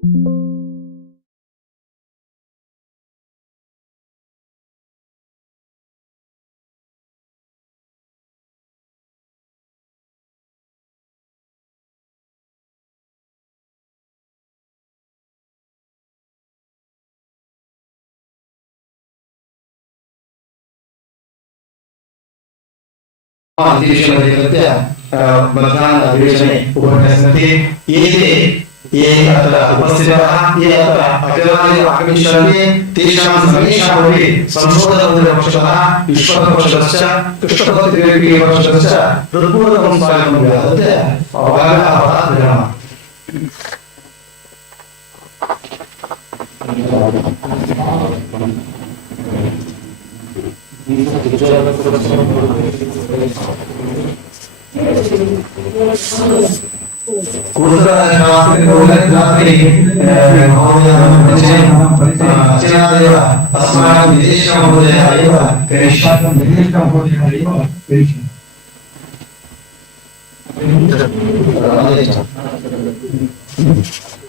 मध्याह्नाधिवेशने उपन्यस्यन्ति ये अत्र उपस्थिताः ये अत्र अग्रवादे आगमिष्यन्ति तेषां सर्वेषामपि संशोधनपक्षतः विश्वपक्षतश्च कृष्णभक्तिपक्षतश्च हृत्पूर्वकं स्वागतं व्याहत्य अवगाहनात् विरमामि।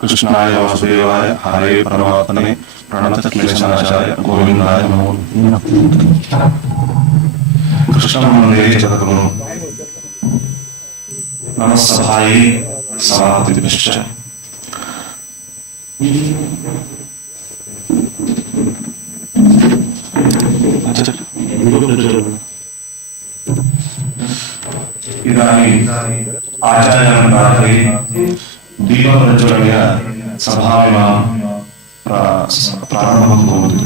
कृष्णाय वासुदेवाय हरे परमात्मने प्रणतक्लेशनाशाय गोविन्दाय नमो नमः। कृष्णं वन्दे जगद्गुरुं नमः सभायै सभापतिभ्यश्च। इदानीम् आचार्यं प्रार्थये दीपप्रज्वलनेन सभामिमां प्रारम्भं भवतु।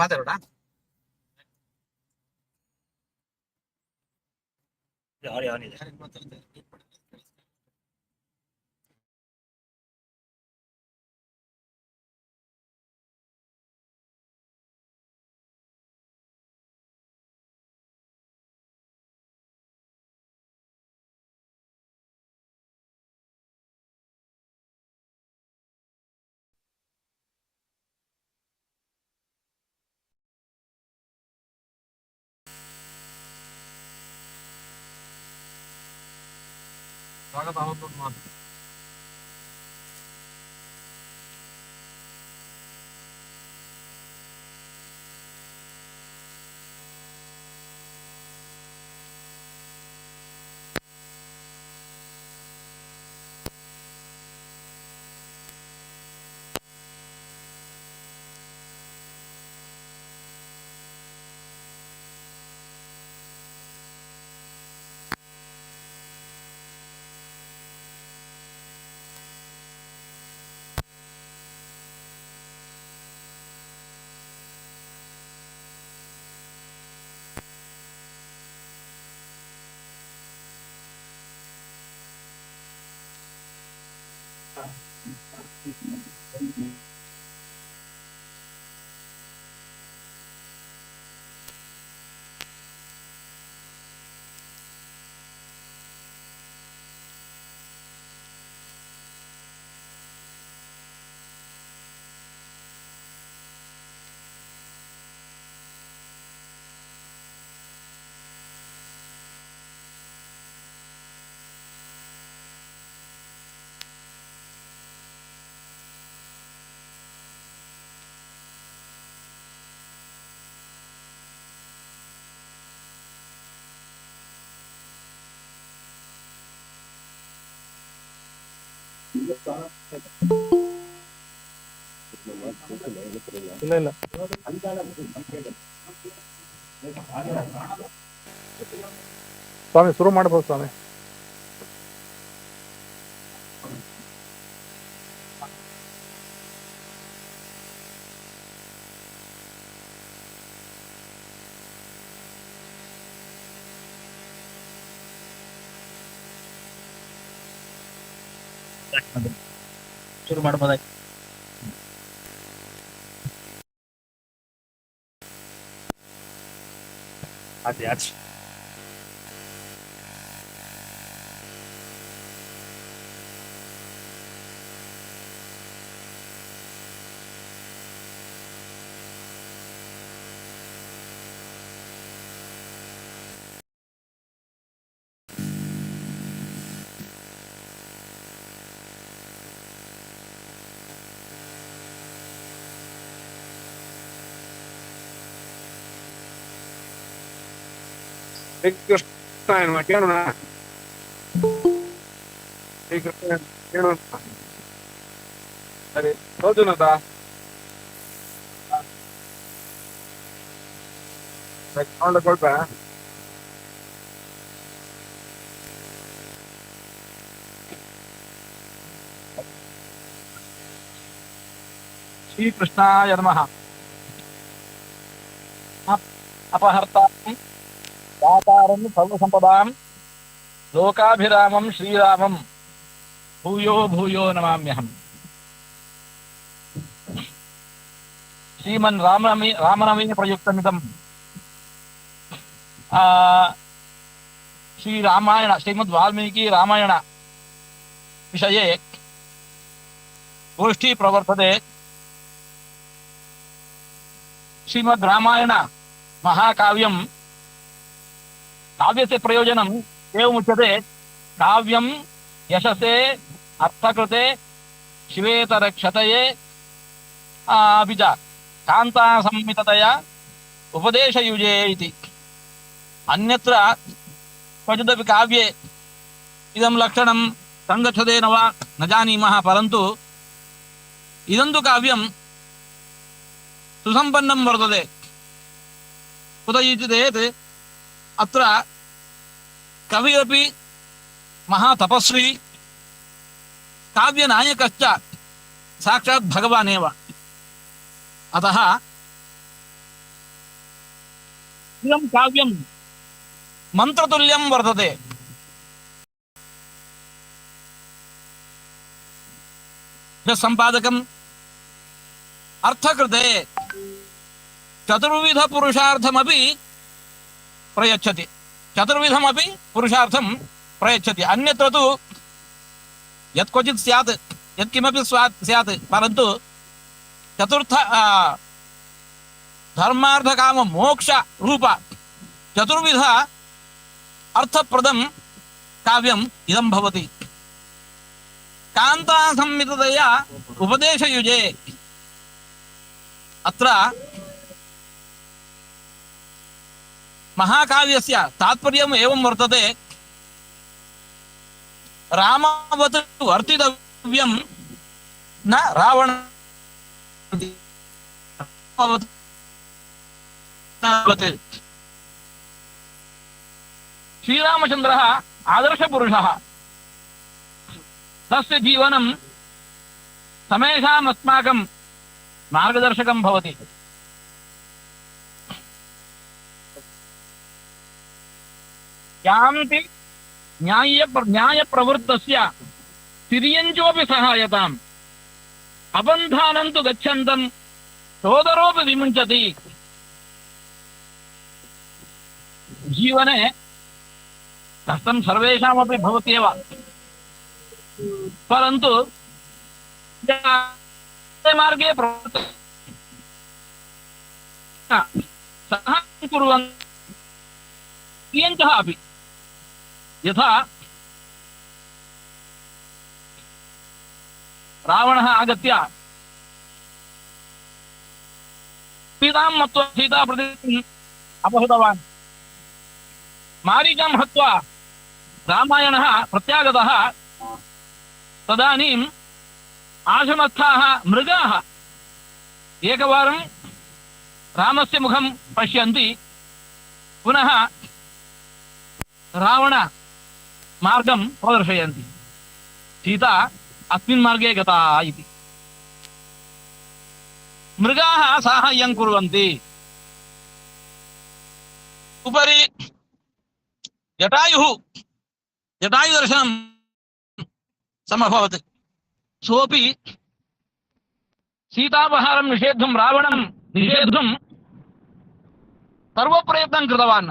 ಮಾತಾಡೋಣ. स्वागत आवत ಇಲ್ಲ ಇಲ್ಲ ಸ್ವಾಮಿ ಶುರು ಮಾಡ್ಬೋದು ಸ್ವಾಮಿ. ಶುರು ಮಾಡ್ಬೋದಾಯ್ತು. ಅದೇ ಆಚೆ ಶ್ರೀಕೃಷ್ಣ ಕೇಳೋಣ. ಶ್ರೀಕೃಷ್ಣ ಕೇಳೋಣ. ಸರಿ ಹೌದುನದ ಕೊಡ್ಬ ಶ್ರೀಕೃಷ್ಣಾಯ ನಮಃ. ಅಪಹರ್ತಾರಂ दातारं सर्वसंपदां लोकाभिरामं श्रीरामं भूयो भूयो नमाम्यहम्. श्रीमन् रामनवमी प्रयुक्तमिदं श्रीरामायण श्रीमद् वाल्मीकि रामायण विषये गोष्ठी प्रवर्तते. श्रीमद् रामायण महाकाव्यं काव्यस्य प्रयोजनम् एवमुच्यते. काव्यं यशसे अर्थकृते शिवेतरक्षतये अपि च कान्तासंहिततया उपदेशयुजे इति. अन्यत्र क्वचिदपि काव्ये इदं लक्षणं सङ्गच्छते न वा न जानीमः, परन्तु इदं तु काव्यं सुसम्पन्नं वर्तते. कुत इति चेत् अत्र कविरपि महातपस्वी काव्यनायकश्च साक्षात् भगवानेव. अतः इदं काव्यं मन्त्रतुल्यं वर्तते. सम्पादकम् अर्थकृते चतुर्विध पुरुषार्थमपि प्रयच्छति. चतुर्विधमपि पुरुषार्थं प्रयच्छति. अन्यत्र तु यत्क्वचित् स्यात् यत्किमपि स्यात्, परन्तु चतुर्थ धर्मार्थकाम मोक्ष रूप चतुर्विध अर्थप्रदं काव्यम् इदं भवति. कांता संमिततया उपदेशयुजे अत्र महाकाव्यस्य तात्पर्यम् एवं वर्तते रामवत् वर्तितव्यं न रावण श्रीरामचन्द्रः आदर्शपुरुषः तस्य जीवनं समेषाम् अस्माकं मार्गदर्शकं भवति। यान्ति न्यायप्रवृत्तस्य तिर्यञ्चोऽपि सहायताम् अबन्धानं तु गच्छन्तं सोदरोऽपि विमुञ्चति। जीवने कष्टं सर्वेषामपि भवत्येव, परन्तु मार्गे सहायं कुर्वन् अपि यथा रावणः आगत्य सीतां मत्वा सीताप्रतिम् अपहृतवान्। मारीचं हत्वा रामायणः प्रत्यागतः। तदानीम् आश्रमस्थाः मृगाः एकवारं रामस्य मुखं पश्यन्ति, पुनः रावण मार्गं प्रदर्शयन्ति। सीता अस्मिन् मार्गे गता इति मृगाः साहाय्यं कुर्वन्ति। उपरि जटायुदर्शनं समभवत्। सोऽपि सीतापहारं निषेद्धुं रावणं निषेद्धुं सर्वप्रयत्नं कृतवान्,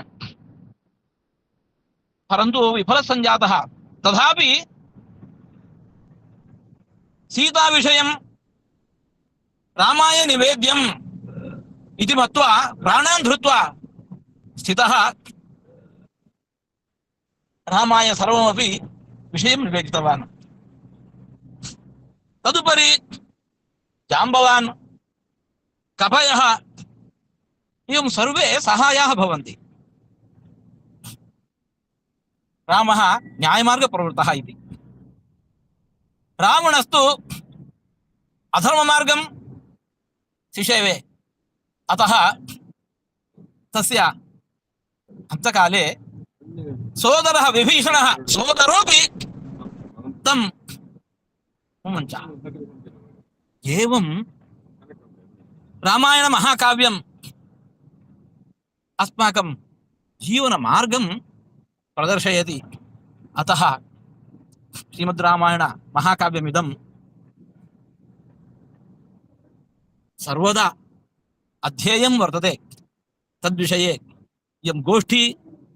परन्तु विफलः सञ्जातः। तथापि सीताविषयं रामाय निवेद्यम् इति मत्वा प्राणान् धृत्वा स्थितः रामाय सर्वमपि विषयं निवेदितवान्। तदुपरि जाम्बवान्, कपयः एवं सर्वे सहायाः भवन्ति। रामः न्यायमार्गप्रवृत्तः इति। रावणस्तु अधर्ममार्गं शिशेवे। अतः तस्य अंतकाले सोदरः विभीषणः सोदरोऽपि तं मुमुञ्च। एवं रामायण महाकाव्यम् अस्माकं जीवनमार्गं प्रदर्शयति। अतः श्रीमद्रामायण महाकाव्यमिदं सर्वदा अध्येयं वर्तते। तद्विषये इयं गोष्ठी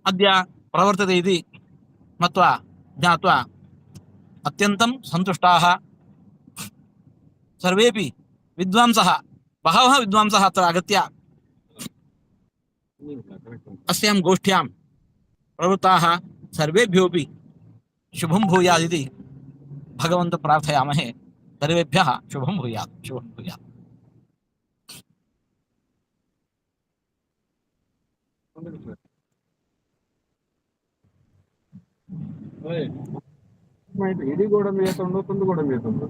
अद्य प्रवर्तते इति मत्वा ज्ञात्वा अत्यन्तं सन्तुष्टाः। सर्वेपि विद्वांसः, बहवः विद्वांसः अत्र आगत्य अस्यां गोष्ठ्यां प्रवृत्ताः। सर्वेभ्योऽपि शुभं भूयात् इति भगवन्तं प्रार्थयामहे। सर्वेभ्यः शुभं भूयात्, शुभं भूयात्। ఇడి కూడా మేతుండు తుండు కూడా మేతుండు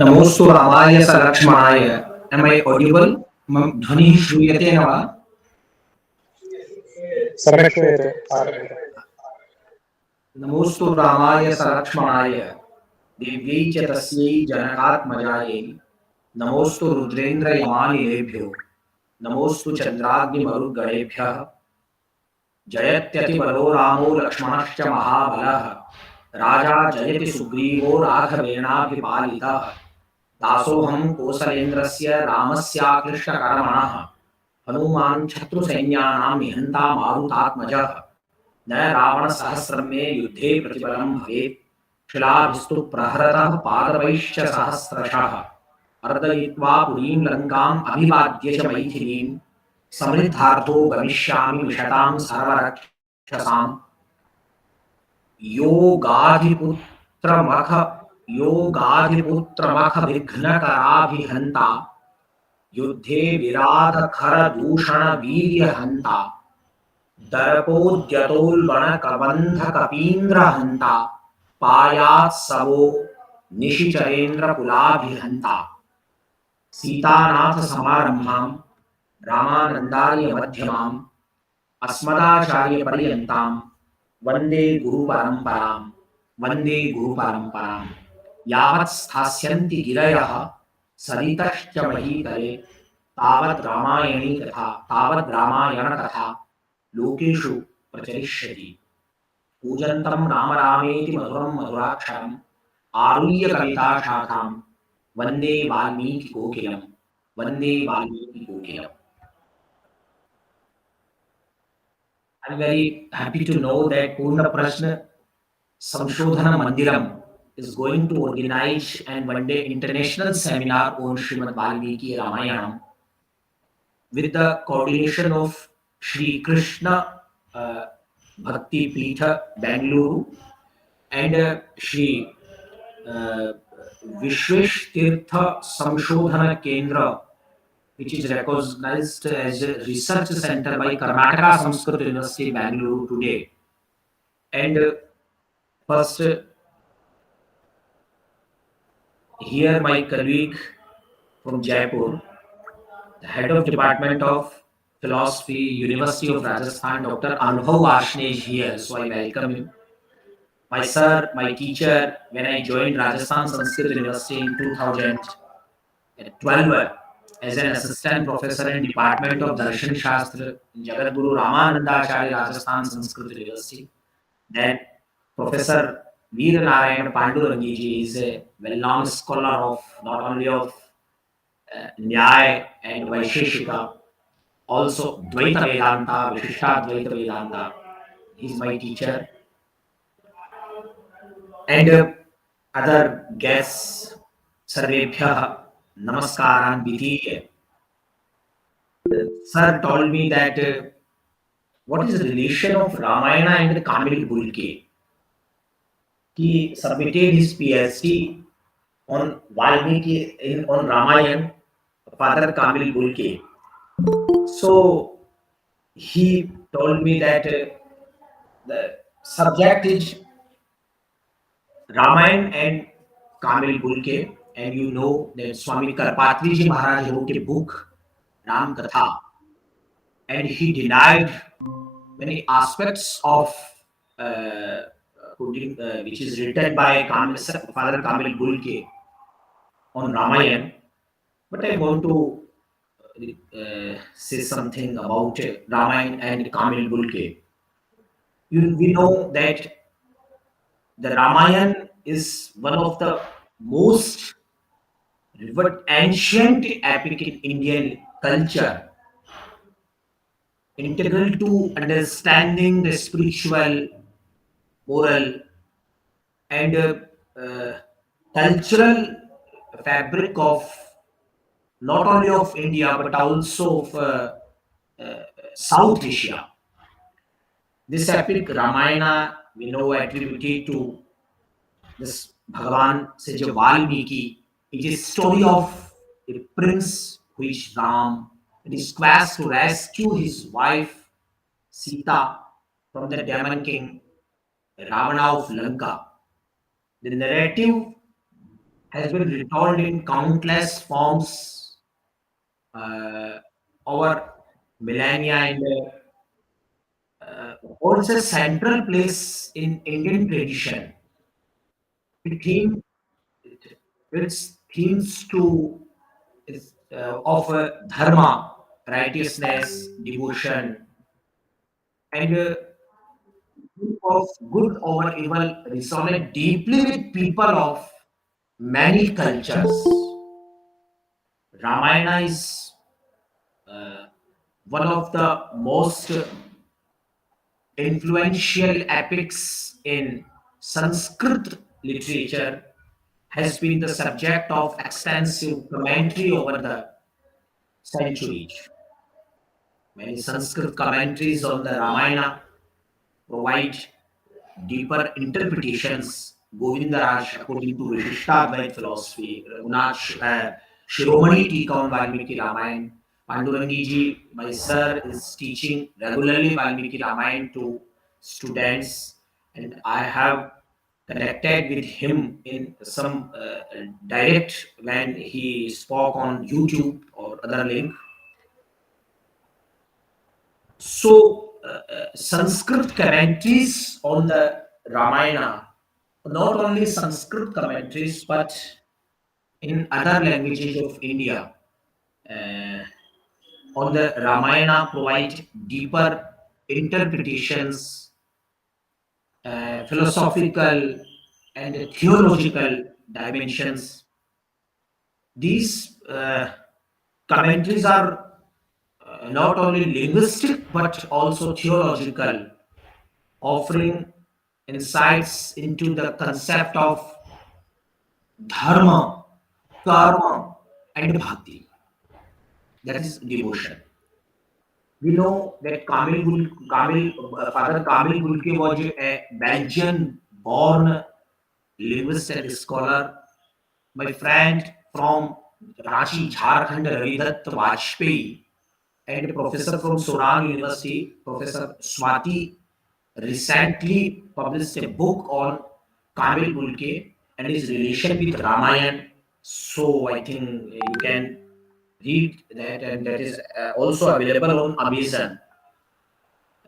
नमोस्तु रामाय स लक्ष्मणाय. Am I audible? ध्वनिः श्रूयते न वा? सम्यक् श्रूयते. नमोस्तु रामाय स लक्ष्मणाय दिव्यै च तस्यै जनकात्मजायै. नमोस्तु रुद्रेन्द्र यमानिलेभ्यो. नमोस्तु चन्द्राग्निमरुद्गणेभ्यः. जयत्यतिबलो रामो लक्ष्मणश्च महाबलः. राजा जयति सुग्रीवो राघवेणाभिपालितः. दासोऽहं कोसलेन्द्रस्य रामस्याक्लिष्टकर्मणः. हनुमान् शत्रुसैन्यानां निहन्ता मारुतात्मजः. न रावणसहस्रं मे युद्धे प्रतिबलं भवेत्. शिलाभिस्तु प्रहरतः पादपैश्च सहस्रशः. अर्दयित्वा पुरीं लङ्काम् अभिवाद्य च मैथिलीं. समृद्धार्थो गमिष्यामि विशतां सर्वरक्षसाम्. योगाधिपुत्रमख विघ्नकराभिहन्ता. युद्धे विराधखरदूषणवीर्यहन्ता. दर्पोद्यतोल्बणकबन्धकपीन्द्रहन्ता. पायात्सवो निशिचरेन्द्रकुलाभिहन्ता. सीतानाथसमारम्भां रामानन्दार्यमध्यमाम्. अस्मदाचार्यपर्यन्तां वन्दे गुरुपरम्पराम्. यावत् स्थास्यन्ति गिरयः सरितश्च महीतले. तावत् रामायणकथा लोकेषु प्रचलिष्यति. पूजन्तं राम रामेति मधुरं मधुराक्षरम्. आरुह्य कविताशाखां वन्दे वाल्मीकिकोकिलम्. I'm very happy to know that Poornaprajna Samshodhana Mandiram is going to organize and one day international seminar on Srimad Valmiki Ramayana with the coordination of Sri Krishna Bhakti Peetha, Bengaluru, and Sri VISHVESHA Samshodhana KENDRA, which is recognized as a research center by Karnataka Sanskrit University, Bengaluru today. And first, here my colleague from Jaipur, the head of Department of Philosophy, University of Rajasthan, Dr. Anubhav Varshney is here, so I welcome him. My sir, my teacher, when I joined Rajasthan Sanskrit University in 2012 as an assistant professor in Department of Darshan Shastra in Jagadguru Ramananda Acharya Rajasthan Sanskrit University. Then Professor Veeranarayana Pandurangi ji is a well-known scholar of not only of Nyaya and Vaisheshika, also Dvaita Vedanta, Vishishta Vedanta. He is my teacher. And other guests, Sarvebhyah Namaskaran Vidhiye. Sir told me that what is the relation of Ramayana and Kamil Bulke? He submitted his PhD on Valmiki on Ramayana, Father Kamil Bulke. So he told me that the subject is Ramayana and Kamil Bulke, and you know that Swami Karpatri Ji Maharaj wrote a book, Ram Katha, and he denied many aspects of which is written by Father Kamil Bulke on Ramayana. But I want to say something about Ramayana and Kamil Bulke. We know that the Ramayana is one of the most ancient epic in Indian culture, integral to understanding the spiritual, moral, and cultural fabric of not only of India but also of South Asia. This epic Ramayana we know attributed to this Bhagavan Sri Valmiki. It is story of a prince who is Ram. It is quest to rescue his wife Sita from the demon king Ravana of Lanka. The narrative has been retold in countless forms over millennia and holds a central place in Indian tradition. It theme, its themes of dharma, righteousness, devotion, and of good over evil resonate deeply with people of many cultures. Ramayana is uh, one of the most influential epics in Sanskrit literature, has been the subject of extensive commentary over the centuries. Many Sanskrit commentaries on the Ramayana provide deeper interpretations. Govindaraj, according to Vishishtadvait philosophy, Raghunath Shiromani Tika on Valmiki Ramayana. Pandurangi ji, my sir, is teaching regularly Valmiki Ramayana to students, and I have connected with him in some direct when he spoke on YouTube or other link. So, Sanskrit commentaries on the Ramayana, not only Sanskrit commentaries, but in other languages of India, uh, on the Ramayana provide deeper interpretations, philosophical and theological dimensions. These commentaries are not only linguistic but also theological, offering insights into the concept of dharma, karma, and bhakti. That is devotion. We know that Father Kamil Bulke was a Belgian-born linguist and scholar. My friend from Ranchi, Jharkhand, Ravidatt Vajpayee, and a professor from Soran University, Professor Swati, recently published a book on Kamil Bulke and his relation with Ramayana. So I think you can read that, and that is also available on Amazon.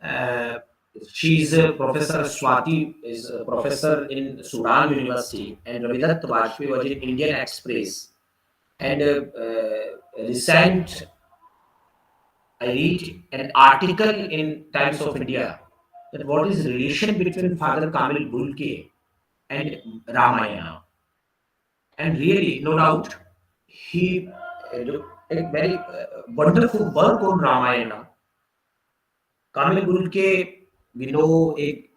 Uh, she's a professor. Swati is a professor in Sudan University, and Ravidatt Vajpayee was in Indian Express. And recent, I read an article in Times of India that what is the relation between Father Kamil Bulke and Ramayana. And really, no doubt, he did a very wonderful work on Ramayana. Kamil Bulke, we know, a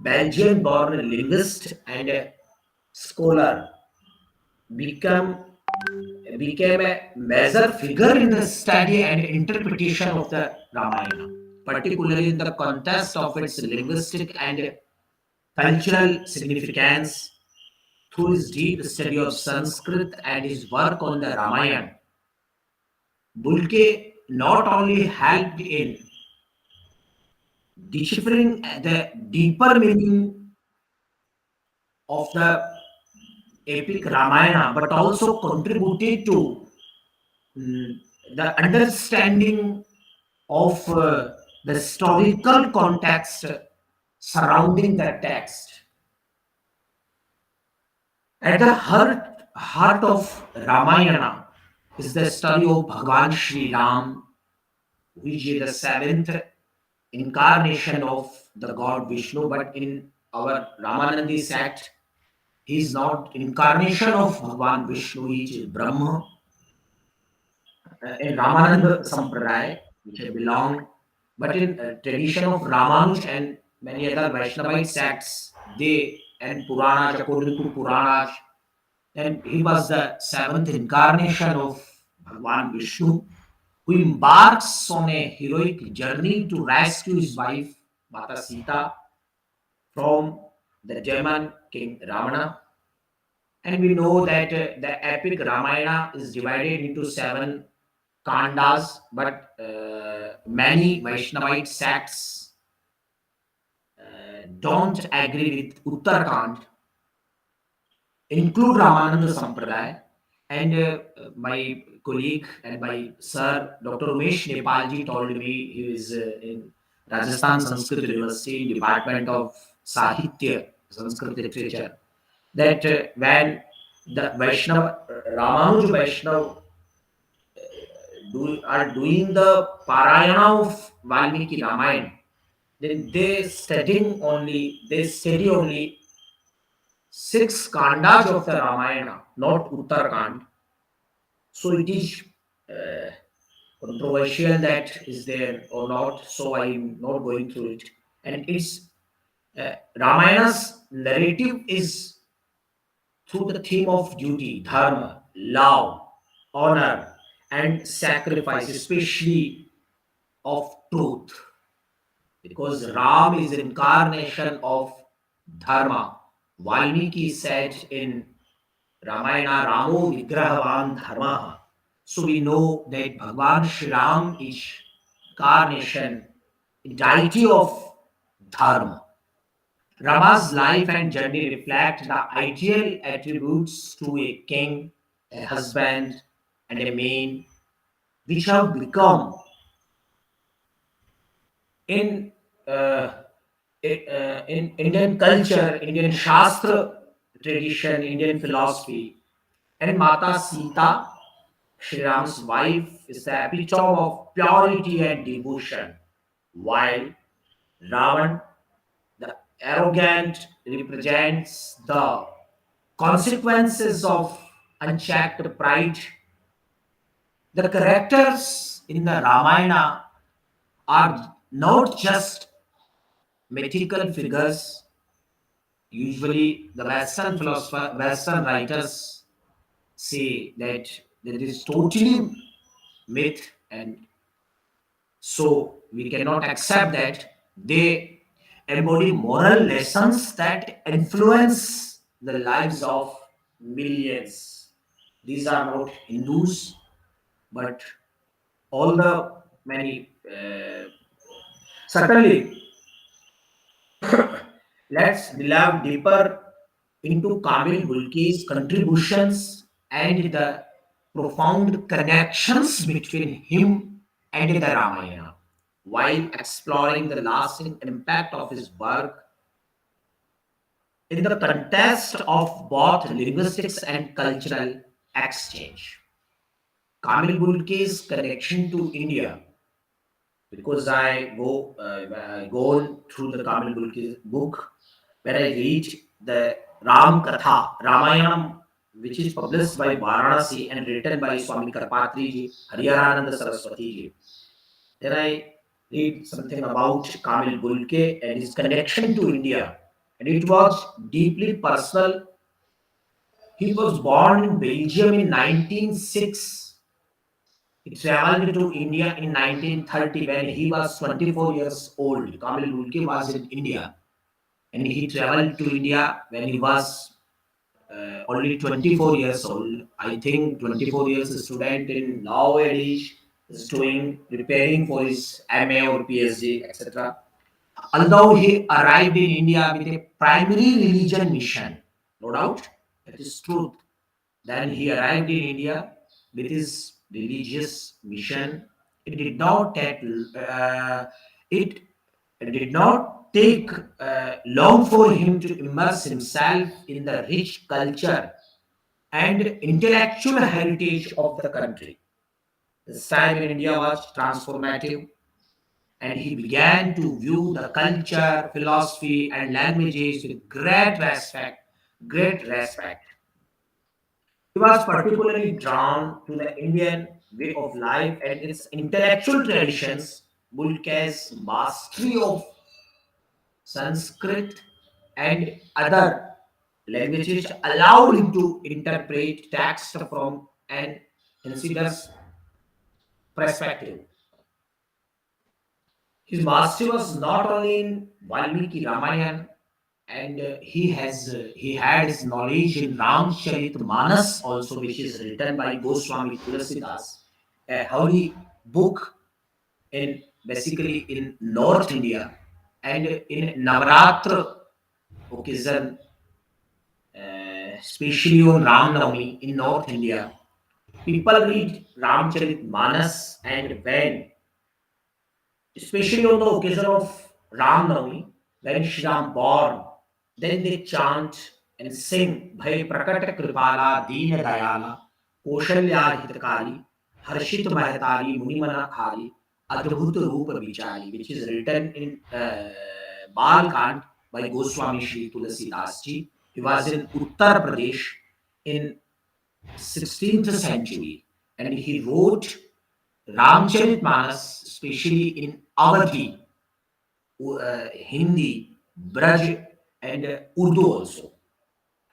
Belgian-born linguist and a scholar, become became a major figure in the study and interpretation of the Ramayana, particularly in the context of its linguistic and cultural significance. Through his deep study of Sanskrit and his work on the Ramayana, Bulke not only helped in deciphering the deeper meaning of the epic Ramayana, but also contributed to the understanding of the historical context surrounding the text. At the heart of Ramayana is the story of Bhagavan Sri Ram, which is the seventh incarnation of the god Vishnu, but in our Ramanandi sect, he is not incarnation of Bhagavan Vishnu, he is Brahma. In Ramananda Sampradaya, which I belong, but in tradition of Ramanuj and many other Vaishnavite sects, they and Puranas, according to Puranas, and he was the seventh incarnation of Bhagavan Vishnu, who embarks on a heroic journey to rescue his wife Mata Sita from the demon King Ravana. And we know that the epic Ramayana is divided into seven kandas, but many Vaishnavite sects don't agree with Uttarakhand. include Ramananda Sampradaya. And my colleague and my sir, Dr. Umesh Nepalji, told me he is in Rajasthan Sanskrit University, Department of Sahitya, Sanskrit Literature, that when the Vaishnava, Ramanuja Vaishnava are doing the Parayana of Valmiki Ramayana, then they study only 6 kandas of the Ramayana, not Uttarkand. So it is uh, controversial that is there or not. So I'm not going through it. And it's Ramayana's narrative is through the theme of duty, dharma, love, honor, and sacrifice, especially of truth, because Ram is incarnation of dharma. Valmiki said in Ramayana, Ramo Vigrahavan Dharma. So we know that Bhagwan Shri Ram is incarnation, deity of dharma. Rama's life and journey reflect the ideal attributes to a king, a husband, and a man, which have become in uh, in Indian culture, Indian Shastra tradition, Indian philosophy. And Mata Sita, Sri Ram's wife, is the epitome of purity and devotion, while Ravan, the arrogant, represents the consequences of unchecked pride. The characters in the Ramayana are not just mythical figures. Usually, the Western writers say that there is totally myth, and so we cannot accept that. They embody moral lessons that influence the lives of millions. These are not Hindus, but all the many. Certainly, let's delve deeper into Kamil Bulke's contributions and the profound connections between him and the Ramayana, while exploring the lasting impact of his work in the context of both linguistics and cultural exchange. Kamil Bulke's connection to India, because I go on through the Kamil Bulke's book, where I read the Ram Katha, Ramayana, which is published by Varanasi and written by Swami Karpatri ji, Hariharananda Saraswati ji. Then I read something about Kamil Bulke and his connection to India, and it was deeply personal. He was born in Belgium in 1906. He traveled to India in 1930 when he was 24 years old. Kamil Bulke was in India, and he traveled to India when he was only 24 years old. I think 24 years student in nowadays is doing preparing for his MA or PhD, etc. Although he arrived in India with a primary religion mission, no doubt, that is truth. Then he arrived in India with his religious mission. It did not take it did not take long for him to immerse himself in the rich culture and intellectual heritage of the country. His time in India was transformative, and he began to view the culture, philosophy, and languages with great respect. Great respect. He was particularly drawn to the Indian way of life and its intellectual traditions. Bulke's mastery of Sanskrit and other languages allowed him to interpret text from an insider's perspective. His mastery was not only in Valmiki Ramayana, and he had his knowledge in Ramcharit Manas also, which is written by Goswami Tulasidas, a holy book in basically in North India, and in Navratra occasion, especially on Ram Navami in North India, people read Ramcharitmanas, and when, especially on the occasion of Ram Navami, when Shri Ram born, then they chant and sing Bhai Prakata Kripala Deen Dayala Kaushalya Hitakari Harshit Mahatari Munimana Khari Adbhut Rupa Vichari, which is written in Balkand by Goswami Shri Tulsidas ji. He was in Uttar Pradesh in 16th century, and he wrote Ramcharitmanas, especially in Awadhi, Hindi, Braj, and Urdu also.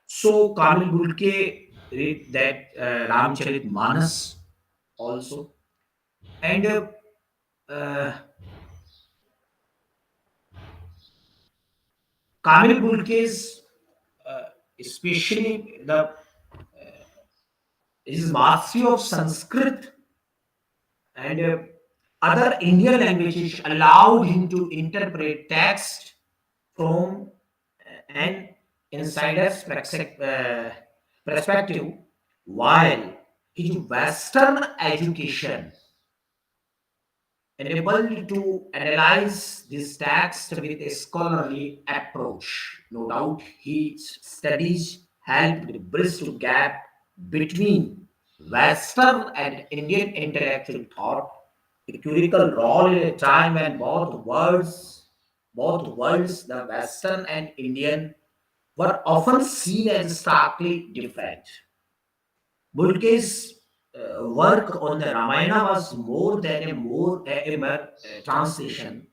So Kamil Bulke read that Ramcharitmanas also, and Kamil Bulke's especially the his mastery of Sanskrit and other Indian languages allowed him to interpret text from an insider's perspective, while his Western education enabled to analyze this text with a scholarly approach. No doubt his studies helped bridge the gap between Western and Indian intellectual thought, a critical role in a time when both worlds, the Western and Indian, were often seen as starkly different. Bulke's work on the Ramayana was more than a mere translation.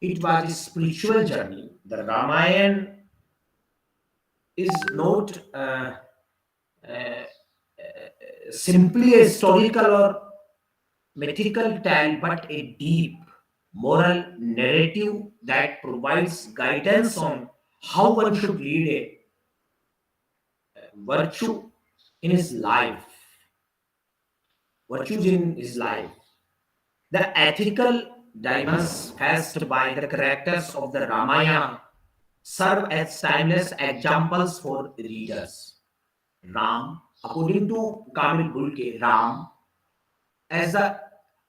It was a spiritual journey. The Ramayana is not simply a historical or mythical tale, but a deep moral narrative that provides guidance on how one should lead a virtue in his life, virtues in his life. The ethical dilemmas faced by the characters of the Ramayana serve as timeless examples for readers. Ram, according to Kamil Bulke, Ram, as the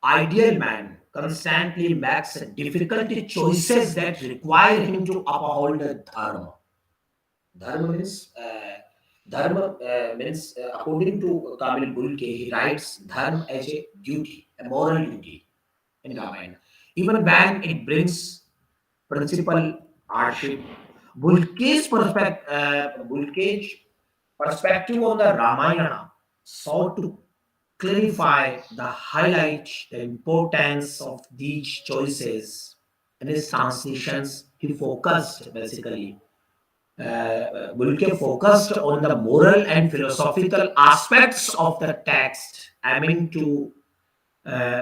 ideal man, constantly makes difficult choices that require him to uphold the dharma. Dharma means, according to Kamil Bulke, he writes dharma as a duty, a moral duty in Ramayana. Even when it brings principal hardship, Bulke's perspective on the Ramayana sought to clarify the highlight the importance of these choices. In his translations, he focused basically Bulke focused on the moral and philosophical aspects of the text, aiming to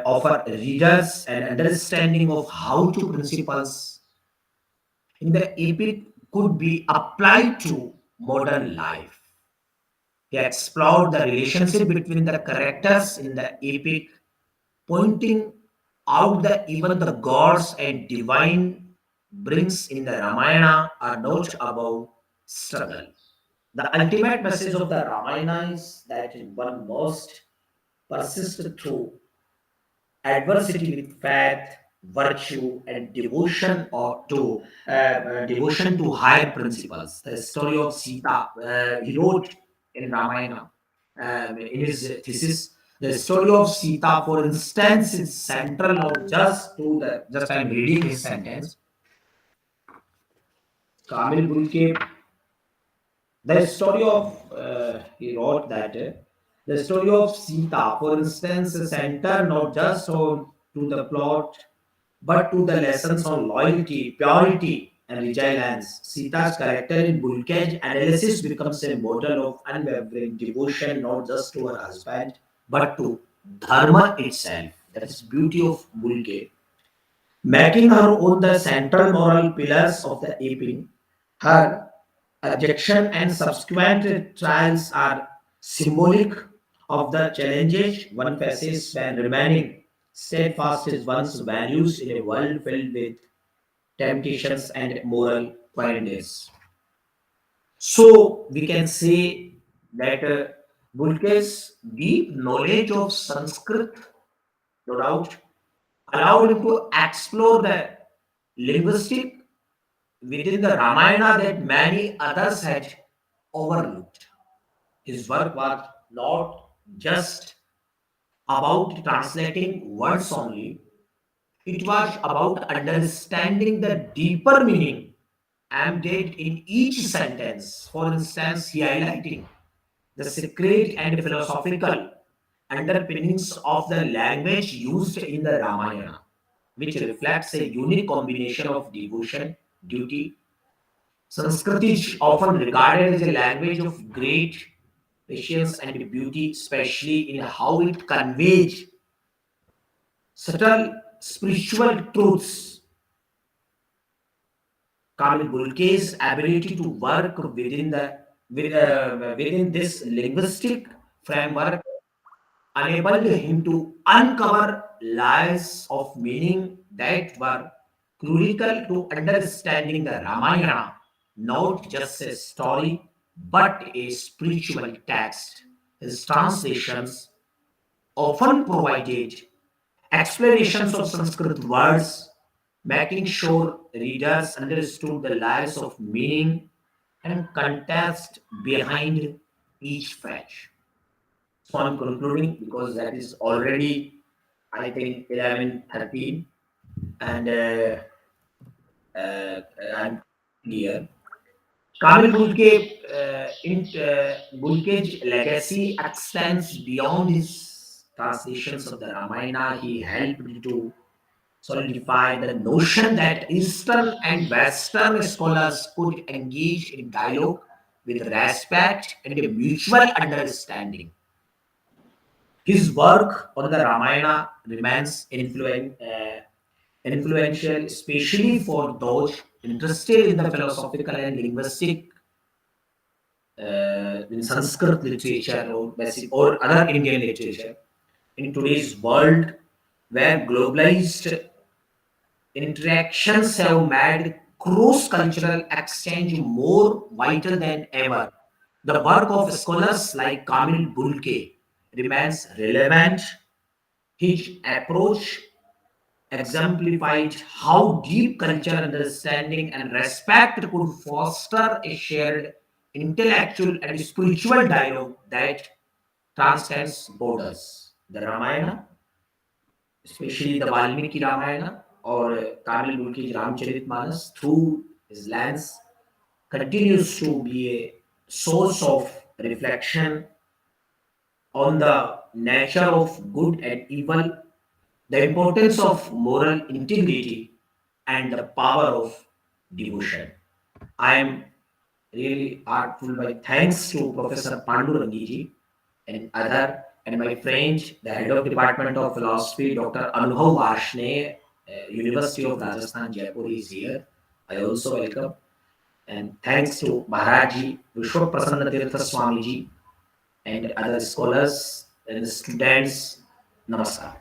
offer readers an understanding of how two principles in the epic could be applied to modern life. He explored the relationship between the characters in the epic, pointing out that even the gods and divine brings in the Ramayana are not about struggle. The ultimate message of the Ramayana is that one must persist through adversity with faith, virtue, and devotion to higher principles. The story of Sita, he wrote in Ramayana in his thesis. The story of Sita, for instance, is central not just to the. Just I'm reading his sentence. Kamil Bulke, the story of he wrote that the story of Sita, for instance, is centered not just on to the plot but to the lessons on loyalty, purity, and resilience. Sita's character in Bulke's analysis becomes a model of unwavering devotion not just to her husband but to Dharma itself. That is beauty of Bulke, making her own the central moral pillars of the epic. Her objection and subsequent trials are symbolic of the challenges one faces when remaining steadfast in one's values in a world filled with temptations and moral quandaries. So we can say that Bulke's deep knowledge of Sanskrit, no doubt, allowed him to explore the linguistic within the Ramayana that many others had overlooked. His work was not just about translating words only, it was about understanding the deeper meaning embedded in each sentence. For instance, he highlighting the secret and philosophical underpinnings of the language used in the Ramayana, which reflects a unique combination of devotion, duty. Sanskrit is often regarded as a language of great patience and beauty, especially in how it conveys subtle spiritual truths. Kamil Bulke's ability to work within this linguistic framework enabled him to uncover layers of meaning that were crucial to understanding the Ramayana, not just a story but a spiritual text. His translations often provided explanations of Sanskrit words, making sure readers understood the layers of meaning and context behind each phrase. So I'm concluding because that is already, I think, 11:13, and I'm here. Kamil Bulke's legacy extends beyond his translations of the Ramayana. He helped to solidify the notion that Eastern and Western scholars could engage in dialogue with respect and a mutual understanding. His work on the Ramayana remains influential, especially for those interested in the philosophical and linguistic in Sanskrit literature or basic or other Indian literature. In today's world, where globalized interactions have made cross-cultural exchange more vital than ever, the work of scholars like Kamil Bulke remains relevant. His approach exemplified how deep cultural understanding and respect could foster a shared intellectual and spiritual dialogue that transcends borders. The Ramayana, especially the Valmiki Ramayana or Kamil Bulki's Ramcharitmanas, through his lens, continues to be a source of reflection on the nature of good and evil, the importance of moral integrity, and the power of devotion. I am really heartful by thanks to Professor Pandurangi ji and other and my friend, the head of Department of Philosophy, Dr. Anubhav Varshney, University of Rajasthan, Jaipur is here. I also welcome. And thanks to Maharaji, Vishwa Prasanna Tirtha Swami ji, and other scholars and students. Namaskar.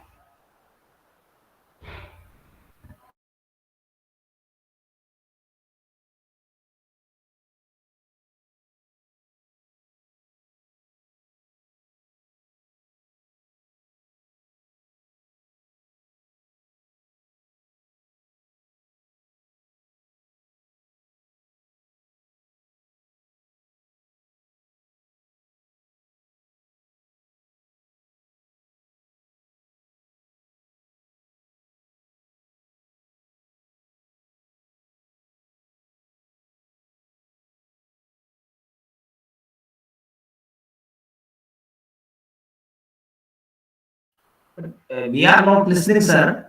We are not listening, sir.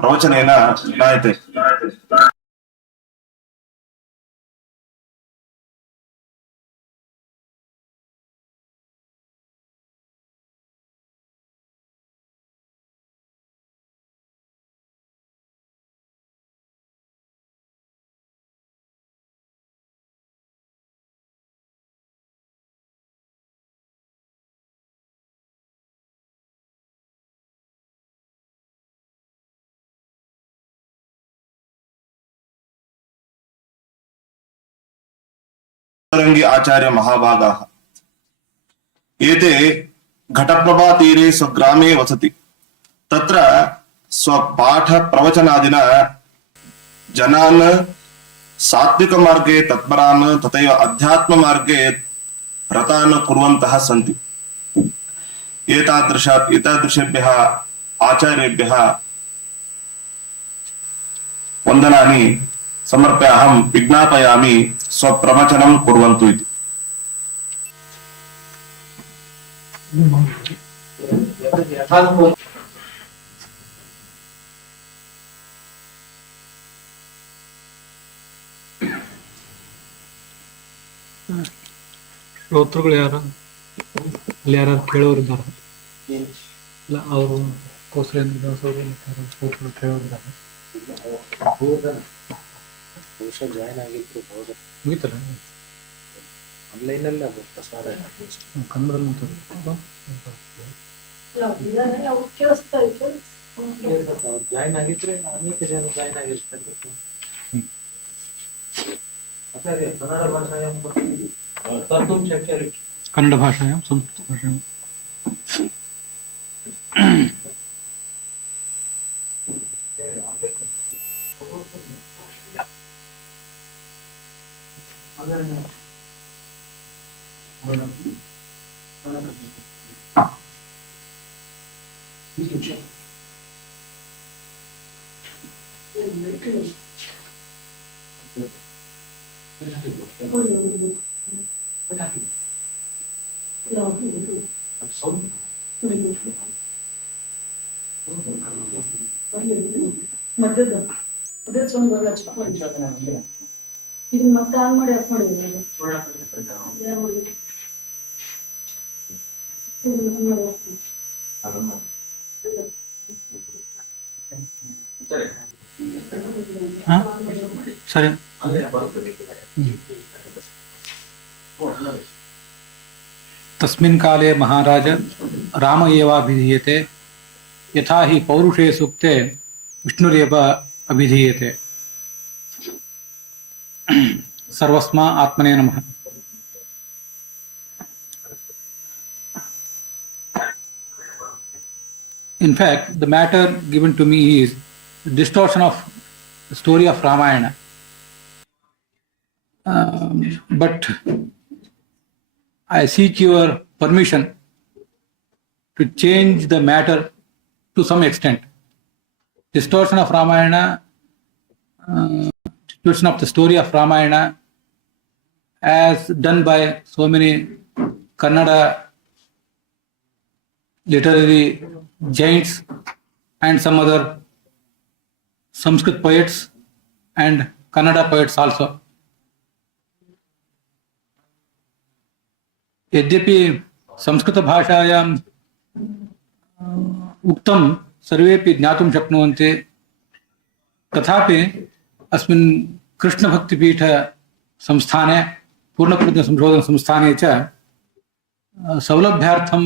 प्रवचनेन ज्ञायते। पाण्डुरंगी आचार्य महाभागाः एते घटप्रभा तीरे स्वग्रामे वसति। तत्र स्वपाठ प्रवचनादिना जनान् सात्विक मार्गे तत्परान् तथैव अध्यात्म मार्गे रतान् कुर्वन्तः सन्ति। एतादृशेभ्यः आचार्येभ्यः वन्दनानि समर्प्य अहं विज्ञापयामि स्वप्रवचनं कुर्वन्तु इति। ಶ್ರೋತೃಗಳು ಯಾರು ಅಲ್ಲಿ ಯಾರು ಕೇಳೋರಿದ್ದಾರೆ? ಇಲ್ಲ ಅವರು ಕೋಸಲೇಂದ್ರ ಶ್ರೋತೃಗಳು ಕೇಳೋರಿದ್ದಾರೆ. ಜಾಯ್ನ್ ಆಗಿದ್ರು ಮುಗಿತಲ್ಲ ಆನ್ಲೈನಲ್ಲೇ ಪ್ರಸಾರ ಕನ್ನಡದಲ್ಲಿ ಜಾಯ್ನ್ ಆಗಿದ್ರೆ ಅನೇಕ ಜನ ಜಾಯ್ನ್ ಆಗಿರ್ತಾರೆ. ಕನ್ನಡ ಭಾಷೆಯ ಸಂಸ್ಕೃತ ಭಾಷೆ ಮಧ್ಯದ ಅದೇ ಇದು ಮತ್ತೆ ಆನ್ ಮಾಡಿ ಆಫ್ ಮಾಡಿದ್ರೆ ಸರಿ. तस्मिन् काले महाराज राम एवाभिधीयते यथा हि पौरुषे सूक्ते विष्णुरेव अभिधीयते। सर्वस्मा आत्मने नमः। In fact, the matter given to me is the distortion of the story of Ramayana. But I seek your permission to change the matter to some extent. Distortion of Ramayana, distortion of the story of Ramayana, as done by so many Kannada literary giants and some other Sanskrit poets and Kannada poets also. यद्यपि संस्कृत भाषायां उक्तं सर्वेपि ज्ञातुं शक्नुवन्ति, तथापि अस्मिन् कृष्णभक्तिपीठ संस्थाने पूर्णप्रज्ञ संशोधन संस्थाने च सौलभ्यार्थं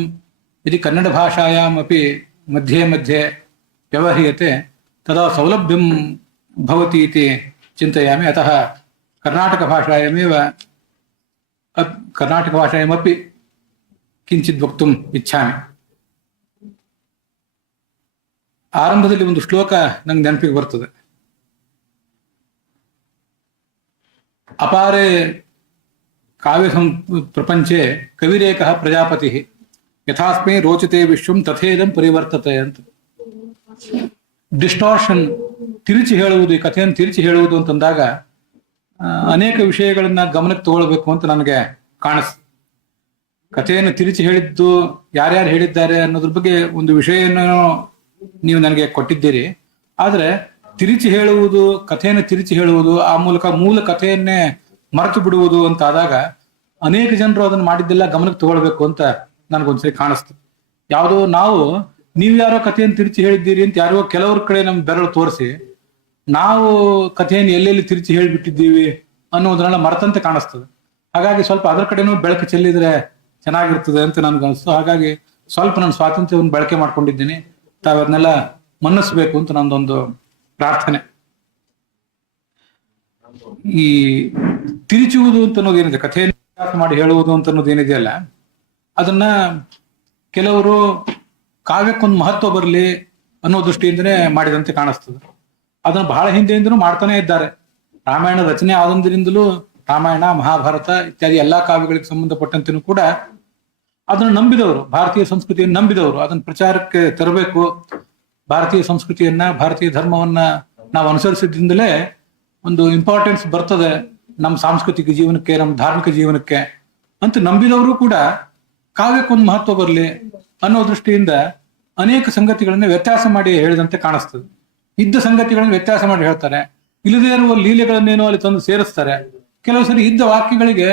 यदि कन्नड भाषायाम् अपि मध्ये मध्ये व्यवह्रियते तदा सौलभ्यं भवति इति चिन्तयामि। अतः कर्नाटकभाषायामपि किञ्चित् वक्तुम् इच्छामि। ಆರಂಭದಲ್ಲಿ ಒಂದು ಶ್ಲೋಕ ನಂಗೆ ನೆನಪಿಗೆ ಬರ್ತದೆ. ಅಪಾರೆ ಕಾವ್ಯ ಪ್ರಪಂಚೆ ಕವಿರೇಕಃ ಪ್ರಜಾಪತಿ ಯಥಾಸ್ಮೈ ರೋಚತೆ ವಿಶ್ವಂ ತಥೇದಂ ಪರಿವರ್ತತೆ ಅಂತ. ಡಿಸ್ಟಾರ್ಷನ್, ತಿರುಚಿ ಹೇಳುವುದು, ಈ ಕಥೆಯನ್ನು ತಿರುಚಿ ಹೇಳುವುದು ಅಂತಂದಾಗ ಅನೇಕ ವಿಷಯಗಳನ್ನ ಗಮನಕ್ಕೆ ತಗೊಳ್ಬೇಕು ಅಂತ ನನಗೆ ಕಾಣಿಸ್ತು. ಕಥೆಯನ್ನು ತಿರುಚಿ ಹೇಳಿದ್ದು ಯಾರ್ಯಾರು ಹೇಳಿದ್ದಾರೆ ಅನ್ನೋದ್ರ ಬಗ್ಗೆ ಒಂದು ವಿಷಯವನ್ನು ನೀವು ನನಗೆ ಕೊಟ್ಟಿದ್ದೀರಿ. ಆದ್ರೆ ತಿರುಚಿ ಹೇಳುವುದು, ಕಥೆಯನ್ನು ತಿರುಚಿ ಹೇಳುವುದು, ಆ ಮೂಲಕ ಮೂಲ ಕಥೆಯನ್ನೇ ಮರೆತು ಬಿಡುವುದು ಅಂತ ಆದಾಗ ಅನೇಕ ಜನರು ಅದನ್ನ ಮಾಡಿದ್ದೆಲ್ಲ ಗಮನಕ್ಕೆ ತಗೊಳ್ಬೇಕು ಅಂತ ನನಗೊಂದ್ಸರಿ ಕಾಣಿಸ್ತು. ಯಾವುದೋ ನಾವು ನೀವು ಯಾರೋ ಕಥೆಯನ್ನು ತಿರುಚಿ ಹೇಳಿದ್ದೀರಿ ಅಂತ ಯಾರೋ ಕೆಲವ್ರ ಕಡೆ ನಮ್ ಬೆರಳು ತೋರಿಸಿ ನಾವು ಕಥೆಯನ್ನು ಎಲ್ಲೆಲ್ಲಿ ತಿರುಚಿ ಹೇಳಿಬಿಟ್ಟಿದ್ದೀವಿ ಅನ್ನೋದ್ರನ್ನ ಮರೆತಂತೆ ಕಾಣಿಸ್ತದೆ. ಹಾಗಾಗಿ ಸ್ವಲ್ಪ ಅದರ ಕಡೆನೂ ಬೆಳಕು ಚೆಲ್ಲಿದ್ರೆ ಚೆನ್ನಾಗಿರ್ತದೆ ಅಂತ ನನ್ಗನ್ನಿಸ್ತು. ಹಾಗಾಗಿ ಸ್ವಲ್ಪ ನಾನು ಸ್ವಾತಂತ್ರ್ಯವನ್ನು ಬಳಕೆ ಮಾಡ್ಕೊಂಡಿದ್ದೀನಿ. ತಾವದನ್ನೆಲ್ಲ ಮನ್ನಿಸ್ಬೇಕು ಅಂತ ನಂದೊಂದು ಪ್ರಾರ್ಥನೆ. ಈ ತಿರುಚುವುದು ಅಂತ ಅನ್ನೋದೇನಿದೆ, ಕಥೆಯನ್ನು ಮಾಡಿ ಹೇಳುವುದು ಅಂತ ಅನ್ನೋದೇನಿದೆಯಲ್ಲ, ಅದನ್ನ ಕೆಲವರು ಕಾವ್ಯಕ್ಕೊಂದು ಮಹತ್ವ ಬರಲಿ ಅನ್ನೋ ದೃಷ್ಟಿಯಿಂದನೇ ಮಾಡಿದಂತೆ ಕಾಣಿಸ್ತದೆ. ಅದನ್ನ ಬಹಳ ಹಿಂದೆಯಿಂದನೂ ಮಾಡ್ತಾನೆ ಇದ್ದಾರೆ. ರಾಮಾಯಣ ರಚನೆ ಆದಂದಿನಿಂದಲೂ ರಾಮಾಯಣ, ಮಹಾಭಾರತ ಇತ್ಯಾದಿ ಎಲ್ಲಾ ಕಾವ್ಯಗಳಿಗೆ ಸಂಬಂಧಪಟ್ಟಂತೆನೂ ಕೂಡ ಅದನ್ನು ನಂಬಿದವರು, ಭಾರತೀಯ ಸಂಸ್ಕೃತಿಯನ್ನು ನಂಬಿದವರು, ಅದನ್ನ ಪ್ರಚಾರಕ್ಕೆ ತರಬೇಕು, ಭಾರತೀಯ ಸಂಸ್ಕೃತಿಯನ್ನ, ಭಾರತೀಯ ಧರ್ಮವನ್ನ ನಾವು ಅನುಸರಿಸಿದ್ರಿಂದಲೇ ಒಂದು ಇಂಪಾರ್ಟೆನ್ಸ್ ಬರ್ತದೆ ನಮ್ಮ ಸಾಂಸ್ಕೃತಿಕ ಜೀವನಕ್ಕೆ, ನಮ್ಮ ಧಾರ್ಮಿಕ ಜೀವನಕ್ಕೆ ಅಂತ ನಂಬಿದವರು ಕೂಡ ಕಾವ್ಯಕ್ಕೊಂದು ಮಹತ್ವ ಬರಲಿ ಅನ್ನೋ ದೃಷ್ಟಿಯಿಂದ ಅನೇಕ ಸಂಗತಿಗಳನ್ನ ವ್ಯತ್ಯಾಸ ಮಾಡಿ ಹೇಳಿದಂತೆ ಕಾಣಿಸ್ತದೆ. ಇದ್ದ ಸಂಗತಿಗಳನ್ನ ವ್ಯತ್ಯಾಸ ಮಾಡಿ ಹೇಳ್ತಾರೆ, ಇಲ್ಲದೇ ಇರುವ ಲೀಲೆಗಳನ್ನೇನೋ ಅಲ್ಲಿ ತಂದು ಸೇರಿಸ್ತಾರೆ. ಕೆಲವು ಸರಿ ಇದ್ದ ವಾಕ್ಯಗಳಿಗೆ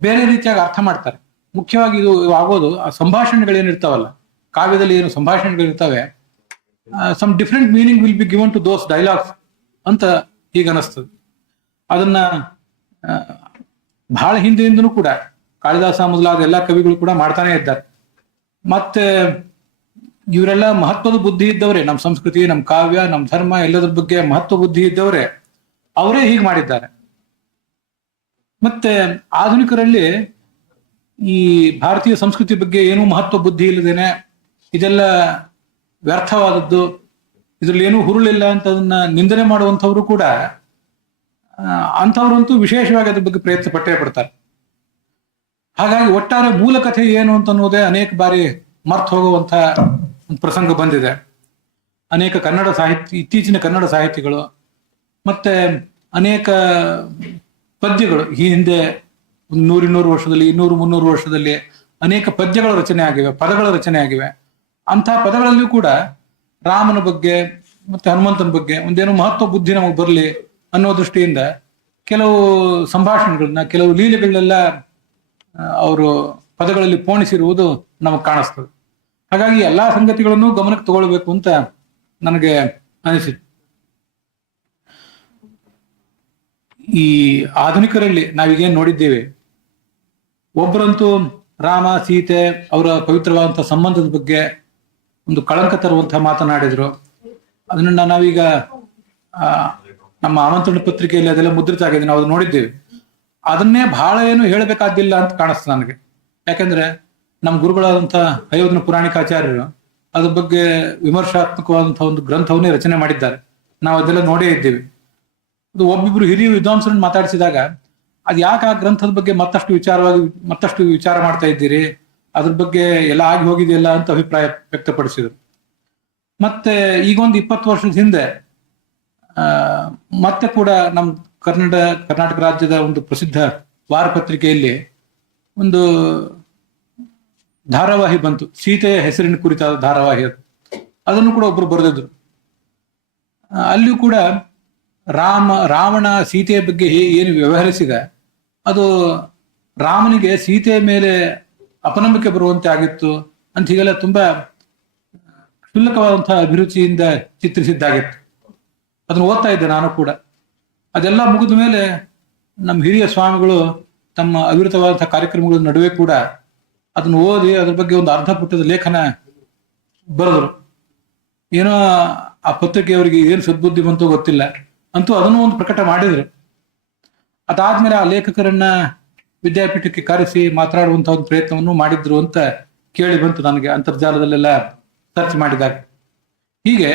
ಬೇರೆ ರೀತಿಯಾಗಿ ಅರ್ಥ ಮಾಡ್ತಾರೆ. ಮುಖ್ಯವಾಗಿ ಇದು ಆಗೋದು ಆ ಸಂಭಾಷಣೆಗಳೇನಿರ್ತಾವಲ್ಲ, ಕಾವ್ಯದಲ್ಲಿ ಏನು ಸಂಭಾಷಣೆಗಳಿರ್ತವೆ, some different meaning will be given to those dialogues ಅಂತ ಈಗ ಅನಿಸ್ತದೆ. ಅದನ್ನ ಬಹಳ ಹಿಂದೆಯಿಂದನೂ ಕೂಡ ಕಾಳಿದಾಸ ಮೊದಲಾದ ಎಲ್ಲಾ ಕವಿಗಳು ಕೂಡ ಮಾಡ್ತಾನೆ ಇದ್ದಾರೆ. ಮತ್ತೆ ಇವರೆಲ್ಲ ಮಹತ್ವದ ಬುದ್ಧಿ ಇದ್ದವರೇ, ನಮ್ಮ ಸಂಸ್ಕೃತಿ, ನಮ್ಮ ಕಾವ್ಯ, ನಮ್ಮ ಧರ್ಮ ಎಲ್ಲದ್ರ ಬಗ್ಗೆ ಮಹತ್ವ ಬುದ್ಧಿ ಇದ್ದವರೇ, ಅವರೇ ಹೀಗೆ ಮಾಡಿದ್ದಾರೆ. ಮತ್ತೆ ಆಧುನಿಕರಲ್ಲಿ ಈ ಭಾರತೀಯ ಸಂಸ್ಕೃತಿ ಬಗ್ಗೆ ಏನೂ ಮಹತ್ವ ಬುದ್ಧಿ ಇಲ್ಲದೇನೆ ಇದೆಲ್ಲ ವ್ಯರ್ಥವಾದದ್ದು, ಇದ್ರಲ್ಲಿ ಏನೂ ಹುರುಳಿಲ್ಲ ಅಂತ ಅದನ್ನ ನಿಂದನೆ ಮಾಡುವಂಥವ್ರು ಕೂಡ ಅಂಥವ್ರಂತೂ ವಿಶೇಷವಾಗಿ ಅದ್ರ ಬಗ್ಗೆ ಪ್ರಯತ್ನ ಪಟ್ಟೇ ಪಡ್ತಾರೆ. ಹಾಗಾಗಿ ಒಟ್ಟಾರೆ ಮೂಲ ಕಥೆ ಏನು ಅಂತ ಅನ್ನೋದೇ ಅನೇಕ ಬಾರಿ ಮರ್ತು ಹೋಗುವಂತ ಒಂದು ಪ್ರಸಂಗ ಬಂದಿದೆ. ಅನೇಕ ಕನ್ನಡ ಸಾಹಿತ್ಯ, ಇತ್ತೀಚಿನ ಕನ್ನಡ ಸಾಹಿತಿಗಳು ಮತ್ತೆ ಅನೇಕ ಪದ್ಯಗಳು ಈ ಹಿಂದೆ ಒಂದು 100-200 ವರ್ಷದಲ್ಲಿ, 200-300 ವರ್ಷದಲ್ಲಿ ಅನೇಕ ಪದ್ಯಗಳ ರಚನೆ ಆಗಿವೆ, ಪದಗಳ ರಚನೆ ಆಗಿವೆ. ಅಂತಹ ಪದಗಳಲ್ಲಿಯೂ ಕೂಡ ರಾಮನ ಬಗ್ಗೆ ಮತ್ತೆ ಹನುಮಂತನ ಬಗ್ಗೆ ಒಂದೇನೋ ಮಹತ್ವ ಬುದ್ಧಿ ನಮಗೆ ಬರಲಿ ಅನ್ನೋ ದೃಷ್ಟಿಯಿಂದ ಕೆಲವು ಸಂಭಾಷಣೆಗಳನ್ನ, ಕೆಲವು ಲೀಲೆಗಳನ್ನೆಲ್ಲ ಅವರು ಪದಗಳಲ್ಲಿ ಪೋಣಿಸಿರುವುದು ನಮಗೆ ಕಾಣಿಸ್ತದೆ. ಹಾಗಾಗಿ ಎಲ್ಲಾ ಸಂಗತಿಗಳನ್ನು ಗಮನಕ್ಕೆ ತಗೊಳ್ಬೇಕು ಅಂತ ನನಗೆ ಅನಿಸಿತು. ಈ ಆಧುನಿಕರಲ್ಲಿ ನಾವೀಗೇನ್ ನೋಡಿದ್ದೇವೆ, ಒಬ್ಬರಂತೂ ರಾಮ ಸೀತೆ ಅವರ ಪವಿತ್ರವಾದಂತಹ ಸಂಬಂಧದ ಬಗ್ಗೆ ಒಂದು ಕಳಂಕ ತರುವಂತಹ ಮಾತನಾಡಿದ್ರು. ಅದನ್ನ ನಾವೀಗ ನಮ್ಮ ಆಮಂತ್ರಣ ಪತ್ರಿಕೆಯಲ್ಲಿ ಅದೆಲ್ಲ ಮುದ್ರಿತ ಆಗಿದೆ, ನಾವು ಅದು ನೋಡಿದ್ದೇವೆ. ಅದನ್ನೇ ಬಹಳ ಏನು ಹೇಳಬೇಕಾದಿಲ್ಲ ಅಂತ ಕಾಣಿಸ್ತದೆ ನನಗೆ. ಯಾಕಂದ್ರೆ ನಮ್ಮ ಗುರುಗಳಾದಂತಹ ಅಯೋಧ್ಯ ಪುರಾಣಿಕಾಚಾರ್ಯರು ಅದ್ರ ಬಗ್ಗೆ ವಿಮರ್ಶಾತ್ಮಕವಾದಂತಹ ಒಂದು ಗ್ರಂಥವನ್ನೇ ರಚನೆ ಮಾಡಿದ್ದಾರೆ. ನಾವು ಅದೆಲ್ಲ ನೋಡೇ ಇದ್ದೇವೆ. ಅದು ಒಬ್ಬಿಬ್ರು ಹಿರಿಯ ವಿದ್ವಾಂಸರನ್ನು ಮಾತಾಡಿಸಿದಾಗ ಅದು ಯಾಕೆ ಆ ಗ್ರಂಥದ ಬಗ್ಗೆ ಮತ್ತಷ್ಟು ವಿಚಾರ ಮಾಡ್ತಾ ಇದ್ದೀರಿ, ಅದ್ರ ಬಗ್ಗೆ ಎಲ್ಲ ಆಗಿ ಹೋಗಿದೆಯಲ್ಲ ಅಂತ ಅಭಿಪ್ರಾಯ ವ್ಯಕ್ತಪಡಿಸಿದರು. ಮತ್ತೆ ಈಗೊಂದು 20 ವರ್ಷದ ಹಿಂದೆ ಮತ್ತೆ ಕೂಡ ನಮ್ಮ ಕರ್ನಾಟಕ ರಾಜ್ಯದ ಒಂದು ಪ್ರಸಿದ್ಧ ವಾರಪತ್ರಿಕೆಯಲ್ಲಿ ಒಂದು ಧಾರಾವಾಹಿ ಬಂತು, ಸೀತೆಯ ಹೆಸರಿನ ಕುರಿತಾದ ಧಾರಾವಾಹಿ. ಅದನ್ನು ಕೂಡ ಒಬ್ರು ಬರೆದಿದ್ರು. ಅಲ್ಲಿಯೂ ಕೂಡ ರಾವಣ ಸೀತೆಯ ಬಗ್ಗೆ ಏನು ವ್ಯವಹರಿಸಿದ, ಅದು ರಾಮನಿಗೆ ಸೀತೆಯ ಮೇಲೆ ಅಪನಂಬಿಕೆ ಬರುವಂತೆ ಆಗಿತ್ತು ಅಂತ ಹೀಗೆಲ್ಲ ತುಂಬಾ ಕ್ಷುಲ್ಲಕವಾದಂತಹ ಅಭಿರುಚಿಯಿಂದ ಚಿತ್ರಿಸಿದ್ದಾಗಿತ್ತು. ಅದನ್ನು ಓದ್ತಾ ಇದ್ದೆ ನಾನು ಕೂಡ. ಅದೆಲ್ಲ ಮುಗಿದ ಮೇಲೆ ನಮ್ಮ ಹಿರಿಯ ಸ್ವಾಮಿಗಳು ತಮ್ಮ ಅವಿರತವಾದಂತಹ ಕಾರ್ಯಕ್ರಮಗಳ ನಡುವೆ ಕೂಡ ಅದನ್ನು ಓದಿ ಅದ್ರ ಬಗ್ಗೆ ಒಂದು ಅರ್ಧ ಪುಟದ ಲೇಖನ ಬರೆದರು. ಏನೋ ಆ ಪತ್ರಿಕೆಯವರಿಗೆ ಏನು ಸದ್ಬುದ್ಧಿ ಬಂತೋ ಗೊತ್ತಿಲ್ಲ, ಅಂತೂ ಅದನ್ನು ಒಂದು ಪ್ರಕಟ ಮಾಡಿದ್ರು. ಅದಾದ್ಮೇಲೆ ಆ ಲೇಖಕರನ್ನ ವಿದ್ಯಾಪೀಠಕ್ಕೆ ಕರೆಸಿ ಮಾತನಾಡುವಂತಹ ಒಂದು ಪ್ರಯತ್ನವನ್ನು ಮಾಡಿದ್ರು ಅಂತ ಕೇಳಿ ಬಂತು ನನಗೆ, ಅಂತರ್ಜಾಲದಲ್ಲೆಲ್ಲ ಸರ್ಚ್ ಮಾಡಿದಾಗ. ಹೀಗೆ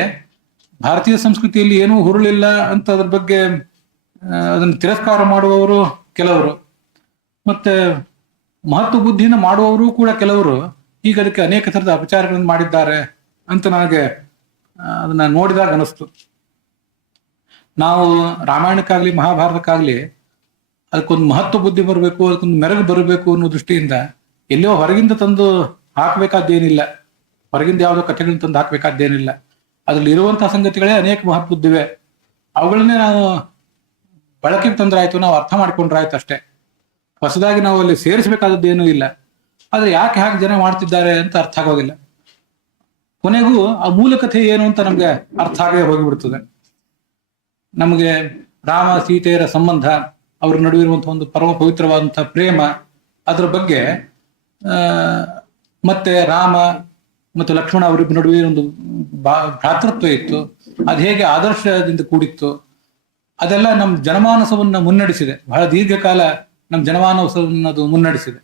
ಭಾರತೀಯ ಸಂಸ್ಕೃತಿಯಲ್ಲಿ ಏನೂ ಹುರುಳಿಲ್ಲ ಅಂತ ಅದ್ರ ಬಗ್ಗೆ ಅದನ್ನು ತಿರಸ್ಕಾರ ಮಾಡುವವರು ಕೆಲವರು, ಮತ್ತೆ ಮಹತ್ವ ಬುದ್ಧಿನ ಮಾಡುವವರು ಕೂಡ ಕೆಲವರು ಈಗ ಅದಕ್ಕೆ ಅನೇಕ ಥರದ ಅಪಚಾರಗಳನ್ನು ಮಾಡಿದ್ದಾರೆ ಅಂತ ನನಗೆ ಅದನ್ನ ನೋಡಿದಾಗ ಅನಿಸ್ತು. ನಾವು ರಾಮಾಯಣಕ್ಕಾಗ್ಲಿ ಮಹಾಭಾರತಕ್ಕಾಗ್ಲಿ ಅದಕ್ಕೊಂದು ಮಹತ್ವ ಬುದ್ಧಿ ಬರಬೇಕು, ಅದಕ್ಕೊಂದು ಮೆರುಗು ಬರಬೇಕು ಅನ್ನೋ ದೃಷ್ಟಿಯಿಂದ ಎಲ್ಲೋ ಹೊರಗಿಂದ ತಂದು ಹಾಕಬೇಕಾದ್ದೇನಿಲ್ಲ, ಹೊರಗಿಂದ ಯಾವುದೋ ಕಥೆಗಳನ್ನ ತಂದು ಹಾಕಬೇಕಾದ್ದೇನಿಲ್ಲ. ಅದ್ರಲ್ಲಿ ಇರುವಂತಹ ಸಂಗತಿಗಳೇ ಅನೇಕ ಮಹತ್ವದ್ದಿವೆ. ಅವುಗಳನ್ನೇ ನಾವು ಬಳಕೆಗೆ ತಂದ್ರಾಯ್ತು, ನಾವು ಅರ್ಥ ಮಾಡ್ಕೊಂಡ್ರಾಯ್ತು ಅಷ್ಟೇ. ಹೊಸದಾಗಿ ನಾವು ಅಲ್ಲಿ ಸೇರಿಸಬೇಕಾದದ್ದು ಏನೂ ಇಲ್ಲ. ಆದ್ರೆ ಯಾಕೆ ಹಾಗೆ ಜನ ಮಾಡ್ತಿದ್ದಾರೆ ಅಂತ ಅರ್ಥ ಆಗೋದಿಲ್ಲ. ಕೊನೆಗೂ ಆ ಮೂಲ ಕಥೆ ಏನು ಅಂತ ನಮ್ಗೆ ಅರ್ಥ ಆಗೇ ಹೋಗಿಬಿಡ್ತದೆ. ನಮಗೆ ರಾಮ ಸೀತೆಯರ ಸಂಬಂಧ, ಅವ್ರ ನಡುವೆ ಇರುವಂತಹ ಒಂದು ಪರಮ ಪವಿತ್ರವಾದಂತಹ ಪ್ರೇಮ, ಅದರ ಬಗ್ಗೆ ಮತ್ತೆ ರಾಮ ಮತ್ತು ಲಕ್ಷ್ಮಣ ಅವರಿಬ್ಬರ ನಡುವೆ ಒಂದು ಭ್ರಾತೃತ್ವ ಇತ್ತು, ಅದು ಹೇಗೆ ಆದರ್ಶದಿಂದ ಕೂಡಿತ್ತು, ಅದೆಲ್ಲ ನಮ್ಮ ಜನಮಾನಸವನ್ನ ಮುನ್ನಡೆಸಿದೆ. ಬಹಳ ದೀರ್ಘಕಾಲ ನಮ್ಮ ಜನಮಾನಸವನ್ನ ಅದು ಮುನ್ನಡೆಸಿದೆ.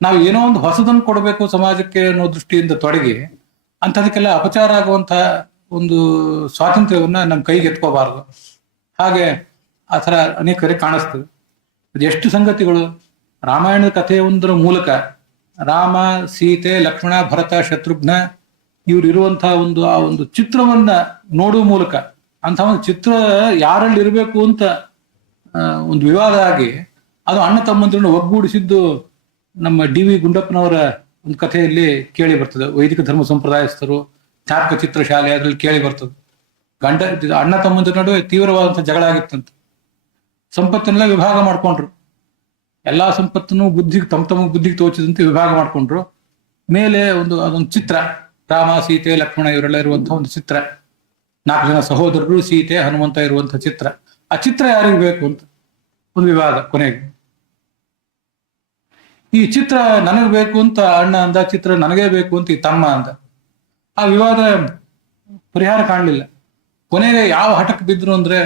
ನಾವು ಏನೋ ಒಂದು ಹೊಸದನ್ನು ಕೊಡಬೇಕು ಸಮಾಜಕ್ಕೆ ಅನ್ನೋ ದೃಷ್ಟಿಯಿಂದ ತೊಡಗಿ ಅಂಥದಕ್ಕೆಲ್ಲ ಅಪಚಾರ ಆಗುವಂತಹ ಒಂದು ಸ್ವಾತಂತ್ರ್ಯವನ್ನ ನಮ್ಮ ಕೈಗೆ ಎತ್ಕೋಬಾರದು. ಹಾಗೆ ಆ ಥರ ಅನೇಕ ಕಡೆ ಕಾಣಿಸ್ತದೆ. ಅದೆಷ್ಟು ಸಂಗತಿಗಳು ರಾಮಾಯಣದ ಕಥೆಯೊಂದರ ಮೂಲಕ ರಾಮ, ಸೀತೆ, ಲಕ್ಷ್ಮಣ, ಭರತ, ಶತ್ರುಘ್ನ ಇವ್ರು ಇರುವಂತಹ ಆ ಒಂದು ಚಿತ್ರವನ್ನ ನೋಡುವ ಮೂಲಕ, ಅಂತ ಒಂದು ಚಿತ್ರ ಯಾರಲ್ಲಿ ಇರಬೇಕು ಅಂತ ಒಂದು ವಿವಾದ ಆಗಿ ಅದು ಅಣ್ಣ ತಮ್ಮಂದ್ರನ್ನು ಒಗ್ಗೂಡಿಸಿದ್ದು ನಮ್ಮ ಡಿ.ವಿ. ಗುಂಡಪ್ಪನವರ ಒಂದು ಕಥೆಯಲ್ಲಿ ಕೇಳಿ ಬರ್ತದೆ. ವೈದಿಕ ಧರ್ಮ ಸಂಪ್ರದಾಯಸ್ಥರು, ಜ್ಞಾಪಕ ಚಿತ್ರಶಾಲೆ, ಅದ್ರಲ್ಲಿ ಕೇಳಿ ಬರ್ತದೆ. ಅಣ್ಣ ತಮ್ಮಂದ್ರ ನಡುವೆ ತೀವ್ರವಾದಂತಹ ಜಗಳ ಆಗಿತ್ತಂತ. ಸಂಪತ್ತನ್ನೆಲ್ಲ ವಿಭಾಗ ಮಾಡ್ಕೊಂಡ್ರು. ಎಲ್ಲಾ ಸಂಪತ್ತನ್ನು ತಮ್ಮ ಬುದ್ಧಿಗೆ ತೋಚಿದಂತೆ ವಿಭಾಗ ಮಾಡ್ಕೊಂಡ್ರು. ಮೇಲೆ ಅದೊಂದು ಚಿತ್ರ, ರಾಮ, ಸೀತೆ, ಲಕ್ಷ್ಮಣ ಇವರೆಲ್ಲ ಇರುವಂತಹ ಒಂದು ಚಿತ್ರ, 4 ಜನ ಸಹೋದರರು, ಸೀತೆ, ಹನುಮಂತ ಇರುವಂತಹ ಚಿತ್ರ. ಆ ಚಿತ್ರ ಯಾರಿಗೆ ಬೇಕು ಅಂತ ಒಂದು ವಿವಾದ. ಕೊನೆಗೆ ಈ ಚಿತ್ರ ನನಗೆ ಬೇಕು ಅಂತ ಅಣ್ಣ ಅಂದ, ಚಿತ್ರ ನನಗೇ ಬೇಕು ಅಂತ ಈ ತಮ್ಮ ಅಂದ. ಆ ವಿವಾದ ಪರಿಹಾರ ಕಾಣಲಿಲ್ಲ. ಕೊನೆಗೆ ಯಾವ ಹಠಕ್ಕೆ ಬಿದ್ರು ಅಂದ್ರೆ,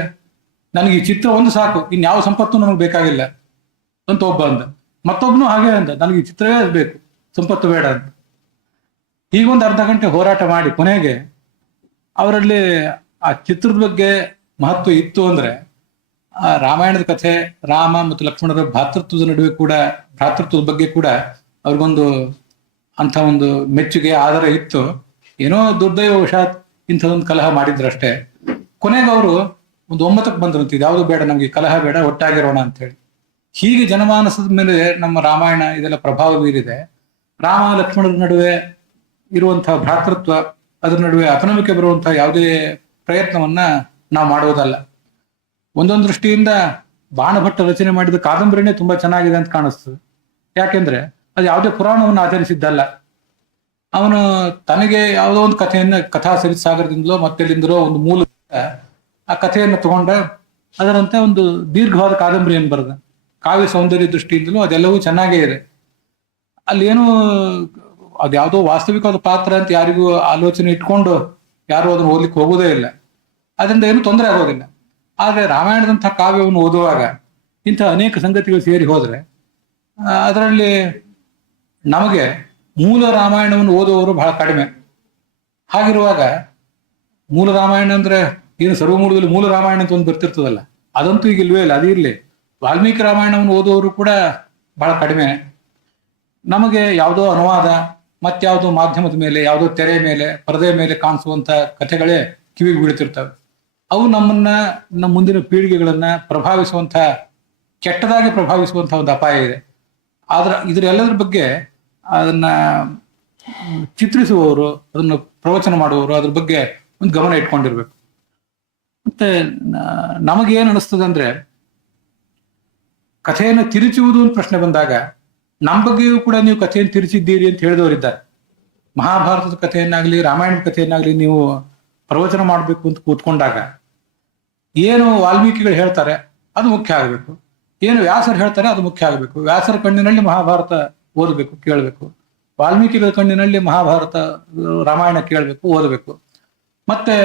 ನನಗೆ ಈ ಚಿತ್ರ ಒಂದು ಸಾಕು, ಇನ್ಯಾವ ಸಂಪತ್ತು ನನಗೆ ಬೇಕಾಗಿಲ್ಲ ಅಂತ ಒಬ್ಬ ಅಂದ. ಮತ್ತೊಬ್ಬನು ಹಾಗೆ ಅಂದ, ನನಗೆ ಈ ಚಿತ್ರವೇ ಬೇಕು, ಸಂಪತ್ತು ಬೇಡ ಅಂತ. ಹೀಗೊಂದು ಅರ್ಧ ಗಂಟೆ ಹೋರಾಟ ಮಾಡಿ ಕೊನೆಗೆ ಅವರಲ್ಲಿ ಆ ಚಿತ್ರದ ಬಗ್ಗೆ ಮಹತ್ವ ಇತ್ತು ಅಂದ್ರೆ, ಆ ರಾಮಾಯಣದ ಕಥೆ, ರಾಮ ಮತ್ತು ಲಕ್ಷ್ಮಣರ ಭ್ರಾತೃತ್ವದ ಬಗ್ಗೆ ಕೂಡ ಅವ್ರಿಗೊಂದು ಅಂಥ ಒಂದು ಮೆಚ್ಚುಗೆ, ಆಧಾರ ಇತ್ತು. ಏನೋ ದುರ್ದೈವವಶಾತ್ ಇಂಥದೊಂದು ಕಲಹ ಮಾಡಿದ್ರಷ್ಟೇ. ಕೊನೆಗೆ ಅವರು ಒಂದು ಒಮ್ಮತಕ್ಕೆ ಬಂದ್ರಂತ, ಯಾವುದು ಬೇಡ, ನಮ್ಗೆ ಕಲಹ ಬೇಡ, ಒಟ್ಟಾಗಿರೋಣ ಅಂತ ಹೇಳಿ. ಹೀಗೆ ಜನಮಾನಸದ ಮೇಲೆ ನಮ್ಮ ರಾಮಾಯಣ ಇದೆಲ್ಲ ಪ್ರಭಾವ ಬೀರಿದೆ. ರಾಮ ಲಕ್ಷ್ಮಣರ ನಡುವೆ ಇರುವಂತಹ ಭ್ರಾತೃತ್ವ, ಅದರ ನಡುವೆ ಅಪನಂಬಿಕೆ ಬರುವಂತಹ ಯಾವುದೇ ಪ್ರಯತ್ನವನ್ನ ನಾವು ಮಾಡುವುದಲ್ಲ. ಒಂದೊಂದು ದೃಷ್ಟಿಯಿಂದ ಬಾಣಭಟ್ಟ ರಚನೆ ಮಾಡಿದ ಕಾದಂಬರಿನೇ ತುಂಬಾ ಚೆನ್ನಾಗಿದೆ ಅಂತ ಕಾಣಿಸ್ತದೆ. ಯಾಕೆಂದ್ರೆ ಅದು ಯಾವುದೇ ಪುರಾಣವನ್ನು ಆಚರಿಸಿದ್ದಲ್ಲ. ಅವನು ತನಗೆ ಯಾವುದೋ ಒಂದು ಕಥಾ ಸರಿಸಾಗರದಿಂದಲೋ ಮತ್ತೆಲ್ಲಿಂದಲೋ ಒಂದು ಮೂಲ ಆ ಕಥೆಯನ್ನು ತಗೊಂಡ ಅದರಂತೆ ಒಂದು ದೀರ್ಘವಾದ ಕಾದಂಬರಿಯನ್ನು ಬರೆದ. ಕಾವ್ಯ ಸೌಂದರ್ಯ ದೃಷ್ಟಿಯಿಂದಲೂ ಅದೆಲ್ಲವೂ ಚೆನ್ನಾಗೇ ಇದೆ. ಅಲ್ಲೇನು ಅದ್ಯಾವುದೋ ವಾಸ್ತವಿಕವಾದ ಪಾತ್ರ ಅಂತ ಯಾರಿಗೂ ಆಲೋಚನೆ ಇಟ್ಕೊಂಡು ಯಾರು ಅದನ್ನು ಓದ್ಲಿಕ್ಕೆ ಹೋಗೋದೇ ಇಲ್ಲ. ಅದರಿಂದ ಏನು ತೊಂದರೆ ಆಗೋದಿಲ್ಲ. ಆದ್ರೆ ರಾಮಾಯಣದಂತಹ ಕಾವ್ಯವನ್ನು ಓದುವಾಗ ಇಂಥ ಅನೇಕ ಸಂಗತಿಗಳು ಸೇರಿ ಹೋದ್ರೆ ಅದರಲ್ಲಿ ನಮಗೆ ಮೂಲ ರಾಮಾಯಣವನ್ನು ಓದುವವರು ಬಹಳ ಕಡಿಮೆ. ಹಾಗಿರುವಾಗ ಮೂಲ ರಾಮಾಯಣ ಅಂದ್ರೆ ಏನು ಸರ್ವಮೂಲದಲ್ಲಿ ಮೂಲ ರಾಮಾಯಣ ಅಂತ ಒಂದು ಬರ್ತಿರ್ತದಲ್ಲ, ಅದಂತೂ ಈಗ ಇಲ್ವೇ ಇಲ್ಲ. ಅದು ಇರ್ಲಿ. ವಾಲ್ಮೀಕಿ ರಾಮಾಯಣವನ್ನು ಓದುವವರು ಕೂಡ ಬಹಳ ಕಡಿಮೆ. ನಮಗೆ ಯಾವುದೋ ಅನುವಾದ, ಮತ್ಯಾವುದೋ ಮಾಧ್ಯಮದ ಮೇಲೆ, ಯಾವುದೋ ತೆರೆ ಮೇಲೆ, ಪರದೆ ಮೇಲೆ ಕಾಣಿಸುವಂತ ಕಥೆಗಳೇ ಕಿವಿಗೆ ಬೀಳ್ತಿರ್ತವೆ. ಅವು ನಮ್ಮ ಮುಂದಿನ ಪೀಳಿಗೆಗಳನ್ನ ಕೆಟ್ಟದಾಗಿ ಪ್ರಭಾವಿಸುವಂತಹ ಒಂದು ಅಪಾಯ ಇದೆ. ಆದ್ರೆ ಇದರೆಲ್ಲದರ ಬಗ್ಗೆ ಅದನ್ನ ಚಿತ್ರಿಸುವವರು, ಅದನ್ನು ಪ್ರವಚನ ಮಾಡುವವರು ಅದ್ರ ಬಗ್ಗೆ ಒಂದು ಗಮನ ಇಟ್ಕೊಂಡಿರ್ಬೇಕು. ಮತ್ತೆ ನಮಗೇನು ಅನಿಸ್ತದೆ ಅಂದ್ರೆ, ಕಥೆಯನ್ನು ತಿರುಚುವುದು ಅಂತ ಪ್ರಶ್ನೆ ಬಂದಾಗ ನಮ್ಮ ಬಗ್ಗೆಯೂ ಕೂಡ ನೀವು ಕಥೆಯನ್ನು ತಿರುಚಿದ್ದೀರಿ ಅಂತ ಹೇಳಿದವರಿದ್ದಾರೆ. ಮಹಾಭಾರತದ ಕಥೆಯನ್ನಾಗ್ಲಿ ರಾಮಾಯಣದ ಕಥೆಯನ್ನಾಗ್ಲಿ ನೀವು ಪ್ರವಚನ ಮಾಡಬೇಕು ಅಂತ ಕೂತ್ಕೊಂಡಾಗ ಏನು ವಾಲ್ಮೀಕಿಗಳು ಹೇಳ್ತಾರೆ ಅದು ಮುಖ್ಯ ಆಗಬೇಕು, ಏನು ವ್ಯಾಸರು ಹೇಳ್ತಾರೆ ಅದು ಮುಖ್ಯ ಆಗಬೇಕು. ವ್ಯಾಸರ ಕಣ್ಣಿನಲ್ಲಿ ಮಹಾಭಾರತ ಓದಬೇಕು, ಕೇಳಬೇಕು. ವಾಲ್ಮೀಕಿಗಳ ಕಣ್ಣಿನಲ್ಲಿ ಮಹಾಭಾರತ ರಾಮಾಯಣ ಕೇಳಬೇಕು, ಓದಬೇಕು. ಮತ್ತೆ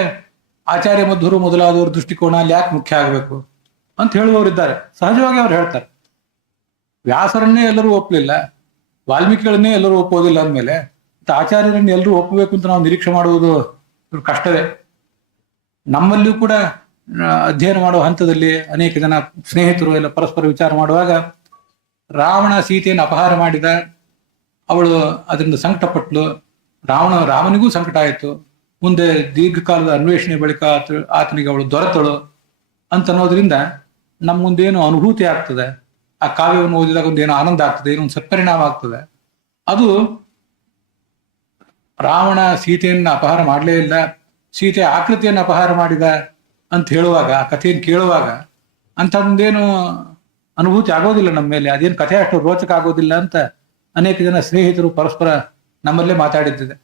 ಆಚಾರ್ಯ ಮಧ್ವರು ಮೊದಲಾದವ್ರ ದೃಷ್ಟಿಕೋನ ಅಲ್ಲಿ ಯಾಕೆ ಮುಖ್ಯ ಆಗಬೇಕು ಅಂತ ಹೇಳುವವರಿದ್ದಾರೆ. ಸಹಜವಾಗಿ ಅವ್ರು ಹೇಳ್ತಾರೆ. ವ್ಯಾಸರನ್ನೇ ಎಲ್ಲರೂ ಒಪ್ಪಲಿಲ್ಲ, ವಾಲ್ಮೀಕಿಗಳನ್ನೇ ಎಲ್ಲರೂ ಒಪ್ಪೋದಿಲ್ಲ ಅಂದಮೇಲೆ ಆಚಾರ್ಯರನ್ನು ಎಲ್ಲರೂ ಒಪ್ಪಬೇಕು ಅಂತ ನಾವು ನಿರೀಕ್ಷೆ ಮಾಡುವುದು ಕಷ್ಟವೇ. ನಮ್ಮಲ್ಲಿಯೂ ಕೂಡ ಅಧ್ಯಯನ ಮಾಡುವ ಹಂತದಲ್ಲಿ ಅನೇಕ ಜನ ಸ್ನೇಹಿತರು ಎಲ್ಲ ಪರಸ್ಪರ ವಿಚಾರ ಮಾಡುವಾಗ, ರಾವಣ ಸೀತೆಯನ್ನು ಅಪಹಾರ ಮಾಡಿದ, ಅವಳು ಅದರಿಂದ ಸಂಕಟಪಟ್ಲು, ರಾಮನಿಗೂ ಸಂಕಟ ಆಯಿತು. ಮುಂದೆ ದೀರ್ಘಕಾಲದ ಅನ್ವೇಷಣೆ ಬಳಿಕ ಆತನಿಗೆ ಅವಳು ದೊರೆತಳು ಅಂತ ಅನ್ನೋದ್ರಿಂದ ನಮ್ಮ ಮುಂದೇನು ಅನುಭೂತಿ ಆಗ್ತದೆ, ಆ ಕಾವ್ಯವನ್ನು ಓದಿದಾಗ ಒಂದೇನೋ ಆನಂದ ಆಗ್ತದೆ, ಏನೊಂದು ಸತ್ಪರಿಣಾಮ ಆಗ್ತದೆ. ಅದು ರಾವಣ ಸೀತೆಯನ್ನ ಅಪಹಾರ ಮಾಡಲೇ ಇಲ್ಲ, ಸೀತೆ ಆಕೃತಿಯನ್ನು ಅಪಹಾರ ಮಾಡಿದ ಅಂತ ಹೇಳುವಾಗ, ಆ ಕಥೆಯನ್ನು ಕೇಳುವಾಗ ಅಂಥದ್ದೊಂದೇನು ಅನುಭೂತಿ ಆಗೋದಿಲ್ಲ ನಮ್ಮ ಮೇಲೆ, ಅದೇನು ಕಥೆ ಅಷ್ಟು ರೋಚಕ ಆಗೋದಿಲ್ಲ ಅಂತ ಅನೇಕ ಜನ ಸ್ನೇಹಿತರು ಪರಸ್ಪರ ನಮ್ಮಲ್ಲೇ ಮಾತಾಡಿದ್ದಿದೆ.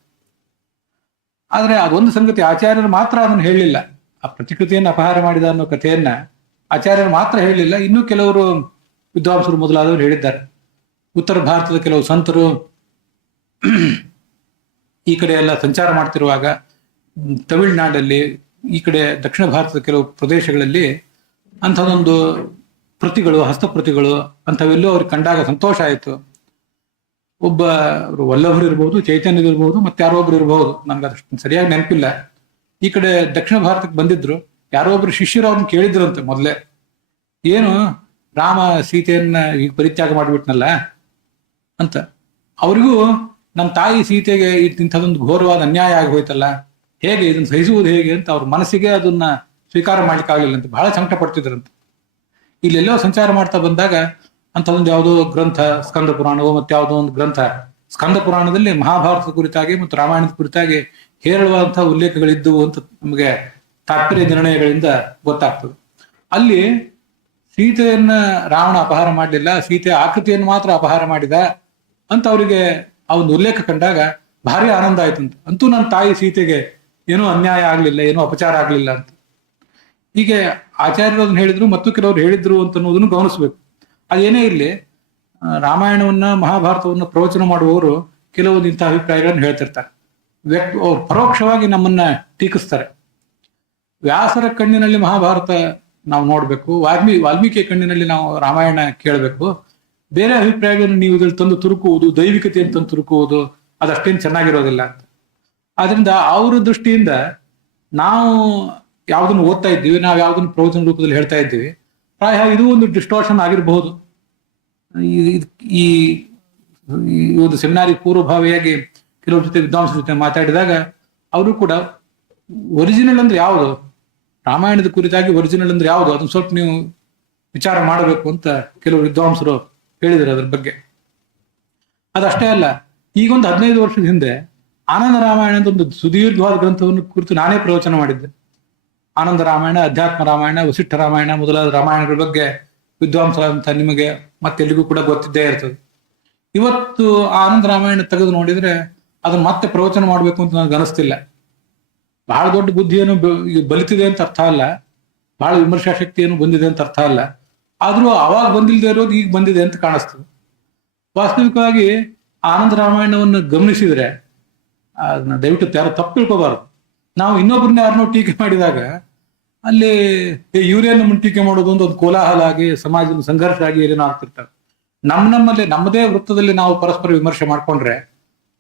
ಆದ್ರೆ ಅದೊಂದು ಸಂಗತಿ, ಆಚಾರ್ಯರು ಮಾತ್ರ ಅದನ್ನು ಹೇಳಲಿಲ್ಲ. ಆ ಪ್ರತಿಕೃತಿಯನ್ನು ಅಪಹಾರ ಮಾಡಿದ ಅನ್ನೋ ಕಥೆಯನ್ನ ಆಚಾರ್ಯರು ಮಾತ್ರ ಹೇಳಲಿಲ್ಲ, ಇನ್ನೂ ಕೆಲವರು ವಿದ್ವಾಂಸರು ಮೊದಲಾದವರು ಹೇಳಿದ್ದಾರೆ. ಉತ್ತರ ಭಾರತದ ಕೆಲವು ಸಂತರು ಈ ಕಡೆ ಎಲ್ಲ ಸಂಚಾರ ಮಾಡ್ತಿರುವಾಗ ತಮಿಳುನಾಡಲ್ಲಿ, ಈ ಕಡೆ ದಕ್ಷಿಣ ಭಾರತದ ಕೆಲವು ಪ್ರದೇಶಗಳಲ್ಲಿ ಅಂಥದೊಂದು ಪ್ರತಿಗಳು, ಹಸ್ತಪ್ರತಿಗಳು ಅಂಥವೆಲ್ಲೂ ಅವ್ರಿಗೆ ಕಂಡಾಗ ಸಂತೋಷ ಆಯಿತು. ಒಬ್ಬ ವಲ್ಲಭರು ಇರ್ಬೋದು, ಚೈತನ್ಯರು ಇರ್ಬೋದು, ಮತ್ತೆ ಯಾರೋ ಒಬ್ರು ಇರ್ಬೋದು, ನಮ್ಗೆ ಅದಷ್ಟು ಸರಿಯಾಗಿ ನೆನಪಿಲ್ಲ. ಈ ಕಡೆ ದಕ್ಷಿಣ ಭಾರತಕ್ಕೆ ಬಂದಿದ್ರು, ಯಾರೋ ಒಬ್ರು ಶಿಷ್ಯರು ಅವ್ರನ್ನ ಕೇಳಿದ್ರಂತೆ ಮೊದಲೇ, ಏನು ರಾಮ ಸೀತೆಯನ್ನ ಈಗ ಪರಿತ್ಯಾಗ ಮಾಡಿಬಿಟ್ನಲ್ಲ ಅಂತ. ಅವರಿಗೂ ನಮ್ಮ ತಾಯಿ ಸೀತೆಗೆ ಇಂಥದೊಂದು ಘೋರವಾದ ಅನ್ಯಾಯ ಆಗಿ ಹೋಯ್ತಲ್ಲ, ಹೇಗೆ ಇದನ್ನ ಸಹಿಸುವುದು ಹೇಗೆ ಅಂತ ಅವ್ರ ಮನಸ್ಸಿಗೆ ಅದನ್ನ ಸ್ವೀಕಾರ ಮಾಡ್ಲಿಕ್ಕಾಗಲಿಲ್ಲ ಅಂತ ಬಹಳ ಸಂಕಟ ಪಡ್ತಿದ್ರಂತೆ. ಇಲ್ಲೆಲ್ಲೋ ಸಂಚಾರ ಮಾಡ್ತಾ ಬಂದಾಗ ಅಂಥದೊಂದು ಯಾವುದೋ ಗ್ರಂಥ, ಸ್ಕಂದ ಪುರಾಣವೋ ಮತ್ತೆ ಯಾವುದೋ ಒಂದು ಗ್ರಂಥ, ಸ್ಕಂದ ಪುರಾಣದಲ್ಲಿ ಮಹಾಭಾರತದ ಕುರಿತಾಗಿ ಮತ್ತು ರಾಮಾಯಣದ ಕುರಿತಾಗಿ ಹೇರಳವಾದಂತಹ ಉಲ್ಲೇಖಗಳಿದ್ದವು ಅಂತ ನಮಗೆ ತಾತ್ಪರ್ಯ ನಿರ್ಣಯಗಳಿಂದ ಗೊತ್ತಾಗ್ತದೆ. ಅಲ್ಲಿ ಸೀತೆಯನ್ನ ರಾವಣ ಅಪಹಾರ ಮಾಡಲಿಲ್ಲ, ಸೀತೆಯ ಆಕೃತಿಯನ್ನು ಮಾತ್ರ ಅಪಹಾರ ಮಾಡಿದ ಅಂತ ಅವರಿಗೆ ಆ ಒಂದು ಉಲ್ಲೇಖ ಕಂಡಾಗ ಭಾರಿ ಆನಂದ ಆಯ್ತಂತ. ಅಂತೂ ನನ್ನ ತಾಯಿ ಸೀತೆಗೆ ಏನೂ ಅನ್ಯಾಯ ಆಗ್ಲಿಲ್ಲ, ಏನೂ ಅಪಚಾರ ಆಗ್ಲಿಲ್ಲ ಅಂತ. ಹೀಗೆ ಆಚಾರ್ಯರು ಅದನ್ನ ಹೇಳಿದ್ರು, ಮತ್ತು ಕೆಲವರು ಹೇಳಿದ್ರು ಅಂತ ಅನ್ನೋದನ್ನು ಗಮನಿಸ್ಬೇಕು. ಅದೇನೇ ಇರಲಿ, ರಾಮಾಯಣವನ್ನ ಮಹಾಭಾರತವನ್ನ ಪ್ರವಚನ ಮಾಡುವವರು ಕೆಲವೊಂದು ಇಂಥ ಅಭಿಪ್ರಾಯಗಳನ್ನು ಹೇಳ್ತಿರ್ತಾರೆ. ಅವ್ರು ಪರೋಕ್ಷವಾಗಿ ನಮ್ಮನ್ನ ಟೀಕಿಸ್ತಾರೆ. ವ್ಯಾಸರ ಕಣ್ಣಿನಲ್ಲಿ ಮಹಾಭಾರತ ನಾವು ನೋಡ್ಬೇಕು, ವಾಲ್ಮೀಕಿಯ ಕಣ್ಣಿನಲ್ಲಿ ನಾವು ರಾಮಾಯಣ ಕೇಳಬೇಕು. ಬೇರೆ ಅಭಿಪ್ರಾಯಗಳನ್ನು ನೀವು ಇದ್ರಲ್ಲಿ ತಂದು ತುರುಕುವುದು, ದೈವಿಕತೆಯನ್ನು ತಂದು ತುರುಕುವುದು ಅದಷ್ಟೇನು ಚೆನ್ನಾಗಿರೋದಿಲ್ಲ ಅಂತ. ಆದ್ರಿಂದ ಅವರ ದೃಷ್ಟಿಯಿಂದ ನಾವು ಯಾವ್ದನ್ನು ಓದ್ತಾ ಇದ್ದೀವಿ, ನಾವು ಯಾವ್ದನ್ನು ಪ್ರವಚನ ರೂಪದಲ್ಲಿ ಹೇಳ್ತಾ ಇದ್ದೀವಿ, ಪ್ರಾಯ ಇದು ಒಂದು ಡಿಸ್ಟೋರ್ಷನ್ ಆಗಿರಬಹುದು. ಈ ಒಂದು ಸೆಮಿನಾರಿ ಪೂರ್ವಭಾವಿಯಾಗಿ ಕೆಲವ್ರ ಜೊತೆ ವಿದ್ವಾಂಸರ ಜೊತೆ ಮಾತಾಡಿದಾಗ ಅವರು ಕೂಡ ಒರಿಜಿನಲ್ ಅಂದ್ರೆ ಯಾವುದು, ರಾಮಾಯಣದ ಕುರಿತಾಗಿ ಒರಿಜಿನಲ್ ಅಂದ್ರೆ ಯಾವುದು, ಅದನ್ನ ಸ್ವಲ್ಪ ನೀವು ವಿಚಾರ ಮಾಡಬೇಕು ಅಂತ ಕೆಲವು ವಿದ್ವಾಂಸರು ಹೇಳಿದರು ಅದ್ರ ಬಗ್ಗೆ. ಅದಷ್ಟೇ ಅಲ್ಲ, ಈಗೊಂದು 15 ವರ್ಷದ ಹಿಂದೆ ಆನಂದ ರಾಮಾಯಣ ಅಂತ ಒಂದು ಸುದೀರ್ಘವಾದ ಗ್ರಂಥವನ್ನು ಕುರಿತು ನಾನೇ ಪ್ರವಚನ ಮಾಡಿದ್ದೆ. ಆನಂದ ರಾಮಾಯಣ, ಅಧ್ಯಾತ್ಮ ರಾಮಾಯಣ, ವಸಿಷ್ಠ ರಾಮಾಯಣ ಮೊದಲಾದ ರಾಮಾಯಣಗಳ ಬಗ್ಗೆ ವಿದ್ವಾಂಸ ಅಂತ ನಿಮಗೆ ಮತ್ತೆಲ್ಲಿಗೂ ಕೂಡ ಗೊತ್ತಿದ್ದೇ ಇರ್ತದೆ. ಇವತ್ತು ಆ ಆನಂದ ರಾಮಾಯಣ ತೆಗೆದು ನೋಡಿದ್ರೆ ಅದನ್ನ ಮತ್ತೆ ಪ್ರವಚನ ಮಾಡ್ಬೇಕು ಅಂತ ನನಗೆ ಅನಿಸ್ತಿಲ್ಲ. ಬಹಳ ದೊಡ್ಡ ಬುದ್ಧಿಯನ್ನು ಬಲಿತಿದೆ ಅಂತ ಅರ್ಥ ಅಲ್ಲ, ಬಹಳ ವಿಮರ್ಶಾ ಶಕ್ತಿಯನ್ನು ಬಂದಿದೆ ಅಂತ ಅರ್ಥ ಅಲ್ಲ. ಆದ್ರೂ ಅವಾಗ ಬಂದಿಲ್ಲದೆ ಇರೋದು ಈಗ ಬಂದಿದೆ ಅಂತ ಕಾಣಿಸ್ತದೆ. ವಾಸ್ತವಿಕವಾಗಿ ಆನಂದ ರಾಮಾಯಣವನ್ನು ಗಮನಿಸಿದ್ರೆ ಅದನ್ನ ದಯವಿಟ್ಟು ಯಾರು ತಪ್ಪು ತಿಳ್ಕೋಬಾರದು. ನಾವು ಇನ್ನೊಬ್ಬರನ್ನ ಯಾರನ್ನೋ ಟೀಕೆ ಮಾಡಿದಾಗ ಅಲ್ಲಿ ಇವ್ರೇನು ಟೀಕೆ ಮಾಡೋದು ಒಂದು ಕೋಲಾಹಲ ಆಗಿ ಸಮಾಜದ ಸಂಘರ್ಷ ಆಗಿ ಏನೇನೋ ಆಗ್ತಿರ್ತಾರೆ. ನಮ್ಮಲ್ಲೇ ನಮ್ಮದೇ ವೃತ್ತದಲ್ಲಿ ನಾವು ಪರಸ್ಪರ ವಿಮರ್ಶೆ ಮಾಡ್ಕೊಂಡ್ರೆ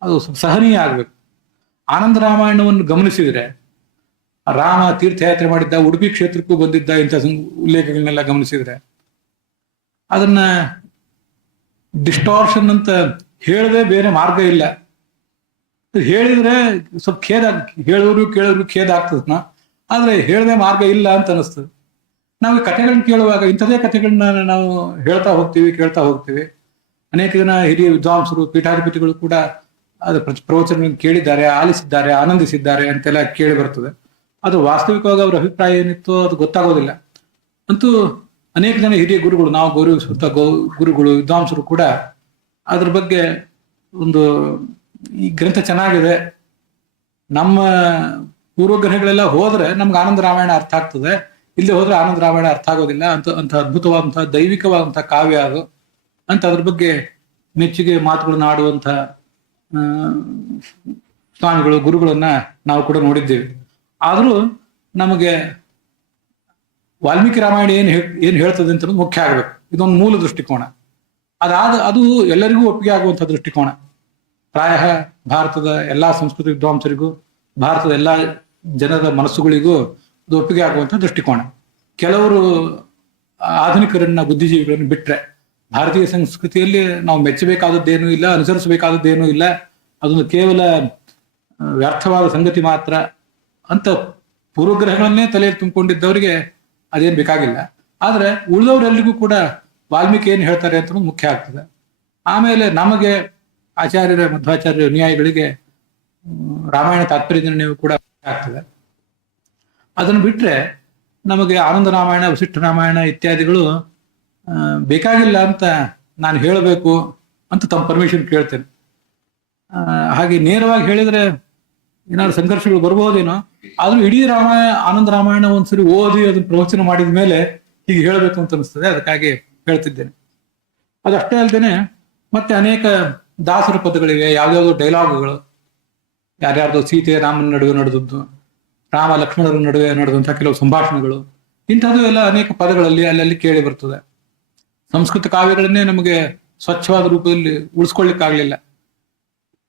ಅದು ಸಹನೀಯ ಆಗ್ಬೇಕು. ಆನಂದ ರಾಮಾಯಣವನ್ನು ಗಮನಿಸಿದ್ರೆ ರಾಮ ತೀರ್ಥಯಾತ್ರೆ ಮಾಡಿದ್ದ, ಉಡುಪಿ ಕ್ಷೇತ್ರಕ್ಕೂ ಬಂದಿದ್ದ, ಇಂಥ ಉಲ್ಲೇಖಗಳನ್ನೆಲ್ಲ ಗಮನಿಸಿದ್ರೆ ಅದನ್ನ ಡಿಸ್ಟಾರ್ಷನ್ ಅಂತ ಹೇಳದೆ ಬೇರೆ ಮಾರ್ಗ ಇಲ್ಲ. ಹೇಳಿದ್ರೆ ಸ್ವಲ್ಪ ಹೇಳೋರು ಕೇಳೋರು ಖೇದ ಆಗ್ತದ, ಆದ್ರೆ ಹೇಳದೆ ಮಾರ್ಗ ಇಲ್ಲ ಅಂತ ಅನಿಸ್ತದೆ. ನಾವು ಈ ಕಥೆಗಳನ್ನ ಕೇಳುವಾಗ ಇಂಥದೇ ಕಥೆಗಳನ್ನ ನಾವು ಹೇಳ್ತಾ ಹೋಗ್ತೀವಿ, ಕೇಳ್ತಾ ಹೋಗ್ತೀವಿ. ಅನೇಕ ಜನ ಹಿರಿಯ ವಿದ್ವಾಂಸರು, ಪೀಠಾಧಿಪತಿಗಳು ಕೂಡ ಅದು ಪ್ರವಚನ ಕೇಳಿದ್ದಾರೆ, ಆಲಿಸಿದ್ದಾರೆ, ಆನಂದಿಸಿದ್ದಾರೆ ಅಂತೆಲ್ಲ ಕೇಳಿ ಬರ್ತದೆ. ಅದು ವಾಸ್ತವಿಕವಾಗಿ ಅವರ ಅಭಿಪ್ರಾಯ ಏನಿತ್ತು ಅದು ಗೊತ್ತಾಗೋದಿಲ್ಲ. ಅಂತೂ ಅನೇಕ ಜನ ಹಿರಿಯ ಗುರುಗಳು, ನಾವು ಗೌರವಿಸುತ್ತ ಗುರುಗಳು, ವಿದ್ವಾಂಸರು ಕೂಡ ಅದ್ರ ಬಗ್ಗೆ ಒಂದು ಈ ಗ್ರಂಥ ಚೆನ್ನಾಗಿದೆ, ನಮ್ಮ ಪೂರ್ವಗ್ರಹಗಳೆಲ್ಲ ಹೋದ್ರೆ ನಮ್ಗೆ ಆನಂದ ರಾಮಾಯಣ ಅರ್ಥ ಆಗ್ತದೆ, ಇಲ್ಲಿ ಹೋದ್ರೆ ಆನಂದ ರಾಮಾಯಣ ಅರ್ಥ ಆಗೋದಿಲ್ಲ ಅಂತ ಅದ್ಭುತವಾದಂತಹ ದೈವಿಕವಾದಂತಹ ಕಾವ್ಯ ಅದು ಅಂತ ಅದ್ರ ಬಗ್ಗೆ ಮೆಚ್ಚುಗೆ ಮಾತುಗಳನ್ನ ಆಡುವಂತ ಸ್ವಾಮಿಗಳು, ಗುರುಗಳನ್ನ ನಾವು ಕೂಡ ನೋಡಿದ್ದೇವೆ. ಆದ್ರೂ ನಮಗೆ ವಾಲ್ಮೀಕಿ ರಾಮಾಯಣ ಏನ್ ಹೇಳ್ತದೆ ಅಂತ ಮುಖ್ಯ ಆಗ್ಬೇಕು. ಇದೊಂದು ಮೂಲ ದೃಷ್ಟಿಕೋನ. ಅದು ಎಲ್ಲರಿಗೂ ಒಪ್ಪಿಗೆ ಆಗುವಂತಹ ದೃಷ್ಟಿಕೋನ. ಪ್ರಾಯ ಭಾರತದ ಎಲ್ಲಾ ಸಂಸ್ಕೃತಿ ವಿದ್ವಾಂಸರಿಗೂ, ಭಾರತದ ಎಲ್ಲಾ ಜನರ ಮನಸ್ಸುಗಳಿಗೂ ಅದು ಒಪ್ಪಿಗೆ ಆಗುವಂತಹ ದೃಷ್ಟಿಕೋನ. ಕೆಲವರು ಆಧುನಿಕರನ್ನ, ಬುದ್ಧಿಜೀವಿಗಳನ್ನ ಬಿಟ್ರೆ ಭಾರತೀಯ ಸಂಸ್ಕೃತಿಯಲ್ಲಿ ನಾವು ಮೆಚ್ಚಬೇಕಾದದ್ದೇನೂ ಇಲ್ಲ, ಅನುಸರಿಸಬೇಕಾದದ್ದೇನೂ ಇಲ್ಲ, ಅದೊಂದು ಕೇವಲ ವ್ಯರ್ಥವಾದ ಸಂಗತಿ ಮಾತ್ರ ಅಂತ ಪೂರ್ವಗ್ರಹಗಳನ್ನೇ ತಲೆಯಲ್ಲಿ ತುಂಬಿಕೊಂಡಿದ್ದವರಿಗೆ ಅದೇನು ಬೇಕಾಗಿಲ್ಲ. ಆದ್ರೆ ಉಳಿದವರೆಲ್ಲರಿಗೂ ಕೂಡ ವಾಲ್ಮೀಕಿ ಏನು ಹೇಳ್ತಾರೆ ಅಂತ ಮುಖ್ಯ ಆಗ್ತದೆ. ಆಮೇಲೆ ನಮಗೆ ಆಚಾರ್ಯರ, ಮಧ್ವಾಚಾರ್ಯ ಅನುಯಾಯಿಗಳಿಗೆ ರಾಮಾಯಣ ತಾತ್ಪರ್ಯ ನಿರ್ಣಯ ಕೂಡ ಆಗ್ತದೆ. ಅದನ್ನು ಬಿಟ್ರೆ ನಮಗೆ ಆನಂದ ರಾಮಾಯಣ, ವಸಿಷ್ಠ ರಾಮಾಯಣ ಇತ್ಯಾದಿಗಳು ಬೇಕಾಗಿಲ್ಲ ಅಂತ ನಾನು ಹೇಳಬೇಕು ಅಂತ ತಮ್ಮ ಪರ್ಮಿಷನ್ ಕೇಳ್ತೇನೆ. ಹಾಗೆ ನೇರವಾಗಿ ಹೇಳಿದ್ರೆ ಏನಾದ್ರು ಸಂಘರ್ಷಗಳು ಬರ್ಬೋದೇನೋ, ಆದ್ರೂ ಇಡೀ ಆನಂದ ರಾಮಾಯಣ ಒಂದ್ಸರಿ ಓದಿ ಅದನ್ನ ಪ್ರವಚನ ಮಾಡಿದ ಮೇಲೆ ಹೀಗೆ ಹೇಳಬೇಕು ಅಂತ ಅನಿಸ್ತದೆ, ಅದಕ್ಕಾಗಿ ಹೇಳ್ತಿದ್ದೇನೆ. ಅದಷ್ಟೇ ಅಲ್ಲದೇನೆ ಮತ್ತೆ ಅನೇಕ ದಾಸರ ಪದಗಳಿವೆ, ಯಾವ್ಯಾವ್ದೋ ಡೈಲಾಗುಗಳು, ಯಾರ್ಯಾರ್ದೋ ಸೀತೆ ರಾಮನ ನಡುವೆ ನಡೆದದ್ದು, ರಾಮ ಲಕ್ಷ್ಮಣರ ನಡುವೆ ನಡೆದಂತಹ ಕೆಲವು ಸಂಭಾಷಣೆಗಳು, ಇಂಥದ್ದು ಎಲ್ಲ ಅನೇಕ ಪದಗಳಲ್ಲಿ ಅಲ್ಲಲ್ಲಿ ಕೇಳಿ ಬರ್ತದೆ. ಸಂಸ್ಕೃತ ಕಾವ್ಯಗಳನ್ನೇ ನಮಗೆ ಸ್ವಚ್ಛವಾದ ರೂಪದಲ್ಲಿ ಉಳಿಸ್ಕೊಳ್ಳಿಕ್ಕಾಗ್ಲಿಲ್ಲ.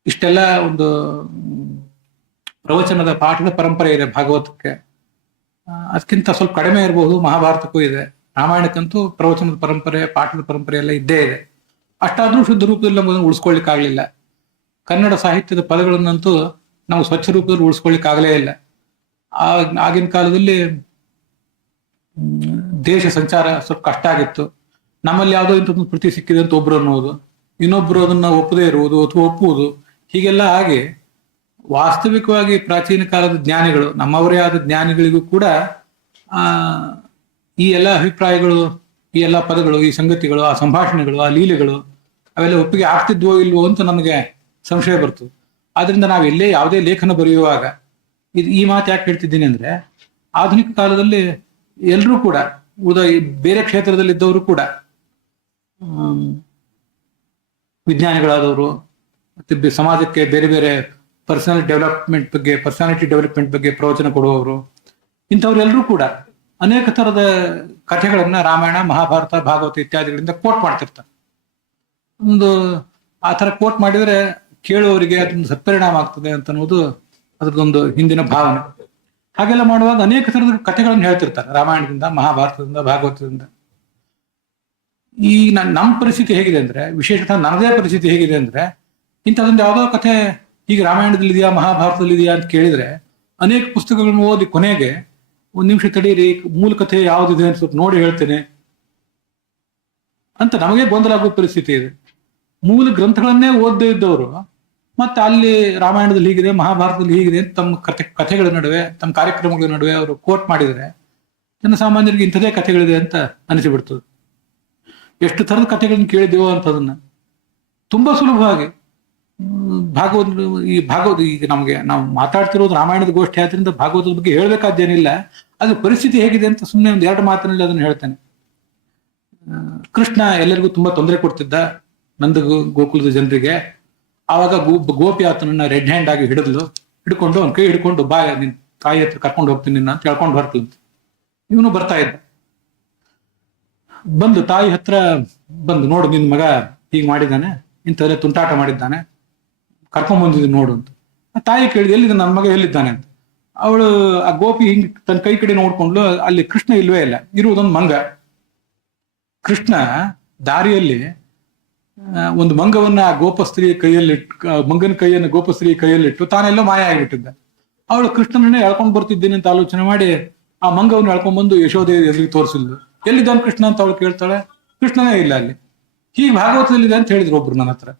ಇಷ್ಟೆಲ್ಲ ಒಂದು ಪ್ರವಚನದ ಪಾಠದ ಪರಂಪರೆ ಇದೆ ಭಾಗವತಕ್ಕೆ, ಅದಕ್ಕಿಂತ ಸ್ವಲ್ಪ ಕಡಿಮೆ ಇರಬಹುದು ಮಹಾಭಾರತಕ್ಕೂ ಇದೆ. ರಾಮಾಯಣಕ್ಕಂತೂ ಪ್ರವಚನದ ಪರಂಪರೆ, ಪಾಠದ ಪರಂಪರೆ ಎಲ್ಲ ಇದ್ದೇ ಇದೆ. ಅಷ್ಟಾದ್ರೂ ಶುದ್ಧ ರೂಪದಲ್ಲಿ ನಮ್ಮನ್ನು ಉಳಿಸ್ಕೊಳ್ಳಿಕ್ಕಾಗ್ಲಿಲ್ಲ. ಕನ್ನಡ ಸಾಹಿತ್ಯದ ಪದಗಳನ್ನಂತೂ ನಾವು ಸ್ವಚ್ಛ ರೂಪದಲ್ಲಿ ಉಳಿಸ್ಕೊಳ್ಳಿಕ್ಕಾಗಲೇ ಇಲ್ಲ. ಆಗಿನ ಕಾಲದಲ್ಲಿ ದೇಶ ಸಂಚಾರ ಸ್ವಲ್ಪ ಕಷ್ಟ ಆಗಿತ್ತು. ನಮ್ಮಲ್ಲಿ ಯಾವುದೋ ಇಂಥದ್ದು ಕೃತಿ ಸಿಕ್ಕಿದೆ ಅಂತ ಒಬ್ರು ಅನ್ನೋದು, ಇನ್ನೊಬ್ರು ಅದನ್ನ ಒಪ್ಪದೇ ಇರುವುದು ಅಥವಾ ಒಪ್ಪುವುದು, ಹೀಗೆಲ್ಲ ಆಗಿ ವಾಸ್ತವಿಕವಾಗಿ ಪ್ರಾಚೀನ ಕಾಲದ ಜ್ಞಾನಿಗಳು, ನಮ್ಮವರೇ ಆದ ಜ್ಞಾನಿಗಳಿಗೂ ಕೂಡ ಈ ಎಲ್ಲ ಅಭಿಪ್ರಾಯಗಳು, ಈ ಎಲ್ಲ ಪದಗಳು, ಈ ಸಂಗತಿಗಳು, ಆ ಸಂಭಾಷಣೆಗಳು, ಆ ಲೀಲೆಗಳು ಅವೆಲ್ಲ ಒಪ್ಪಿಗೆ ಆಗ್ತಿದ್ವೋ ಇಲ್ವೋ ಅಂತ ನಮಗೆ ಸಂಶಯ ಬರ್ತದೆ. ಆದ್ರಿಂದ ನಾವೆಲ್ಲೇ ಯಾವುದೇ ಲೇಖನ ಬರೆಯುವಾಗ ಈ ಮಾತು ಯಾಕೆ ಹೇಳ್ತಿದ್ದೀನಿ ಅಂದ್ರೆ, ಆಧುನಿಕ ಕಾಲದಲ್ಲಿ ಎಲ್ಲರೂ ಕೂಡ ಬೇರೆ ಕ್ಷೇತ್ರದಲ್ಲಿದ್ದವರು ಕೂಡ, ವಿಜ್ಞಾನಿಗಳಾದವರು ಮತ್ತೆ ಸಮಾಜಕ್ಕೆ ಬೇರೆ ಬೇರೆ ಪರ್ಸನಾಲಿಟಿ ಡೆವಲಪ್ಮೆಂಟ್ ಬಗ್ಗೆ ಪ್ರವಚನ ಕೊಡುವವರು, ಇಂಥವ್ರೆಲ್ಲರೂ ಕೂಡ ಅನೇಕ ತರದ ಕಥೆಗಳನ್ನ ರಾಮಾಯಣ, ಮಹಾಭಾರತ, ಭಾಗವತ ಇತ್ಯಾದಿಗಳಿಂದ ಕೋಟ್ ಮಾಡ್ತಿರ್ತಾರೆ. ಆ ತರ ಕೋಟ್ ಮಾಡಿದ್ರೆ ಕೇಳುವವರಿಗೆ ಅದೊಂದು ಸತ್ಪರಿಣಾಮ ಆಗ್ತದೆ ಅಂತ ಅನ್ನೋದು ಅದ್ರದ್ದೊಂದು ಹಿಂದಿನ ಭಾವನೆ. ಹಾಗೆಲ್ಲ ಮಾಡುವಾಗ ಅನೇಕ ತರದ ಕಥೆಗಳನ್ನು ಹೇಳ್ತಿರ್ತಾರೆ ರಾಮಾಯಣದಿಂದ, ಮಹಾಭಾರತದಿಂದ, ಭಾಗವತದಿಂದ. ಈ ನಮ್ಮ ಪರಿಸ್ಥಿತಿ ಹೇಗಿದೆ ಅಂದ್ರೆ, ವಿಶೇಷತಃ ನನ್ನದೇ ಪರಿಸ್ಥಿತಿ ಹೇಗಿದೆ ಅಂದ್ರೆ, ಇಂಥದೊಂದು ಯಾವುದೋ ಕಥೆ ಈಗ ರಾಮಾಯಣದಲ್ಲಿದೆಯಾ, ಮಹಾಭಾರತದಲ್ಲಿದೆಯಾ ಅಂತ ಕೇಳಿದ್ರೆ ಅನೇಕ ಪುಸ್ತಕಗಳನ್ನು ಓದಿ ಕೊನೆಗೆ ಒಂದ್ ನಿಮಿಷ ತಡೀರಿ, ಮೂಲ ಕಥೆ ಯಾವ್ದಿದೆ ಅಂತ ಸ್ವಲ್ಪ ನೋಡಿ ಹೇಳ್ತೇನೆ ಅಂತ ನಮಗೆ ಗೊಂದಲ ಆಗೋ ಪರಿಸ್ಥಿತಿ ಇದೆ. ಮೂಲ ಗ್ರಂಥಗಳನ್ನೇ ಓದದೇ ಇದ್ದವರು ಮತ್ತೆ ಅಲ್ಲಿ ರಾಮಾಯಣದಲ್ಲಿ ಹೀಗಿದೆ, ಮಹಾಭಾರತದಲ್ಲಿ ಹೀಗಿದೆ ಅಂತ ತಮ್ಮ ಕಥೆಗಳ ನಡುವೆ, ತಮ್ಮ ಕಾರ್ಯಕ್ರಮಗಳ ನಡುವೆ ಅವರು ಕೋಟ್ ಮಾಡಿದರೆ ಜನಸಾಮಾನ್ಯರಿಗೆ ಇಂಥದೇ ಕಥೆಗಳಿದೆ ಅಂತ ಅನಿಸಿಬಿಡ್ತದೆ. ಎಷ್ಟು ಥರದ ಕಥೆಗಳನ್ನ ಕೇಳಿದೆವೋ ಅಂತದನ್ನ ತುಂಬಾ ಸುಲಭವಾಗಿ ಭಾಗವತ ಈಗ ನಮಗೆ ನಾವು ಮಾತಾಡ್ತಿರೋದು ರಾಮಾಯಣದ ಗೋಷ್ಠಿ ಆದ್ರಿಂದ ಭಾಗವತದ ಬಗ್ಗೆ ಹೇಳ್ಬೇಕಾದ್ದೇನಿಲ್ಲ. ಅದು ಪರಿಸ್ಥಿತಿ ಹೇಗಿದೆ ಅಂತ ಸುಮ್ಮನೆ ಒಂದು 2 ಮಾತಿನಲ್ಲಿ ಅದನ್ನು ಹೇಳ್ತೇನೆ. ಕೃಷ್ಣ ಎಲ್ಲರಿಗೂ ತುಂಬಾ ತೊಂದರೆ ಕೊಡ್ತಿದ್ದ ನಂದ ಗೋಕುಲದ ಜನರಿಗೆ. ಆವಾಗ ಗೋಪಿ ಆತನನ್ನ ರೆಡ್ ಹ್ಯಾಂಡ್ ಆಗಿ ಹಿಡ್ಕೊಂಡು ಅವ್ನ ಕೈ ಹಿಡ್ಕೊಂಡು, ಬಾ ನಿನ್ ತಾಯಿ ಹತ್ರ ಕರ್ಕೊಂಡು ಹೋಗ್ತೀನಿ ನಿನ್ನ ಅಂತ ಹೇಳ್ಕೊಂಡು ಬರ್ತಂತೆ. ಇವನು ಬರ್ತಾ ಇದ್ದ, ಬಂದು ತಾಯಿ ಹತ್ರ ಬಂದು, ನೋಡು ನಿನ್ ಮಗ ಹೀಗೆ ಮಾಡಿದ್ದಾನೆ, ಇಂಥವೆಲ್ಲ ತುಂಟಾಟ ಮಾಡಿದ್ದಾನೆ, ಕರ್ಕೊಂಡ್ ಬಂದಿದ್ದೀನಿ ನೋಡು ಅಂತ. ಆ ತಾಯಿ ಕೇಳಿದ, ಎಲ್ಲಿದ್ದ ನನ್ನ ಮಗ, ಎಲ್ಲಿದ್ದಾನೆ ಅಂತ. ಅವಳು ಆ ಗೋಪಿ ಹಿಂಗ್ ತನ್ನ ಕೈ ಕಡೆ ನೋಡ್ಕೊಂಡ್ಲು, ಅಲ್ಲಿ ಕೃಷ್ಣ ಇಲ್ವೇ ಇಲ್ಲ, ಇರುವುದೊಂದು ಮಂಗ. ಕೃಷ್ಣ ದಾರಿಯಲ್ಲಿ ಒಂದು ಮಂಗವನ್ನ ಗೋಪಸ್ತ್ರೀಯ ಮಂಗನ ಕೈಯನ್ನು ಗೋಪಸ್ತ್ರೀಯ ಕೈಯಲ್ಲಿಟ್ಟು ತಾನೆಲ್ಲೋ ಮಾಯ ಆಗಿಬಿಟ್ಟಿದ್ದ. ಅವಳು ಕೃಷ್ಣನನ್ನೇ ಎಳ್ಕೊಂಡ್ ಬರ್ತಿದ್ದೀನಿ ಅಂತ ಆಲೋಚನೆ ಮಾಡಿ ಆ ಮಂಗವನ್ನು ಎಳ್ಕೊಂಡ್ ಬಂದು ಯಶೋದೆ ಎದುರಿಗೆ ತೋರಿಸಿದ್ಲು. ಎಲ್ಲಿದ್ದಾನೆ ಕೃಷ್ಣ ಅಂತ ಅವಳು ಕೇಳ್ತಾಳೆ, ಕೃಷ್ಣನೇ ಇಲ್ಲ ಅಲ್ಲಿ. ಹೀಗೆ ಭಾಗವತದಲ್ಲಿದೆ ಅಂತ ಹೇಳಿದ್ರು ಒಬ್ರು ನನ್ನ ಹತ್ರ.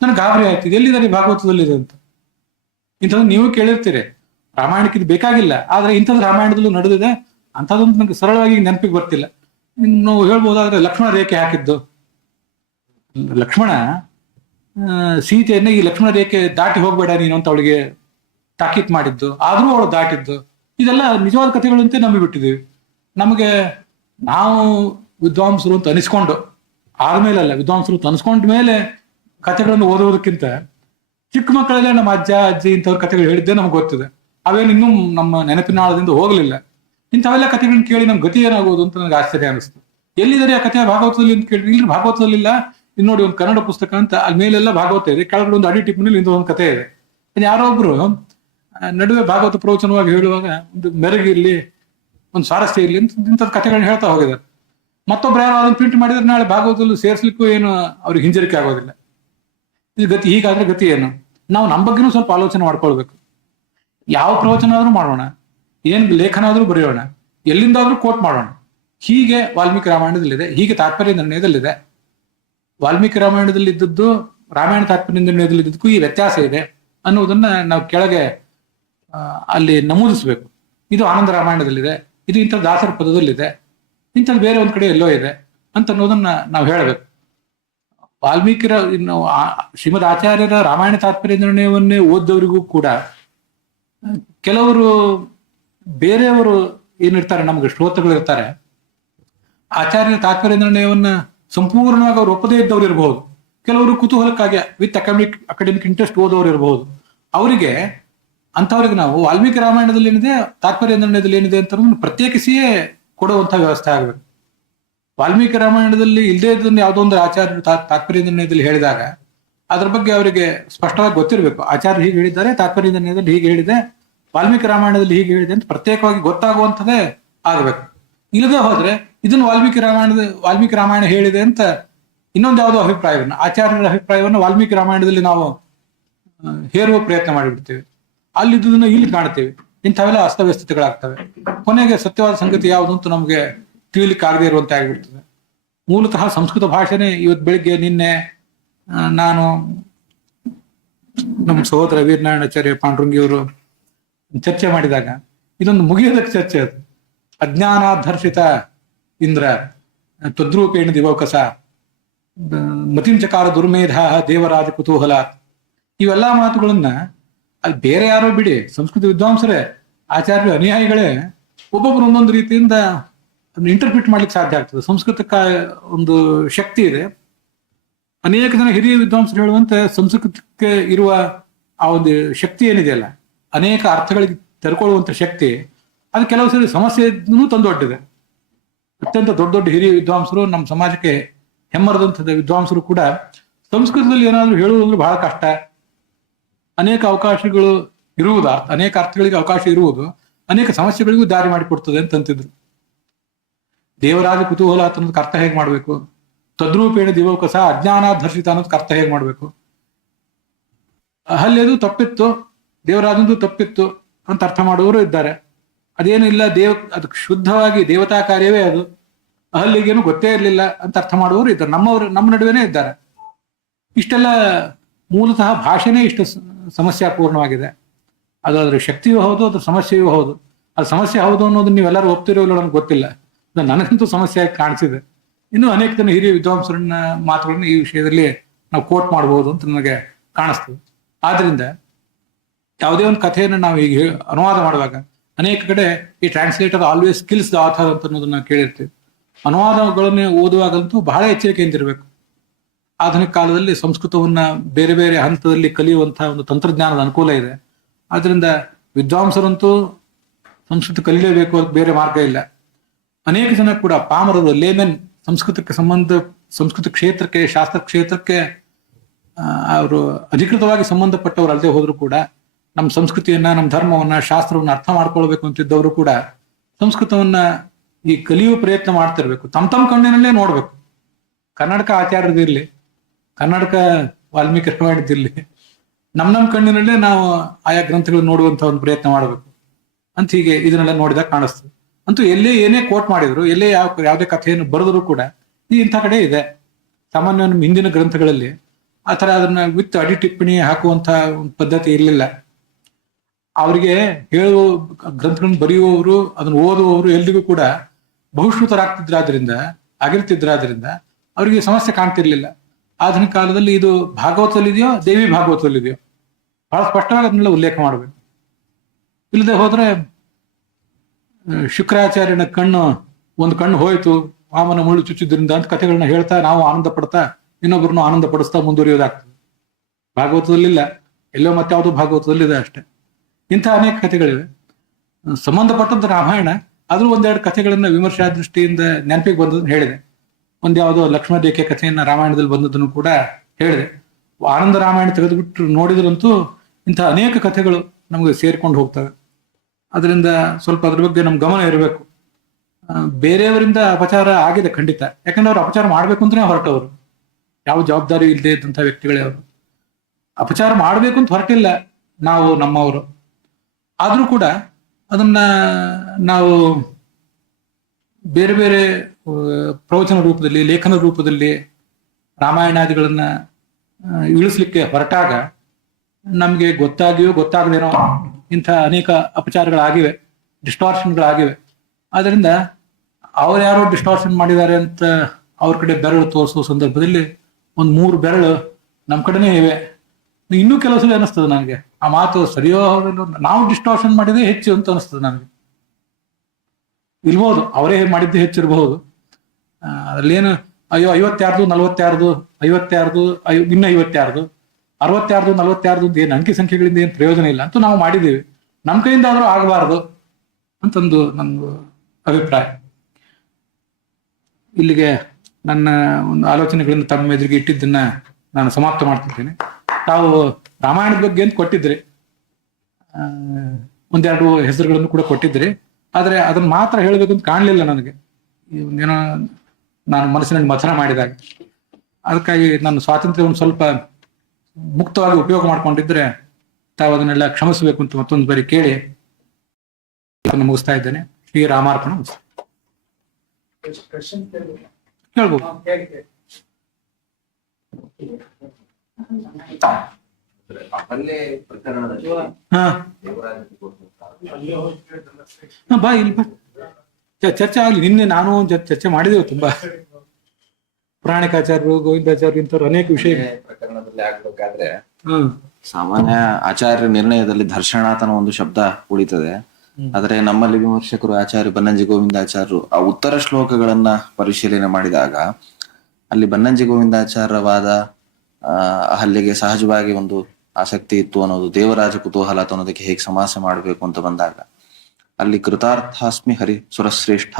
ನನಗೆ ಗಾಬರಿ ಆಗ್ತಿದೆ, ಎಲ್ಲಿದ್ದಾರೆ ಭಾಗವತದಲ್ಲಿದೆ ಅಂತ. ಇಂಥದ್ದು ನೀವು ಕೇಳಿರ್ತೀರಿ, ರಾಮಾಯಣಕ್ಕೆ ಇದು ಬೇಕಾಗಿಲ್ಲ, ಆದ್ರೆ ಇಂಥದ್ದು ರಾಮಾಯಣದಲ್ಲೂ ನಡೆದಿದೆ. ಅಂಥದ್ದೊಂದು ನನಗೆ ಸರಳವಾಗಿ ನೆನಪಿಗೆ ಬರ್ತಿಲ್ಲ. ಇನ್ನು ಹೇಳ್ಬೋದಾದ್ರೆ ಲಕ್ಷ್ಮಣ ರೇಖೆ ಹಾಕಿದ್ದು, ಲಕ್ಷ್ಮಣ ಸೀತೆಯನ್ನ ಈ ಲಕ್ಷ್ಮಣ ರೇಖೆ ದಾಟಿ ಹೋಗ್ಬೇಡ ನೀನು ಅಂತ ಅವಳಿಗೆ ತಾಕೀತ್ ಮಾಡಿದ್ದು, ಆದ್ರೂ ಅವಳು ದಾಟಿದ್ದು, ಇದೆಲ್ಲ ನಿಜವಾದ ಕಥೆಗಳು ಅಂತ ನಂಬಿಬಿಟ್ಟಿದ್ದೀವಿ. ನಮಗೆ ನಾವು ವಿದ್ವಾಂಸರು ಅಂತ ಅನಿಸ್ಕೊಂಡು ಆದ್ಮೇಲಲ್ಲ, ವಿದ್ವಾಂಸರು ಅಂತ ಅನ್ಸ್ಕೊಂಡ ಮೇಲೆ ಕಥೆಗಳನ್ನು ಓದೋದಕ್ಕಿಂತ ಚಿಕ್ಕ ಮಕ್ಕಳಲ್ಲೇ ನಮ್ಮ ಅಜ್ಜ ಅಜ್ಜಿ ಇಂಥವ್ರ ಕಥೆಗಳು ಹೇಳಿದ್ದೆ ನಮ್ಗೆ ಗೊತ್ತಿದೆ. ಅವೇನು ಇನ್ನೂ ನಮ್ಮ ನೆನಪಿನ ಆಳದಿಂದ ಹೋಗ್ಲಿಲ್ಲ. ಇಂಥವೆಲ್ಲ ಕಥೆಗಳನ್ನ ಕೇಳಿ ನಮ್ ಗತಿ ಏನಾಗೋದು ಅಂತ ನನಗೆ ಆಶ್ಚರ್ಯ ಅನಿಸ್ತು. ಎಲ್ಲಿದ್ದಾರೆ ಆ ಕಥೆ ಭಾಗವತದಲ್ಲಿ ಅಂತ ಕೇಳಿ, ಇಲ್ಲಿ ಭಾಗವತದಲ್ಲಿಲ್ಲ. ಇನ್ನು ನೋಡಿ, ಒಂದು ಕನ್ನಡ ಪುಸ್ತಕ ಅಂತ ಅಲ್ಲಿ ಮೇಲೆಲ್ಲ ಭಾಗವತ ಇದೆ, ಕೆಳಗಡೆ ಒಂದು ಅಡಿ ಟಿಪ್ಪಣಿಲಿ ಇಂಥ ಒಂದು ಕಥೆ ಇದೆ. ಯಾರೋ ಒಬ್ರು ನಡುವೆ ಭಾಗವತ ಪ್ರವಚನವಾಗಿ ಹೇಳುವಾಗ ಒಂದು ಮೆರಗಿರ್ಲಿ, ಒಂದು ಸ್ವಾರಸ್ಯ ಇರ್ಲಿ ಅಂತ ಇಂಥದ್ದು ಕಥೆಗಳನ್ನ ಹೇಳ್ತಾ ಹೋಗಿದ್ದಾರೆ. ಮತ್ತೊಬ್ರು ಯಾರೋ ಅದನ್ನು ಪ್ರಿಂಟ್ ಮಾಡಿದ್ರೆ ನಾಳೆ ಭಾಗವತದಲ್ಲಿ ಸೇರಿಸ್ಲಿಕ್ಕೂ ಏನು ಅವ್ರಿಗೆ ಹಿಂಜರಿಕೆ ಆಗೋದಿಲ್ಲ. ಇದು ಗತಿ. ಹೀಗಾದ್ರೆ ಗತಿ ಏನು? ನಾವು ನಮ್ಮ ಬಗ್ಗೆನೂ ಸ್ವಲ್ಪ ಆಲೋಚನೆ ಮಾಡ್ಕೊಳ್ಬೇಕು. ಯಾವ ಪ್ರವಚನ ಆದ್ರೂ ಮಾಡೋಣ, ಏನ್ ಲೇಖನ ಆದ್ರೂ ಬರೆಯೋಣ, ಎಲ್ಲಿಂದಾದ್ರೂ ಕೋಟ್ ಮಾಡೋಣ. ಹೀಗೆ ವಾಲ್ಮೀಕಿ ರಾಮಾಯಣದಲ್ಲಿದೆ, ಹೀಗೆ ತಾತ್ಪರ್ಯ ನಿರ್ಣಯದಲ್ಲಿದೆ. ವಾಲ್ಮೀಕಿ ರಾಮಾಯಣದಲ್ಲಿ ಇದ್ದದ್ದು ರಾಮಾಯಣ ತಾತ್ಪರ್ಯ ನಿರ್ಣಯದಲ್ಲಿ ಇದ್ದಕ್ಕೂ ಈ ವ್ಯತ್ಯಾಸ ಇದೆ ಅನ್ನೋದನ್ನ ನಾವು ಕೆಳಗೆ ಅಲ್ಲಿ ನಮೂದಿಸ್ಬೇಕು. ಇದು ಆನಂದ ರಾಮಾಯಣದಲ್ಲಿದೆ, ಇದು ಇಂಥ ದಾಸರ ಪದದಲ್ಲಿದೆ, ಇಂಥದ್ದು ಬೇರೆ ಒಂದ್ ಕಡೆ ಎಲ್ಲೋ ಇದೆ ಅಂತ ಅನ್ನೋದನ್ನ ನಾವು ಹೇಳಬೇಕು. ವಾಲ್ಮೀಕಿರ ಇನ್ನು ಶ್ರೀಮದ್ ಆಚಾರ್ಯರ ರಾಮಾಯಣ ತಾತ್ಪರ್ಯ ನಿರ್ಣಯವನ್ನೇ ಓದ್ದವರಿಗೂ ಕೂಡ ಕೆಲವರು ಬೇರೆಯವರು ಏನಿರ್ತಾರೆ, ನಮ್ಗೆ ಶ್ರೋತಗಳು ಇರ್ತಾರೆ, ಆಚಾರ್ಯರ ತಾತ್ಪರ್ಯ ನಿರ್ಣಯವನ್ನ ಸಂಪೂರ್ಣವಾಗಿ ಅವ್ರು ಒಪ್ಪದೇ ಇದ್ದವ್ರು ಇರಬಹುದು. ಕೆಲವರು ಕುತೂಹಲಕ್ಕಾಗಿ ವಿತ್ ಅಕಾಡೆಮಿಕ್ ಇಂಟ್ರೆಸ್ಟ್ ಓದೋರು ಇರಬಹುದು. ಅವರಿಗೆ ಅಂಥವ್ರಿಗೆ ನಾವು ವಾಲ್ಮೀಕಿ ರಾಮಾಯಣದಲ್ಲಿ ಏನಿದೆ, ತಾತ್ಪರ್ಯ ನಿರ್ಣಯದಲ್ಲಿ ಏನಿದೆ ಅಂತ ಪ್ರತ್ಯೇಕಿಸಿಯೇ ಕೊಡುವಂಥ ವ್ಯವಸ್ಥೆ ಆಗಬೇಕು. ವಾಲ್ಮೀಕಿ ರಾಮಾಯಣದಲ್ಲಿ ಇಲ್ಲದೇ ಇದ್ದನ್ನು ಯಾವುದೋ ಒಂದು ಆಚಾರ್ಯರು ತಾತ್ಪರ್ಯ ನಿರ್ಣಯದಲ್ಲಿ ಹೇಳಿದಾಗ ಅದ್ರ ಬಗ್ಗೆ ಅವರಿಗೆ ಸ್ಪಷ್ಟವಾಗಿ ಗೊತ್ತಿರಬೇಕು. ಆಚಾರ್ಯರು ಹೀಗೆ ಹೇಳಿದ್ದಾರೆ, ತಾತ್ಪರ್ಯ ನಿರ್ಣಯದಲ್ಲಿ ಹೀಗೆ ಹೇಳಿದೆ, ವಾಲ್ಮೀಕಿ ರಾಮಾಯಣದಲ್ಲಿ ಹೀಗೆ ಹೇಳಿದೆ ಅಂತ ಪ್ರತ್ಯೇಕವಾಗಿ ಗೊತ್ತಾಗುವಂಥದ್ದೇ ಆಗಬೇಕು. ಇಲ್ಲದೆ ಹೋದ್ರೆ ಇದನ್ನು ವಾಲ್ಮೀಕಿ ರಾಮಾಯಣ ಹೇಳಿದೆ ಅಂತ ಇನ್ನೊಂದು ಯಾವುದೋ ಅಭಿಪ್ರಾಯವನ್ನು, ಆಚಾರ್ಯರ ಅಭಿಪ್ರಾಯವನ್ನು ವಾಲ್ಮೀಕಿ ರಾಮಾಯಣದಲ್ಲಿ ನಾವು ಹೇರುವ ಪ್ರಯತ್ನ ಮಾಡಿಬಿಡ್ತೇವೆ. ಅಲ್ಲಿದ್ದದನ್ನು ಇಲ್ಲಿ ಕಾಣ್ತೇವೆ. ಇಂಥವೆಲ್ಲ ಅಸ್ತವ್ಯಸ್ತತೆಗಳಾಗ್ತವೆ. ಕೊನೆಗೆ ಸತ್ಯವಾದ ಸಂಗತಿ ಯಾವುದು ಅಂತ ನಮಗೆ ತಿಳಿಲಿಕ್ಕೆ ಆಗದೆ ಇರುವಂತೆ ಆಗಿಬಿಡ್ತದೆ. ಮೂಲತಃ ಸಂಸ್ಕೃತ ಭಾಷೆನೇ ಇವತ್ತು ಬೆಳಿಗ್ಗೆ ನಿನ್ನೆ ನಾನು ನಮ್ಮ ಸಹೋದರ ವೀರನಾರಾಯಣ ಆಚಾರ್ಯ ಪಾಂಡುರಂಗಿ ಅವರು ಚರ್ಚೆ ಮಾಡಿದಾಗ ಇದೊಂದು ಮುಗಿಯೋದಕ್ಕೆ ಚರ್ಚೆ. ಅದು ಅಜ್ಞಾನಾಧರ್ಷಿತ ಇಂದ್ರ ತ್ವದ್ರೂಪೇಣ ದಿವಕಸ ಮತಿಂಚಕಾರ ದುರ್ಮೇಧ ದೇವರಾಜ ಕುತೂಹಲ, ಇವೆಲ್ಲಾ ಮಾತುಗಳನ್ನ ಅಲ್ಲಿ ಬೇರೆ ಯಾರೋ ಬಿಡಿ, ಸಂಸ್ಕೃತ ವಿದ್ವಾಂಸರೇ, ಆಚಾರ್ಯ ಅನುಯಾಯಿಗಳೇ ಒಬ್ಬೊಬ್ರು ಒಂದೊಂದು ರೀತಿಯಿಂದ ಅದನ್ನ ಇಂಟರ್ಪ್ರಿಟ್ ಮಾಡ್ಲಿಕ್ಕೆ ಸಾಧ್ಯ ಆಗ್ತದೆ. ಸಂಸ್ಕೃತಕ್ಕ ಒಂದು ಶಕ್ತಿ ಇದೆ. ಅನೇಕ ಜನ ಹಿರಿಯ ವಿದ್ವಾಂಸರು ಹೇಳುವಂತೆ ಸಂಸ್ಕೃತಕ್ಕೆ ಇರುವ ಆ ಒಂದು ಶಕ್ತಿ ಏನಿದೆಯಲ್ಲ, ಅನೇಕ ಅರ್ಥಗಳಿಗೆ ತೆರ್ಕೊಳ್ಳುವಂತ ಶಕ್ತಿ, ಅದು ಕೆಲವು ಸರಿ ಸಮಸ್ಯೆಯನ್ನು ತಂದೊಡ್ಡಿದೆ. ಅತ್ಯಂತ ದೊಡ್ಡ ದೊಡ್ಡ ಹಿರಿಯ ವಿದ್ವಾಂಸರು, ನಮ್ಮ ಸಮಾಜಕ್ಕೆ ಹೆಮ್ಮರದಂಥದ ವಿದ್ವಾಂಸರು ಕೂಡ ಸಂಸ್ಕೃತದಲ್ಲಿ ಏನಾದ್ರು ಹೇಳುವುದಂದ್ರೆ ಬಹಳ ಕಷ್ಟ, ಅನೇಕ ಅವಕಾಶಗಳು ಇರುವುದು, ಅನೇಕ ಅರ್ಥಗಳಿಗೆ ಅವಕಾಶ ಇರುವುದು ಅನೇಕ ಸಮಸ್ಯೆಗಳಿಗೂ ದಾರಿ ಮಾಡಿಕೊಡ್ತದೆ ಅಂತಂತಿದ್ರು. ದೇವರಾಜ ಕುತೂಹಲ ಅನ್ನೋದಕ್ಕೆ ಅರ್ಥ ಹೇಗೆ ಮಾಡ್ಬೇಕು, ತದ್ರೂಪೇಣ ದಿವಕಸ ಅಜ್ಞಾನಾಧರ್ಷಿತ ಅನ್ನೋದಕ್ಕೆ ಅರ್ಥ ಹೇಗೆ ಮಾಡ್ಬೇಕು, ಅಹಲ್ಯದು ತಪ್ಪಿತ್ತು ದೇವರಾಜಂದು ತಪ್ಪಿತ್ತು ಅಂತ ಅರ್ಥ ಮಾಡುವವರು ಇದ್ದಾರೆ. ಅದೇನಿಲ್ಲ, ಅದಕ್ಕೆ ಶುದ್ಧವಾಗಿ ದೇವತಾ ಕಾರ್ಯವೇ ಅದು, ಅಹಲ್ಯಗೇನು ಗೊತ್ತೇ ಇರಲಿಲ್ಲ ಅಂತ ಅರ್ಥ ಮಾಡುವವರು ಇದ್ದಾರೆ. ನಮ್ಮ ನಡುವೆನೇ ಇದ್ದಾರೆ. ಇಷ್ಟೆಲ್ಲ ಮೂಲತಃ ಭಾಷೆನೇ ಇಷ್ಟು ಸಮಸ್ಯಾಪೂರ್ಣವಾಗಿದೆ. ಅದು ಅದ್ರ ಶಕ್ತಿಯೂ ಹೌದು, ಅದ್ರ ಸಮಸ್ಯೆಯೂ ಹೌದು. ಅದು ಸಮಸ್ಯೆ ಹೌದು ಅನ್ನೋದನ್ನ ನೀವೆಲ್ಲರೂ ಒಪ್ತಿರೋ ಇಲ್ಲ ನನಗೆ ಗೊತ್ತಿಲ್ಲ, ನನಗಂತೂ ಸಮಸ್ಯೆಯಾಗಿ ಕಾಣಿಸಿದೆ. ಇನ್ನು ಅನೇಕ ಜನ ಹಿರಿಯ ವಿದ್ವಾಂಸರನ್ನ ಮಾತುಗಳನ್ನ ಈ ವಿಷಯದಲ್ಲಿ ನಾವು ಕೋಟ್ ಮಾಡಬಹುದು ಅಂತ ನನಗೆ ಕಾಣಿಸ್ತದೆ. ಆದ್ರಿಂದ ಯಾವುದೇ ಒಂದು ಕಥೆಯನ್ನು ನಾವು ಈಗ ಅನುವಾದ ಮಾಡುವಾಗ ಅನೇಕ ಕಡೆ ಈ translator always skills the author ಅಂತ ಅನ್ನೋದನ್ನ ಕೇಳಿರ್ತೀವಿ. ಅನುವಾದಗಳನ್ನೇ ಓದುವಾಗಂತೂ ಬಹಳ ಎಚ್ಚರಿಕೆಯಿಂದ ಇರಬೇಕು. ಆಧುನಿಕ ಕಾಲದಲ್ಲಿ ಸಂಸ್ಕೃತವನ್ನ ಬೇರೆ ಬೇರೆ ಹಂತದಲ್ಲಿ ಕಲಿಯುವಂತಹ ಒಂದು ತಂತ್ರಜ್ಞಾನದ ಅನುಕೂಲ ಇದೆ. ಆದ್ರಿಂದ ವಿದ್ವಾಂಸರಂತೂ ಸಂಸ್ಕೃತ ಕಲಿಯಲೇಬೇಕು, ಅದಕ್ಕೆ ಬೇರೆ ಮಾರ್ಗ ಇಲ್ಲ. ಅನೇಕ ಜನ ಕೂಡ ಪಾಮರರು, ಲೇಮೆನ್, ಸಂಸ್ಕೃತ ಕ್ಷೇತ್ರಕ್ಕೆ, ಶಾಸ್ತ್ರ ಕ್ಷೇತ್ರಕ್ಕೆ ಅವರು ಅಧಿಕೃತವಾಗಿ ಸಂಬಂಧಪಟ್ಟವರು ಅಲ್ಲದೆ ಹೋದ್ರು ಕೂಡ ನಮ್ಮ ಸಂಸ್ಕೃತಿಯನ್ನ, ನಮ್ಮ ಧರ್ಮವನ್ನ, ಶಾಸ್ತ್ರವನ್ನ ಅರ್ಥ ಮಾಡ್ಕೊಳ್ಬೇಕು ಅಂತಿದ್ದವರು ಕೂಡ ಸಂಸ್ಕೃತವನ್ನ ಈ ಕಲಿಯುವ ಪ್ರಯತ್ನ ಮಾಡ್ತಿರ್ಬೇಕು. ತಮ್ಮ ಕಣ್ಣಿನಲ್ಲೇ ನೋಡ್ಬೇಕು. ಕರ್ನಾಟಕ ಆಚಾರ್ಯದಿರ್ಲಿ, ಕರ್ನಾಟಕ ವಾಲ್ಮೀಕಿ ರಾಮಾಯಣದಿರ್ಲಿ, ನಮ್ಮ ಕಣ್ಣಿನಲ್ಲೇ ನಾವು ಆಯಾ ಗ್ರಂಥಗಳು ನೋಡುವಂತ ಒಂದು ಪ್ರಯತ್ನ ಮಾಡಬೇಕು ಅಂತ ಹೀಗೆ ಇದನ್ನೆಲ್ಲ ನೋಡಿದಾಗ ಕಾಣಿಸ್ತದೆ. ಅಂತೂ ಎಲ್ಲೇ ಏನೇ ಕೋಟ್ ಮಾಡಿದ್ರು, ಎಲ್ಲೇ ಯಾವುದೇ ಕಥೆಯನ್ನು ಬರೆದ್ರು ಕೂಡ ಇಂಥ ಕಡೆ ಇದೆ. ಸಾಮಾನ್ಯ ನಮ್ಮ ಹಿಂದಿನ ಗ್ರಂಥಗಳಲ್ಲಿ ಆ ಥರ ಅದನ್ನ ವಿತ್ ಅಡಿ ಟಿಪ್ಪಣಿ ಹಾಕುವಂತ ಒಂದು ಪದ್ಧತಿ ಇರಲಿಲ್ಲ. ಅವರಿಗೆ ಹೇಳುವ ಗ್ರಂಥಗಳನ್ನು ಬರೆಯುವವರು, ಅದನ್ನು ಓದುವವರು ಎಲ್ರಿಗೂ ಕೂಡ ಆಗಿರ್ತಿದ್ರಾದ್ರಿಂದ ಅವರಿಗೆ ಸಮಸ್ಯೆ ಕಾಣ್ತಿರ್ಲಿಲ್ಲ. ಆಧುನಿಕ ಕಾಲದಲ್ಲಿ ಇದು ಭಾಗವತದಲ್ಲಿದೆಯೋ, ದೇವಿ ಭಾಗವತದಲ್ಲಿದೆಯೋ, ಬಹಳ ಸ್ಪಷ್ಟವಾಗಿ ಅದನ್ನೆಲ್ಲ ಉಲ್ಲೇಖ ಮಾಡಬೇಕು. ಇಲ್ಲದೆ ಹೋದ್ರೆ ಶುಕ್ರಾಚಾರ್ಯನ ಒಂದು ಕಣ್ಣು ಹೋಯ್ತು, ವಾಮನ ಮುಳ್ಳು ಚುಚ್ಚಿದ್ರಿಂದ ಅಂತ ಕಥೆಗಳನ್ನ ಹೇಳ್ತಾ ನಾವು ಆನಂದ ಪಡ್ತಾ ಇನ್ನೊಬ್ಬರನ್ನು ಆನಂದ ಪಡಿಸ್ತಾ ಮುಂದುವರಿಯೋದಾಗ್ತದೆ. ಭಾಗವತದಲ್ಲಿಲ್ಲ, ಎಲ್ಲೋ ಮತ್ತೆ ಯಾವುದೋ ಭಾಗವತದಲ್ಲಿದೆ ಅಷ್ಟೇ. ಇಂಥ ಅನೇಕ ಕಥೆಗಳಿವೆ. ಸಂಬಂಧಪಟ್ಟಂತ ರಾಮಾಯಣ ಆದ್ರೂ ಒಂದೆರಡು ಕಥೆಗಳನ್ನ ವಿಮರ್ಶಾ ದೃಷ್ಟಿಯಿಂದ ನೆನಪಿಗೆ ಬಂದದನ್ನು ಹೇಳಿದೆ. ಒಂದ್ಯಾವುದೋ ಲಕ್ಷ್ಮಣ ರೇಖೆ ಕಥೆಯನ್ನ ರಾಮಾಯಣದಲ್ಲಿ ಬಂದದನ್ನು ಕೂಡ ಹೇಳಿದೆ. ಆನಂದ ರಾಮಾಯಣ ತೆಗೆದುಬಿಟ್ಟು ನೋಡಿದ್ರಂತೂ ಇಂಥ ಅನೇಕ ಕಥೆಗಳು ನಮಗೆ ಸೇರ್ಕೊಂಡು ಹೋಗ್ತವೆ. ಅದರಿಂದ ಸ್ವಲ್ಪ ಅದ್ರ ಬಗ್ಗೆ ನಮ್ ಗಮನ ಇರಬೇಕು. ಬೇರೆಯವರಿಂದ ಅಪಚಾರ ಆಗಿದೆ ಖಂಡಿತ, ಯಾಕಂದ್ರೆ ಅವ್ರು ಅಪಚಾರ ಮಾಡ್ಬೇಕು ಅಂತಾನೆ ಹೊರಟವರು, ಯಾವ ಜವಾಬ್ದಾರಿ ಇಲ್ಲದೆ ಇದ್ದಂಥ ವ್ಯಕ್ತಿಗಳೇ ಅವರು. ಅಪಚಾರ ಮಾಡ್ಬೇಕು ಅಂತ ಹೊರಟಿಲ್ಲ ನಾವು, ನಮ್ಮವರು. ಆದ್ರೂ ಕೂಡ ಅದನ್ನ ನಾವು ಬೇರೆ ಬೇರೆ ಪ್ರವಚನ ರೂಪದಲ್ಲಿ, ಲೇಖನ ರೂಪದಲ್ಲಿ ರಾಮಾಯಣಾದಿಗಳನ್ನ ಇಳಿಸ್ಲಿಕ್ಕೆ ಹೊರಟಾಗ ನಮ್ಗೆ ಗೊತ್ತಾಗಿಯೋ ಗೊತ್ತಾಗದೇನೋ ಇಂಥ ಅನೇಕ ಅಪಚಾರಗಳಾಗಿವೆ. ಡಿಸ್ಟಾರ್ಷನ್ಗಳಾಗಿವೆ. ಆದ್ರಿಂದ ಅವ್ರು ಯಾರೋ ಡಿಸ್ಟಾರ್ಷನ್ ಮಾಡಿದ್ದಾರೆ ಅಂತ ಅವ್ರ ಕಡೆ ಬೆರಳು ತೋರಿಸುವ ಸಂದರ್ಭದಲ್ಲಿ ಒಂದು 3 ಬೆರಳು ನಮ್ಮ ಕಡೆನೇ ಇವೆ. ಇನ್ನೂ ಕೆಲವು ಸಲ ಅನಿಸ್ತದೆ ನನಗೆ ಆ ಮಾತು ಸರಿಯೋ ಹೌದೋ, ನಾವು ಡಿಸ್ಟಾರ್ಷನ್ ಮಾಡಿದ್ರೆ ಹೆಚ್ಚು ಅಂತ ಅನಿಸ್ತದೆ ನನಗೆ. ಇರ್ಬೋದು ಅವರೇ ಮಾಡಿದ್ದು ಹೆಚ್ಚಿರಬಹುದು. ಅದ್ರಲ್ಲೇನು ಅಯ್ಯೋ 56, 46, 56, ಇನ್ನು 56, 66, 46 ಏನು ಅಂಕಿ ಸಂಖ್ಯೆಗಳಿಂದ ಏನು ಪ್ರಯೋಜನ ಇಲ್ಲ ಅಂತೂ ನಾವು ಮಾಡಿದ್ದೀವಿ. ನಮ್ಮ ಕೈಯಿಂದ ಆದರೂ ಆಗಬಾರ್ದು ಅಂತಂದು ನನ್ನ ಅಭಿಪ್ರಾಯ. ಇಲ್ಲಿಗೆ ನನ್ನ ಒಂದು ಆಲೋಚನೆಗಳನ್ನು ತಮ್ಮ ಎದುರಿಗೆ ಇಟ್ಟಿದ್ದನ್ನ ನಾನು ಸಮಾಪ್ತ ಮಾಡ್ತಿದ್ದೇನೆ. ತಾವು ರಾಮಾಯಣದ ಬಗ್ಗೆ ಅಂತ ಕೊಟ್ಟಿದ್ರಿ, ಒಂದೆರಡು ಹೆಸರುಗಳನ್ನು ಕೂಡ ಕೊಟ್ಟಿದ್ರಿ. ಆದರೆ ಅದನ್ನ ಮಾತ್ರ ಹೇಳಬೇಕಂತ ಕಾಣಲಿಲ್ಲ ನನಗೆ, ಏನೋ ನಾನು ಮನಸ್ಸಿನಲ್ಲಿ ಮಥನ ಮಾಡಿದಾಗ. ಅದಕ್ಕಾಗಿ ನನ್ನ ಸ್ವಾತಂತ್ರ್ಯವನ್ನು ಸ್ವಲ್ಪ ಮುಕ್ತವಾಗಿ ಉಪಯೋಗ ಮಾಡ್ಕೊಂಡಿದ್ರೆ ತಾವು ಅದನ್ನೆಲ್ಲ ಕ್ಷಮಿಸಬೇಕು ಅಂತ ಮತ್ತೊಂದು ಬಾರಿ ಕೇಳಿ ಮುಗಿಸ್ತಾ ಇದ್ದೇನೆ. ಶ್ರೀ ರಾಮಾರ್ಪಣ. ಹೇಳ್ಬೋದು. ಬಾ ಇಲ್ಲಿ ಬಾ, ಚರ್ಚೆ ಆಗ್ಲಿ. ನಿನ್ನೆ ನಾನು ಚರ್ಚೆ ಮಾಡಿದೆವು ತುಂಬಾ. ಪುರಾಣಿಕಾಚಾರ್ಯರು, ಗೋವಿಂದಾಚಾರ್ಯ ಇಂಥವ್ರು ಅನೇಕ ವಿಷಯ ಪ್ರಕರಣದಲ್ಲಿ ಆಗ್ಬೇಕಾದ್ರೆ ಸಾಮಾನ್ಯ ಆಚಾರ್ಯ ನಿರ್ಣಯದಲ್ಲಿ ದರ್ಶನಾತನ ಒಂದು ಶಬ್ದ ಉಳಿತದೆ. ಆದ್ರೆ ನಮ್ಮಲ್ಲಿ ವಿಮರ್ಶಕರು ಆಚಾರ್ಯ ಬನ್ನಂಜಿ ಗೋವಿಂದಾಚಾರ್ಯರು ಆ ಉತ್ತರ ಶ್ಲೋಕಗಳನ್ನ ಪರಿಶೀಲನೆ ಮಾಡಿದಾಗ ಅಲ್ಲಿ ಬನ್ನಂಜಿ ಗೋವಿಂದಾಚಾರ್ಯವಾದ ಅಲ್ಲಿಗೆ ಸಹಜವಾಗಿ ಒಂದು ಆಸಕ್ತಿ ಇತ್ತು ಅನ್ನೋದು, ದೇವರಾಜ ಕುತೂಹಲ ಅನ್ನೋದಕ್ಕೆ ಹೇಗೆ ಸಮಾಸ ಮಾಡಬೇಕು ಅಂತ ಬಂದಾಗ ಅಲ್ಲಿ ಕೃತಾರ್ಥಾಸ್ಮಿ ಹರಿ ಸುರಶ್ರೇಷ್ಠ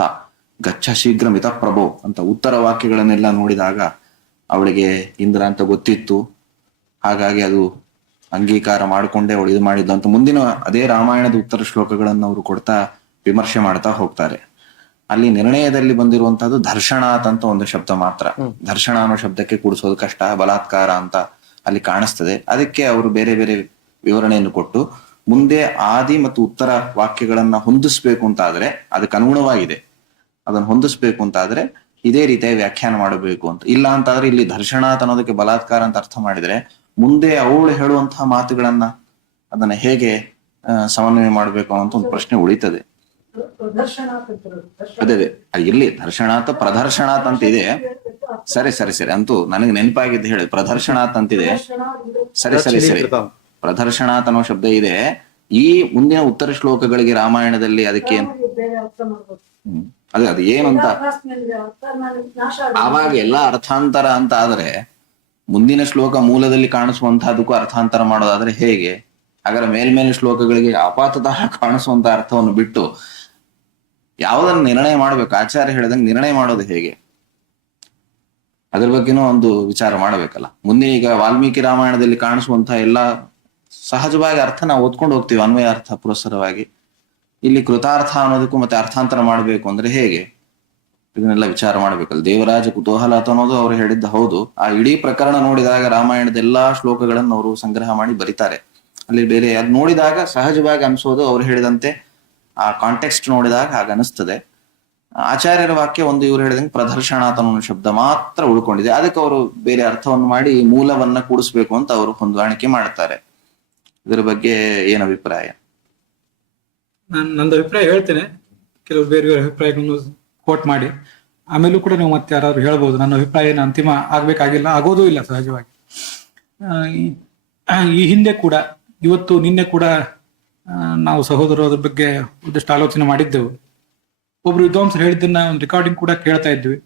ಗಚ್ಚ ಶೀಘ್ರ ಮಿತ ಪ್ರಭೋ ಅಂತ ಉತ್ತರ ವಾಕ್ಯಗಳನ್ನೆಲ್ಲ ನೋಡಿದಾಗ ಅವಳಿಗೆ ಇಂದ್ರ ಅಂತ ಗೊತ್ತಿತ್ತು. ಹಾಗಾಗಿ ಅದು ಅಂಗೀಕಾರ ಮಾಡಿಕೊಂಡೇ ಅವಳು ಇದು ಮಾಡಿದ್ದು ಅಂತ ಮುಂದಿನ ಅದೇ ರಾಮಾಯಣದ ಉತ್ತರ ಶ್ಲೋಕಗಳನ್ನು ಅವರು ಕೊಡ್ತಾ ವಿಮರ್ಶೆ ಮಾಡ್ತಾ ಹೋಗ್ತಾರೆ. ಅಲ್ಲಿ ನಿರ್ಣಯದಲ್ಲಿ ಬಂದಿರುವಂತಹದ್ದು ದರ್ಶನಾತ್ ಅಂತ ಒಂದು ಶಬ್ದ ಮಾತ್ರ. ದರ್ಶನ ಅನ್ನೋ ಶಬ್ದಕ್ಕೆ ಕೂಡಿಸೋದು ಕಷ್ಟ, ಬಲಾತ್ಕಾರ ಅಂತ ಅಲ್ಲಿ ಕಾಣಿಸ್ತದೆ. ಅದಕ್ಕೆ ಅವರು ಬೇರೆ ಬೇರೆ ವಿವರಣೆಯನ್ನು ಕೊಟ್ಟು ಮುಂದೆ ಆದಿ ಮತ್ತು ಉತ್ತರ ವಾಕ್ಯಗಳನ್ನ ಹೊಂದಿಸ್ಬೇಕು ಅಂತ ಆದ್ರೆ ಅದಕ್ಕೆ ಅನುಗುಣವಾಗಿದೆ. ಅದನ್ನ ಹೊಂದಿಸ್ಬೇಕು ಅಂತ ಆದ್ರೆ ಇದೇ ರೀತಿಯ ವ್ಯಾಖ್ಯಾನ ಮಾಡಬೇಕು ಅಂತ. ಇಲ್ಲ ಅಂತಾದ್ರೆ ಇಲ್ಲಿ ದರ್ಶನಾತ್ ಅನ್ನೋದಕ್ಕೆ ಬಲಾತ್ಕಾರ ಅಂತ ಅರ್ಥ ಮಾಡಿದ್ರೆ ಮುಂದೆ ಅವಳು ಹೇಳುವಂತಹ ಮಾತುಗಳನ್ನ ಅದನ್ನ ಹೇಗೆ ಸಮನ್ವಯ ಮಾಡ್ಬೇಕು ಅಂತ ಒಂದು ಪ್ರಶ್ನೆ ಉಳಿತದೆ. ಅದೇ ಇಲ್ಲಿ ದರ್ಶನಾತ್ ಪ್ರದರ್ಶನಾತ್ ಅಂತ ಇದೆ. ಸರಿ ಅಂತೂ ನನಗೆ ನೆನಪಾಗಿದ್ದು ಹೇಳಿ, ಪ್ರದರ್ಶನಾತ್ ಅಂತಿದೆ. ಸರಿ ಪ್ರದರ್ಶನಾತ್ ಅನ್ನೋ ಶಬ್ದ ಇದೆ. ಈ ಮುಂದಿನ ಉತ್ತರ ಶ್ಲೋಕಗಳಿಗೆ ರಾಮಾಯಣದಲ್ಲಿ ಅದಕ್ಕೆ ಅದು ಏನಂತ ಆವಾಗ ಎಲ್ಲ ಅರ್ಥಾಂತರ ಅಂತ ಆದ್ರೆ ಮುಂದಿನ ಶ್ಲೋಕ ಮೂಲದಲ್ಲಿ ಕಾಣಿಸುವಂತಹದಕ್ಕೂ ಅರ್ಥಾಂತರ ಮಾಡೋದಾದ್ರೆ ಹೇಗೆ? ಹಾಗಾದ್ರೆ ಮೇಲ್ಮೇಲೆ ಶ್ಲೋಕಗಳಿಗೆ ಅಪಾತತಃ ಕಾಣಿಸುವಂತ ಅರ್ಥವನ್ನು ಬಿಟ್ಟು ಯಾವುದನ್ನು ನಿರ್ಣಯ ಮಾಡ್ಬೇಕು, ಆಚಾರ್ಯ ಹೇಳಿದಂಗೆ ನಿರ್ಣಯ ಮಾಡೋದು ಹೇಗೆ, ಅದ್ರ ಬಗ್ಗೆನೂ ಒಂದು ವಿಚಾರ ಮಾಡ್ಬೇಕಲ್ಲ. ಮುಂದೆ ಈಗ ವಾಲ್ಮೀಕಿ ರಾಮಾಯಣದಲ್ಲಿ ಕಾಣಿಸುವಂತಹ ಎಲ್ಲಾ ಸಹಜವಾಗಿ ಅರ್ಥ ನಾವು ಓದ್ಕೊಂಡು ಹೋಗ್ತೀವಿ, ಅನ್ವಯ ಅರ್ಥ ಪುರಸ್ಸರವಾಗಿ. ಇಲ್ಲಿ ಕೃತಾರ್ಥ ಅನ್ನೋದಕ್ಕೂ ಮತ್ತೆ ಅರ್ಥಾಂತರ ಮಾಡ್ಬೇಕು ಅಂದ್ರೆ ಹೇಗೆ, ಇದನ್ನೆಲ್ಲ ವಿಚಾರ ಮಾಡ್ಬೇಕಲ್ಲ. ದೇವರಾಜ ಕುತೂಹಲ ಅನ್ನೋದು ಅವ್ರು ಹೇಳಿದ್ದ ಹೌದು. ಆ ಇಡೀ ಪ್ರಕರಣ ನೋಡಿದಾಗ ರಾಮಾಯಣದ ಎಲ್ಲಾ ಶ್ಲೋಕಗಳನ್ನು ಅವರು ಸಂಗ್ರಹ ಮಾಡಿ ಬರೀತಾರೆ. ಅಲ್ಲಿ ಬೇರೆ ಅದ್ ನೋಡಿದಾಗ ಸಹಜವಾಗಿ ಅನ್ಸೋದು ಅವ್ರು ಹೇಳಿದಂತೆ ಆ ಕಾಂಟೆಕ್ಸ್ಟ್ ನೋಡಿದಾಗ ಹಾಗ ಅನಿಸ್ತದೆ. ಆಚಾರ್ಯರ ವಾಕ್ಯ ಒಂದು ಇವ್ರು ಹೇಳಿದಂಗೆ ಪ್ರದರ್ಶನಾತ್ ಅನ್ನೋ ಶಬ್ದ ಮಾತ್ರ ಉಳ್ಕೊಂಡಿದೆ. ಅದಕ್ಕೆ ಅವರು ಬೇರೆ ಅರ್ಥವನ್ನು ಮಾಡಿ ಮೂಲವನ್ನ ಕೂಡಿಸ್ಬೇಕು ಅಂತ ಅವರು ಹೊಂದಾಣಿಕೆ ಮಾಡ್ತಾರೆ. ಇದರ ಬಗ್ಗೆ ಏನ್ ಅಭಿಪ್ರಾಯ? ನಂದು ಅಭಿಪ್ರಾಯ ಹೇಳ್ತೇನೆ, ಕೆಲವು ಬೇರೆ ಬೇರೆ ಅಭಿಪ್ರಾಯಗಳನ್ನು ಕೋಟ್ ಮಾಡಿ ಆಮೇಲೂ ಕೂಡ ನೀವು ಮತ್ತೆ ಯಾರಾದ್ರು ಹೇಳ್ಬೋದು. ನನ್ನ ಅಭಿಪ್ರಾಯ ಏನು ಅಂತಿಮ ಆಗ್ಬೇಕಾಗಿಲ್ಲ, ಆಗೋದೂ ಇಲ್ಲ ಸಹಜವಾಗಿ. ಈ ಹಿಂದೆ ಕೂಡ ಇವತ್ತು ನಿನ್ನೆ ಕೂಡ ನಾವು ಸಹೋದರರು ಅದ್ರ ಬಗ್ಗೆ ಒಂದಷ್ಟು ಆಲೋಚನೆ ಮಾಡಿದ್ದೆವು. ಒಬ್ರು ವಿದ್ವಾಂಸರು ಹೇಳಿದ್ದನ್ನ ಒಂದು ರೆಕಾರ್ಡಿಂಗ್ ಕೂಡ ಕೇಳ್ತಾ ಇದ್ವಿ.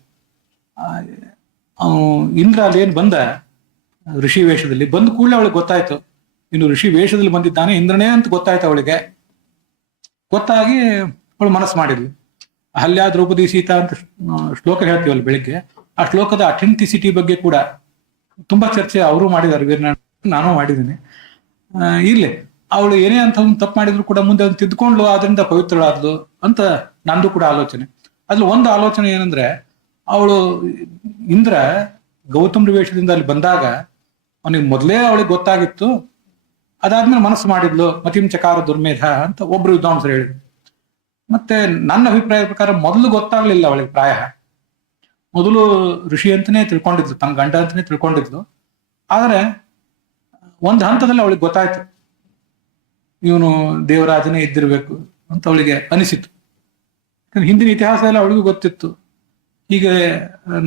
ಇಂದ್ರ ಅಲ್ಲಿ ಏನ್ ಬಂದ ಋಷಿ ವೇಷದಲ್ಲಿ ಬಂದ ಕೂಡಲೇ ಅವಳಿಗೆ ಗೊತ್ತಾಯ್ತು, ಇನ್ನು ಋಷಿ ವೇಷದಲ್ಲಿ ಬಂದಿದ್ದಾನೆ ಇಂದ್ರನೇ ಅಂತ ಗೊತ್ತಾಯ್ತು ಅವಳಿಗೆ. ಗೊತ್ತಾಗಿ ಅವಳು ಮನಸ್ಸು ಮಾಡಿದ್ಲು. ಅಹಲ್ಯ ದ್ರೌಪದಿ ಸೀತಾ ಅಂತ ಶ್ಲೋಕ ಹೇಳ್ತೀವಲ್ಲ ಬೆಳಿಗ್ಗೆ, ಆ ಶ್ಲೋಕದ ಅಥೆಂಟಿಸಿಟಿ ಬಗ್ಗೆ ಕೂಡ ತುಂಬಾ ಚರ್ಚೆ ಅವರು ಮಾಡಿದ್ದಾರೆ, ವೀರನಾರಾಯಣ ನಾನು ಮಾಡಿದ್ದೀನಿ. ಇರ್ಲಿ, ಅವಳು ಏನೇ ಅಂತ ಒಂದು ತಪ್ಪು ಮಾಡಿದ್ರು ಕೂಡ ಮುಂದೆ ಅದನ್ನು ತಿದ್ದುಕೊಂಡ್ಲು, ಅದರಿಂದ ಪವಿತ್ರಳಾದ್ಲು ಅಂತ ನಂದು ಕೂಡ ಆಲೋಚನೆ. ಅದ್ರಲ್ಲಿ ಒಂದು ಆಲೋಚನೆ ಏನಂದ್ರೆ, ಅವಳು ಇಂದ್ರ ಗೌತಮ್ರ ವೇಷದಿಂದ ಅಲ್ಲಿ ಬಂದಾಗ ಅವನಿಗೆ ಮೊದಲೇ ಅವಳಿಗೆ ಗೊತ್ತಾಗಿತ್ತು, ಅದಾದ್ಮೇಲೆ ಮನಸ್ಸು ಮಾಡಿದ್ಲು, ಮತಿಂ ಚಕಾರ ದುರ್ಮೇಧ ಅಂತ ಒಬ್ರು ವಿದ್ವಾಂಸರು ಹೇಳಿದ್ರು. ಮತ್ತೆ ನನ್ನ ಅಭಿಪ್ರಾಯದ ಪ್ರಕಾರ ಮೊದಲು ಗೊತ್ತಾಗ್ಲಿಲ್ಲ ಅವಳಿಗೆ. ಪ್ರಾಯ ಮೊದಲು ಋಷಿ ಅಂತಾನೆ ತಿಳ್ಕೊಂಡಿದ್ಲು, ತನ್ನ ಗಂಡ ಅಂತಾನೆ ತಿಳ್ಕೊಂಡಿದ್ಲು. ಆದ್ರೆ ಒಂದು ಹಂತದಲ್ಲಿ ಅವಳಿಗೆ ಗೊತ್ತಾಯ್ತು, ಇವನು ದೇವರಾಜನೇ ಇದ್ದಿರ್ಬೇಕು, ಅಂತ ಅವಳಿಗೆ ಅನಿಸಿತು. ಯಾಕಂದ್ರೆ ಹಿಂದಿನ ಇತಿಹಾಸ ಎಲ್ಲ ಅವಳಿಗೂ ಗೊತ್ತಿತ್ತು, ಹೀಗೆ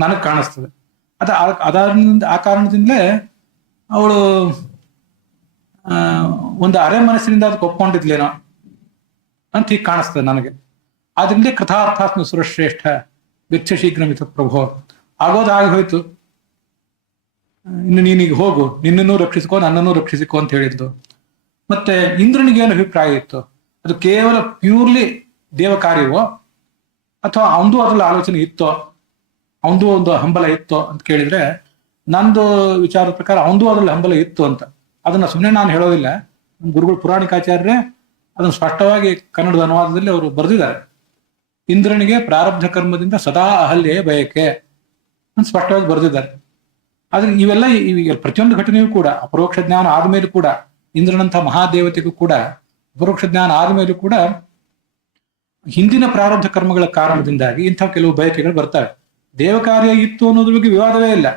ನನಗೆ ಕಾಣಿಸ್ತದೆ. ಆ ಕಾರಣದಿಂದಲೇ ಅವಳು ಒಂದು ಅರೆ ಮನಸ್ಸಿನಿಂದ ಅದಕ್ಕೆ ಒಪ್ಕೊಂಡಿದ್ಲೇನೋ ಅಂತ ಹೀಗೆ ಕಾಣಿಸ್ತದೆ ನನಗೆ. ಆದ್ರಿಂದ ಕೃತಾರ್ಥಾತ್ಮ ಸುರಶ್ರೇಷ್ಠ ವೆಚ್ಚ ಶೀಘ್ರಮಿತ ಪ್ರಭೋ, ಆಗೋದು ಆಗಿ ಹೋಯ್ತು, ಇನ್ನು ನೀನೀಗ ಹೋಗು, ನಿನ್ನನ್ನು ರಕ್ಷಿಸಿಕೋ ನನ್ನನ್ನು ರಕ್ಷಿಸಿಕೋ ಅಂತ ಹೇಳಿದ್ದು. ಮತ್ತೆ ಇಂದ್ರನಿಗೆ ಏನು ಅಭಿಪ್ರಾಯ ಇತ್ತು, ಅದು ಕೇವಲ ಪ್ಯೂರ್ಲಿ ದೇವ ಕಾರ್ಯವೋ ಅಥವಾ ಅವನದು ಅದ್ರಲ್ಲಿ ಆಲೋಚನೆ ಇತ್ತೋ, ಅವನದು ಒಂದು ಹಂಬಲ ಇತ್ತೋ ಅಂತ ಕೇಳಿದ್ರೆ, ನಂದು ವಿಚಾರದ ಪ್ರಕಾರ ಅವನದು ಅದ್ರಲ್ಲಿ ಹಂಬಲ ಇತ್ತು ಅಂತ. ಅದನ್ನ ಸುಮ್ಮನೆ ನಾನು ಹೇಳೋದಿಲ್ಲ, ನಮ್ಮ ಗುರುಗಳು ಪುರಾಣಿಕಾಚಾರ್ಯರೇ ಅದನ್ನು ಸ್ಪಷ್ಟವಾಗಿ ಕನ್ನಡದ ಅನುವಾದದಲ್ಲಿ ಅವರು ಬರೆದಿದ್ದಾರೆ. ಇಂದ್ರನಿಗೆ ಪ್ರಾರಬ್ಧ ಕರ್ಮದಿಂದ ಸದಾ ಅಹಲ್ಯೆ ಬಯಕೆ ಅಂತ ಸ್ಪಷ್ಟವಾಗಿ ಬರೆದಿದ್ದಾರೆ. ಆದ್ರೆ ಇವೆಲ್ಲ ಪ್ರತಿಯೊಂದು ಘಟನೆಯೂ ಕೂಡ ಅಪರೋಕ್ಷ ಜ್ಞಾನ ಆದ್ಮೇಲೂ ಕೂಡ, ಇಂದ್ರನಂಥ ಮಹಾದೇವತೆಗೂ ಕೂಡ ಅಪರೋಕ್ಷ ಜ್ಞಾನ ಆದ್ಮೇಲೂ ಕೂಡ ಹಿಂದಿನ ಪ್ರಾರಬ್ಧ ಕರ್ಮಗಳ ಕಾರಣದಿಂದಾಗಿ ಇಂಥ ಕೆಲವು ಬಯಕೆಗಳು ಬರ್ತವೆ. ದೇವ ಕಾರ್ಯ ಇತ್ತು ಅನ್ನೋದ್ರ ಬಗ್ಗೆ ವಿವಾದವೇ ಇಲ್ಲ,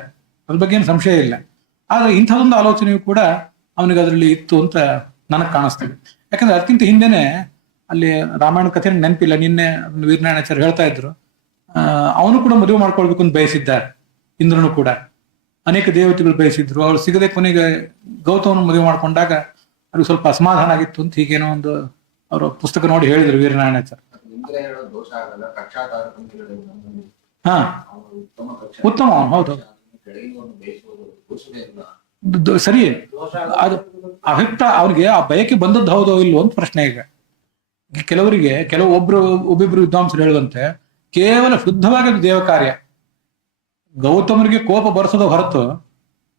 ಅದ್ರ ಬಗ್ಗೆ ಏನು ಸಂಶಯ ಇಲ್ಲ. ಆದ್ರೆ ಇಂಥದೊಂದು ಆಲೋಚನೆಯೂ ಕೂಡ ಅವನಿಗೆ ಅದರಲ್ಲಿ ಇತ್ತು ಅಂತ ನನಗೆ ಕಾಣಿಸ್ತದೆ. ಯಾಕಂದ್ರೆ ಅದಕ್ಕಿಂತ ಹಿಂದೆನೆ ಅಲ್ಲಿ ರಾಮಾಯಣ ಕಥೆ ನೆನಪಿಲ್ಲ, ನಿನ್ನೆ ವೀರನಾರಾಯಣಾಚಾರ್ಯ ಹೇಳ್ತಾ ಇದ್ರು, ಅವನು ಕೂಡ ಮದುವೆ ಮಾಡ್ಕೊಳ್ಬೇಕು ಅಂತ ಬಯಸಿದ್ದಾರೆ. ಇಂದ್ರನು ಕೂಡ ಅನೇಕ ದೇವತೆಗಳು ಬಯಸಿದ್ರು, ಅವ್ರು ಸಿಗದೆ ಕೊನೆಗೆ ಗೌತಮನ ಮದುವೆ ಮಾಡ್ಕೊಂಡಾಗ ಅವ್ರಿಗೆ ಸ್ವಲ್ಪ ಅಸಮಾಧಾನ ಆಗಿತ್ತು ಅಂತ ಹೀಗೇನೋ ಒಂದು ಅವರು ಪುಸ್ತಕ ನೋಡಿ ಹೇಳಿದ್ರು ವೀರನಾರಾಯಣಾಚಾರ್ಯ. ಹಾ ಉತ್ತಮ, ಹೌದು ಸರಿ. ಅದು ಅಭಿಪ್ರಾಯ ಅವ್ರಿಗೆ ಆ ಬಯಕೆ ಬಂದದ್ದು ಹೌದೋ ಇಲ್ವೋ ಅಂತ ಪ್ರಶ್ನೆ. ಈಗ ಕೆಲವರಿಗೆ ಒಬ್ಬಿಬ್ರು ವಿದ್ವಾಂಸರು ಹೇಳುವಂತೆ ಕೇವಲ ಶುದ್ಧವಾಗಿ ಅದು ದೇವ ಕಾರ್ಯ. ಗೌತಮರಿಗೆ ಕೋಪ ಬರೆಸೋದು ಹೊರತು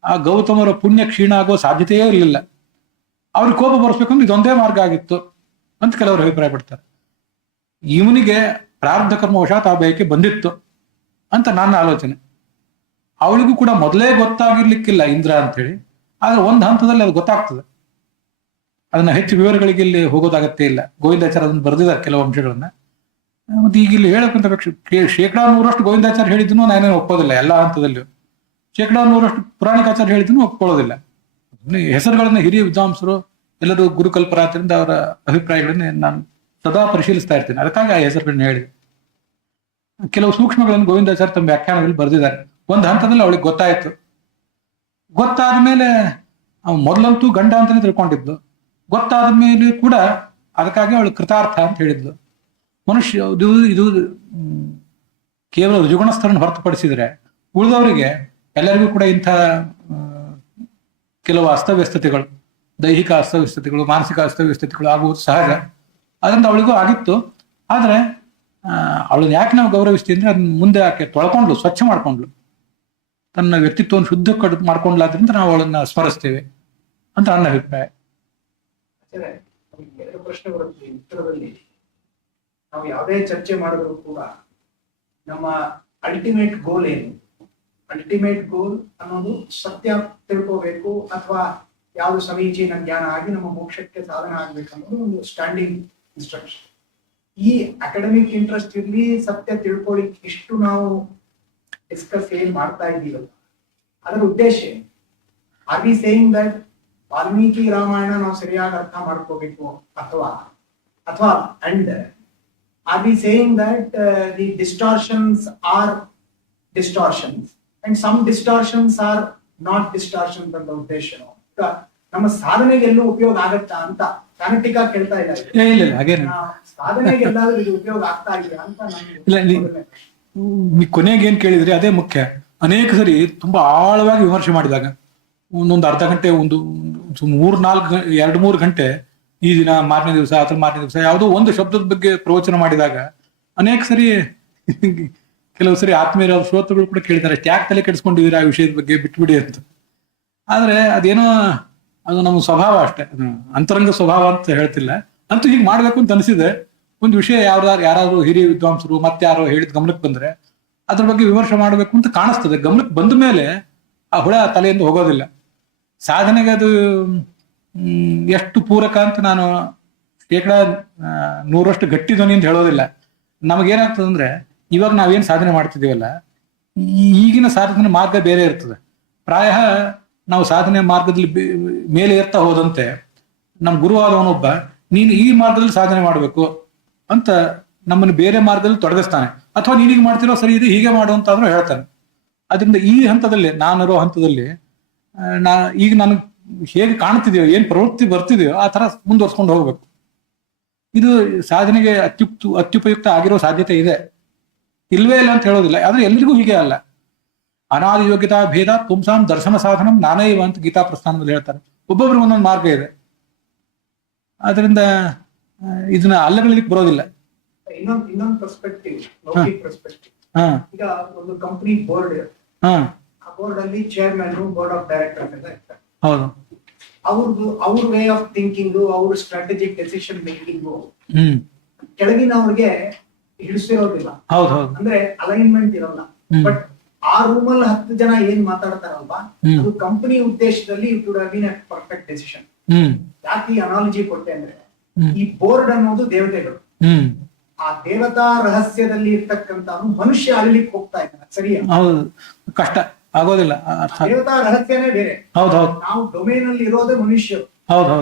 ಆ ಗೌತಮರ ಪುಣ್ಯ ಕ್ಷೀಣ ಆಗೋ ಸಾಧ್ಯತೆಯೇ ಇರಲಿಲ್ಲ. ಅವ್ರಿಗೆ ಕೋಪ ಬರೆಸ್ಬೇಕಂದ್ರೆ ಇದೊಂದೇ ಮಾರ್ಗ ಆಗಿತ್ತು ಅಂತ ಕೆಲವರು ಅಭಿಪ್ರಾಯ ಪಡ್ತಾರೆ. ಇವನಿಗೆ ಪ್ರಾರಬ್ಧ ಕರ್ಮ ವಶಾತ್ ಆ ಬಯಕೆ ಬಂದಿತ್ತು ಅಂತ ನನ್ನ ಆಲೋಚನೆ. ಅವಳಿಗೂ ಕೂಡ ಮೊದಲೇ ಗೊತ್ತಾಗಿರ್ಲಿಕ್ಕಿಲ್ಲ ಇಂದ್ರ ಅಂತ ಹೇಳಿ, ಆದ್ರೆ ಒಂದು ಹಂತದಲ್ಲಿ ಅದು ಗೊತ್ತಾಗ್ತದೆ. ಅದನ್ನ ಹೆಚ್ಚು ವಿವರಗಳಿಗೆ ಇಲ್ಲಿ ಹೋಗೋದಾಗತ್ತೇ ಇಲ್ಲ. ಗೋವಿಂದಾಚಾರ್ಯ ಅದನ್ನು ಬರೆದಿದ್ದಾರೆ ಕೆಲವು ಅಂಶಗಳನ್ನ. ಮತ್ತೆ ಈಗ ಇಲ್ಲಿ ಹೇಳಕ್ಕಂತ 100% ಗೋವಿಂದಾಚಾರ್ಯ ಹೇಳಿದ್ದನ್ನು ನಾನೇನು ಒಪ್ಪೋದಿಲ್ಲ. ಎಲ್ಲಾ ಹಂತದಲ್ಲಿಯೂ 100% ಪುರಾಣಿಕಾಚಾರ್ಯ ಹೇಳಿದ್ದನ್ನು ಒಪ್ಕೊಳ್ಳೋದಿಲ್ಲ. ಹೆಸರುಗಳನ್ನ ಹಿರಿಯ ವಿದ್ವಾಂಸರು ಎಲ್ಲರೂ ಗುರುಕಲ್ಪರಾದ್ರಿಂದ ಅವರ ಅಭಿಪ್ರಾಯಗಳನ್ನ ನಾನು ಸದಾ ಪರಿಶೀಲಿಸ್ತಾ ಇರ್ತೇನೆ. ಅದಕ್ಕಾಗಿ ಆ ಹೆಸರುಗಳನ್ನ ಹೇಳಿದೆ. ಕೆಲವು ಸೂಕ್ಷ್ಮಗಳನ್ನು ಗೋವಿಂದಾಚಾರ್ಯ ತಮ್ಮ ವ್ಯಾಖ್ಯಾನದಲ್ಲಿ ಬರೆದಿದ್ದಾರೆ. ಒಂದು ಹಂತದಲ್ಲಿ ಅವಳಿಗೆ ಗೊತ್ತಾಯ್ತು. ಗೊತ್ತಾದ ಮೇಲೆ ಅವ್ ಮೊದಲಂತೂ ಗಂಡ ಅಂತಾನೆ ತಿಳ್ಕೊಂಡಿದ್ಲು. ಗೊತ್ತಾದ ಮೇಲೆ ಕೂಡ ಅದಕ್ಕಾಗಿ ಅವಳು ಕೃತಾರ್ಥ ಅಂತ ಹೇಳಿದ್ಲು. ಮನುಷ್ಯ ಇದು ಕೇವಲ ರುಜುಗುಣಸ್ಥರನ್ನು ಹೊರತುಪಡಿಸಿದ್ರೆ ಉಳಿದವರಿಗೆ ಎಲ್ಲರಿಗೂ ಕೂಡ ಇಂಥ ಕೆಲವು ಅಸ್ತವ್ಯಸ್ತತೆಗಳು, ದೈಹಿಕ ಅಸ್ತವ್ಯಸ್ತತೆಗಳು, ಮಾನಸಿಕ ಅಸ್ತವ್ಯಸ್ತತೆಗಳು ಆಗುವುದು ಸಹಜ. ಅದರಿಂದ ಅವಳಿಗೂ ಆಗಿತ್ತು. ಆದ್ರೆ ಅವಳನ್ನ ಯಾಕೆ ನಾವು ಗೌರವಿಸ್ತೀವಿ ಅಂದ್ರೆ ಅದನ್ನ ಮುಂದೆ ಆಕೆ ತೊಳ್ಕೊಂಡ್ಲು, ಸ್ವಚ್ಛ ಮಾಡ್ಕೊಂಡ್ಲು, ತನ್ನ ವ್ಯಕ್ತಿತ್ವವನ್ನು ಶುದ್ಧ ಮಾಡ್ಕೊಂಡ್ಲಾದ್ರಿಂದ ನಾವು ಅವಳನ್ನ ಸ್ಮರಿಸ್ತೇವೆ ಅಂತ ನನ್ನ ಅಭಿಪ್ರಾಯ. ಎರಡು ಪ್ರಶ್ನೆ ಬರುತ್ತೆ ಈ ಉತ್ತರದಲ್ಲಿ. ನಾವು ಯಾವುದೇ ಚರ್ಚೆ ಮಾಡಿದ್ರು ಕೂಡ ನಮ್ಮ ಅಲ್ಟಿಮೇಟ್ ಗೋಲ್ ಏನು? ಅಲ್ಟಿಮೇಟ್ ಗೋಲ್ ಅನ್ನೋದು ಸತ್ಯ ತಿಳ್ಕೋಬೇಕು ಅಥವಾ ಯಾವುದು ಸಮೀಚೀನ ಜ್ಞಾನ ಆಗಿ ನಮ್ಮ ಮೋಕ್ಷಕ್ಕೆ ಸಾಧನೆ ಆಗ್ಬೇಕು ಅನ್ನೋದು ಒಂದು ಸ್ಟ್ಯಾಂಡಿಂಗ್ ಇನ್ಸ್ಟ್ರಕ್ಷನ್. ಈ ಅಕಾಡೆಮಿಕ್ ಇಂಟ್ರೆಸ್ಟ್ ಇರ್ಲಿ, ಸತ್ಯ ತಿಳ್ಕೊಳ್ಳಿಕ್ಕೆ ಇಷ್ಟು ನಾವು ಡಿಸ್ಕಸ್ ಏನ್ ಮಾಡ್ತಾ ಇದ್ದೀವಲ್ಲ, ಅದರ ಉದ್ದೇಶ ಏನು? Are we saying that Valmiki Ramayana ನಾವು ಸರಿಯಾಗಿ ಅರ್ಥ ಮಾಡ್ಕೋಬೇಕು ಅಥವಾ and are we saying that the distortions are distortions and some distortions are not distortions ಅಂತ ಉದ್ದೇಶ ನಮ್ಮ ಸಾಧನೆಗೆ ಎಲ್ಲೂ ಉಪಯೋಗ ಆಗತ್ತಾ ಅಂತ ಫ್ಯಾನೆಟಿಕ್ ಆಗಿ ಕೇಳ್ತಾ ಇದ್ದಾರೆ. ಸಾಧನೆಗೆ ಎಲ್ಲಾದ್ರೂ ಇದು ಉಪಯೋಗ ಆಗ್ತಾ ಇದೆಯಾ ಅಂತ ಕೊನೆಗೆ ಏನ್ ಕೇಳಿದ್ರಿ ಅದೇ ಮುಖ್ಯ. ಅನೇಕ ಸರಿ ತುಂಬಾ ಆಳವಾಗಿ ವಿಮರ್ಶೆ ಮಾಡಿದಾಗ ಒಂದೊಂದು ಅರ್ಧ ಗಂಟೆ, ಒಂದು 2-3 ಗಂಟೆ ಈ ದಿನ ಮಾರನೇ ದಿವಸ ಅಥವಾ ಮಾರನೇ ದಿವಸ ಯಾವುದೋ ಒಂದು ಶಬ್ದದ ಬಗ್ಗೆ ಪ್ರವಚನ ಮಾಡಿದಾಗ ಅನೇಕ ಸರಿ ಕೆಲವು ಸರಿ ಆತ್ಮೀಯ ಶ್ರೋತೃಗಳು ಕೂಡ ಕೇಳಿದ್ದಾರೆ, ಯಾಕೆ ತಲೆ ಕೆಡಿಸ್ಕೊಂಡಿದ್ದೀರಾ ಆ ವಿಷಯದ ಬಗ್ಗೆ, ಬಿಟ್ಬಿಡಿ ಅಂತ. ಆದ್ರೆ ಅದೇನೋ ಅದು ನಮ್ಮ ಸ್ವಭಾವ ಅಷ್ಟೇ, ಅಂತರಂಗ ಸ್ವಭಾವ ಅಂತ ಹೇಳ್ತಿಲ್ಲ. ಅಂತೂ ಹೀಗೆ ಮಾಡ್ಬೇಕು ಅಂತ ಅನಿಸಿದೆ. ಒಂದು ವಿಷಯ ಯಾರಾದ್ರೂ ಹಿರಿಯ ವಿದ್ವಾಂಸರು ಮತ್ತಾರೋ ಹೇಳಿದ ಗಮನಕ್ಕೆ ಬಂದ್ರೆ ಅದ್ರ ಬಗ್ಗೆ ವಿಮರ್ಶೆ ಮಾಡಬೇಕು ಅಂತ ಕಾಣಿಸ್ತದೆ. ಗಮನಕ್ಕೆ ಬಂದ ಮೇಲೆ ಆ ಹುಳ ತಲೆಯಿಂದ ಹೋಗೋದಿಲ್ಲ. ಸಾಧನೆಗೆ ಅದು ಎಷ್ಟು ಪೂರಕ ಅಂತ ನಾನು 100% ಗಟ್ಟಿ ಧ್ವನಿಯಿಂದ ಹೇಳೋದಿಲ್ಲ. ನಮಗೇನಾಗ್ತದಂದ್ರೆ ಇವಾಗ ನಾವೇನ್ ಸಾಧನೆ ಮಾಡ್ತಿದೀವಲ್ಲ, ಈಗಿನ ಸಾಧನೆ ಮಾರ್ಗ ಬೇರೆ ಇರ್ತದೆ. ಪ್ರಾಯ ನಾವು ಸಾಧನೆ ಮಾರ್ಗದಲ್ಲಿ ಮೇಲೆ ಇರ್ತಾ ಹೋದಂತೆ ನಮ್ಮ ಗುರುವಾದವನೊಬ್ಬ ನೀನು ಈ ಮಾರ್ಗದಲ್ಲಿ ಸಾಧನೆ ಮಾಡಬೇಕು, ಅಂತ ನಮ್ಮನ್ನು ಬೇರೆ ಮಾರ್ಗದಲ್ಲಿ ತೊಡಗಿಸ್ತಾನೆ. ಅಥವಾ ನೀನೀಗ ಮಾಡ್ತಿರೋ ಸರಿ ಇದೆ, ಹೀಗೆ ಮಾಡು ಅಂತ ಆದ್ರೂ ಹೇಳ್ತಾನೆ. ಅದರಿಂದ ಈ ಹಂತದಲ್ಲಿ, ನಾನಿರೋ ಹಂತದಲ್ಲಿ ಈಗ ನನಗೆ ಹೇಗೆ ಕಾಣ್ತಿದೆಯೋ, ಏನ್ ಪ್ರವೃತ್ತಿ ಬರ್ತಿದೆಯೋ ಆ ತರ ಮುಂದುವರ್ಸ್ಕೊಂಡು ಹೋಗ್ಬೇಕು. ಇದು ಸಾಧನೆಗೆ ಅತ್ಯುಪಯುಕ್ತ ಆಗಿರೋ ಸಾಧ್ಯತೆ ಇದೆ, ಇಲ್ವೇ ಇಲ್ಲ ಅಂತ ಹೇಳೋದಿಲ್ಲ. ಆದ್ರೆ ಎಲ್ರಿಗೂ ಹೀಗೆ ಅಲ್ಲ. ಅನಾದಿ ಯೋಗ್ಯತಾ ಭೇದ ಪುಂಸಾಂ ದರ್ಶನ ಸಾಧನಂ ನಾನೈವ ಅಂತ ಗೀತಾ ಪ್ರಸ್ಥಾನದಲ್ಲಿ ಹೇಳ್ತಾರೆ. ಒಬ್ಬೊಬ್ರಿಗೆ ಒಂದೊಂದು ಮಾರ್ಗ ಇದೆ. ಅದರಿಂದ ಇದನ್ನ ಅಲ್ಲಗಳಿಗೆ ಬರೋದಿಲ್ಲ. ಇನ್ನೊಂದು ಪರ್ಸ್ಪೆಕ್ಟಿವ್, ಲೌಕಿಕ ಪರ್ಸ್ಪೆಕ್ಟಿವ್. ಈಗ ಒಂದು ಕಂಪನಿ ಬೋರ್ಡ್ ಇರುತ್ತೆ, ಆ ಬೋರ್ಡ್ ಅಲ್ಲಿ ಚೇರ್ಮನ್, ಬೋರ್ಡ್ ಆಫ್ ಡೈರೆಕ್ಟರ್ ಎಲ್ಲ ಇರ್ತಾರೆ. ಹೌದು, ಅವ್ರ ವೇ ಆಫ್ ಥಿಂಕಿಂಗ್, ಅವ್ರ ಸ್ಟ್ರಾಟಜಿಕ್ ಡೆಸಿಷನ್ ಮೇಕಿಂಗ್ ಕೆಳಗಿನವ್ರಿಗೆ ಹಿಡಿಸಿರೋದಿಲ್ಲ. ಅಂದ್ರೆ ಅಲೈನ್ಮೆಂಟ್ ಇರಲ್ಲ. ಬಟ್ ಆ ರೂಮಲ್ಲಿ 10 ಜನ ಏನ್ ಮಾತಾಡ್ತಾರಲ್ವಾ, ಅದು ಕಂಪನಿ ಉದ್ದೇಶದಲ್ಲಿ it would have been a perfect decision. ಯಾಕೆ ಈ ಅನಾಲಜಿ ಕೊಟ್ಟೆ ಅಂದ್ರೆ, ಈ ಬೋರ್ಡ್ ಅನ್ನೋದು ದೇವತೆಗಳು. ಆ ದೇವತಾ ರಹಸ್ಯದಲ್ಲಿ ಇರ್ತಕ್ಕಂತ ಮನುಷ್ಯ ಅಲ್ಲಿಗೆ ಹೋಗ್ತಾ ಇದ್ದಾನೆ. ಸರಿಯಾ? ಕಷ್ಟ ಆಗೋದಿಲ್ಲ. ದೇವತಾ ರಹಸ್ಯನೇ ಬೇರೆ. ನಾವು ಡೊಮೇನ್ ಅಲ್ಲಿ ಇರೋದೇ ಮನುಷ್ಯರು.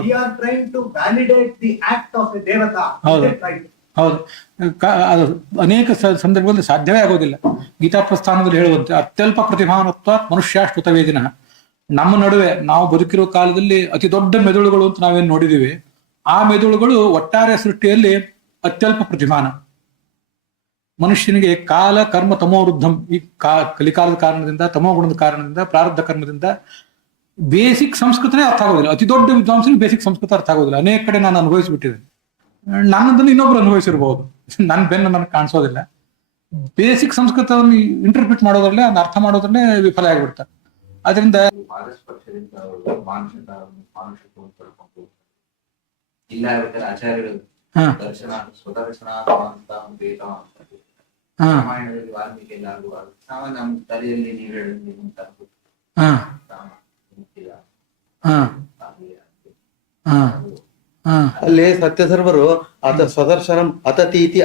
We are trying to validate the act of a ದೇವತಾ. ಹೌದು, ಅದು ಅನೇಕ ಸಂದರ್ಭದಲ್ಲಿ ಸಾಧ್ಯವೇ ಆಗೋದಿಲ್ಲ. ಗೀತಾ ಪ್ರಸ್ಥಾನದಲ್ಲಿ ಹೇಳುವಂತೆ ಅತ್ಯಲ್ಪ ಪ್ರತಿಭಾನತ್ವ ಮನುಷ್ಯ ಶ್ರುತವೇದಿನ. ನಮ್ಮ ನಡುವೆ ನಾವು ಬದುಕಿರೋ ಕಾಲದಲ್ಲಿ ಅತಿ ದೊಡ್ಡ ಮೆದುಳುಗಳು ಅಂತ ನಾವೇನ್ ನೋಡಿದೀವಿ, ಆ ಮೆದುಳುಗಳು ಒಟ್ಟಾರೆ ಸೃಷ್ಟಿಯಲ್ಲಿ ಅತ್ಯಲ್ಪ ಪ್ರತಿಭಾನ. ಮನುಷ್ಯನಿಗೆ ಕಾಲ ಕರ್ಮ ತಮೋವೃದ್ಧಂ, ಈ ಕಲಿಕಾಲದ ಕಾರಣದಿಂದ, ತಮೋಗುಣದ ಕಾರಣದಿಂದ, ಪ್ರಾರಬ್ಧ ಕರ್ಮದಿಂದ ಬೇಸಿಕ್ ಸಂಸ್ಕೃತನೇ ಅರ್ಥ ಆಗೋದಿಲ್ಲ. ಅತಿ ದೊಡ್ಡ ವಿದ್ವಾಂಸನಿಗೆ ಬೇಸಿಕ್ ಸಂಸ್ಕೃತ ಅರ್ಥ ಆಗೋದಿಲ್ಲ. ಅನೇಕ ಕಡೆ ನಾನು ಅನುಭವಿಸಿಬಿಟ್ಟಿದ್ದೇನೆ. ನನ್ನದನ್ನು ಇನ್ನೊಬ್ರು ಅನುಭವಿಸಿರ್ಬಹುದು, ನನ್ನ ಬೆನ್ನು ನನಗೆ ಕಾಣಿಸೋದಿಲ್ಲ. ಬೇಸಿಕ್ ಸಂಸ್ಕೃತವನ್ನು ಇಂಟರ್ಪ್ರಿಟ್ ಮಾಡೋದ್ರಲ್ಲೇ, ಅದನ್ನ ಅರ್ಥ ಮಾಡೋದ್ರಲ್ಲೇ ವಿಫಲ ಆಗಿಬಿಡ್ತಾರೆ. ಅದರಿಂದ ಆಚಾರ್ಯರು ದರ್ಶನ ಸ್ವದರ್ಶನ ರಾಮಾಯಣದಲ್ಲಿ ವಾಲ್ಮೀಕಿಯಲ್ಲಿ ಆಗುವ ನಮ್ಮ ತಲೆಯಲ್ಲಿ ನೀವು ಹೇಳಿದ ಅಲ್ಲಿ ಸತ್ಯಧರ್ಮರು ಅತ ಸ್ವದರ್ಶನಂ ಅತತೀತಿ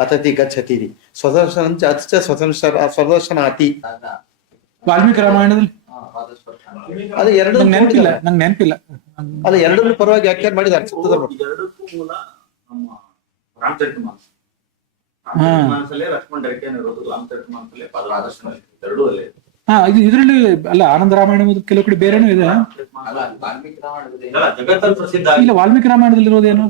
ಅತತಿ ಗಚ್ಚತಿ ಸ್ವದರ್ಶನಂ ಅತ ಸ್ವದರ್ಶನಾತಿ. ವಾಲ್ಮೀಕಿ ರಾಮಾಯಣದಲ್ಲಿ ಅದು ಎರಡು ನೆನಪಿಲ್ಲ, ನಂಗೆ ನೆನಪಿಲ್ಲ. ಅದು ಎರಡರ ಪರವಾಗಿ ವ್ಯಾಖ್ಯಾನ ಮಾಡಿದ್ದಾರೆ ಸತ್ಯಧರ್ಮ. ಇದರಲ್ಲಿ ಅಲ್ಲ, ಆನಂದ ರಾಮಾಯಣ ಕೆಲವು ಕಡೆ ಬೇರೆನೂ ಇದೆ. ಇಲ್ಲ, ವಾಲ್ಮೀಕಿ ರಾಮಾಯಣದಲ್ಲಿ ಇರೋದೇನು?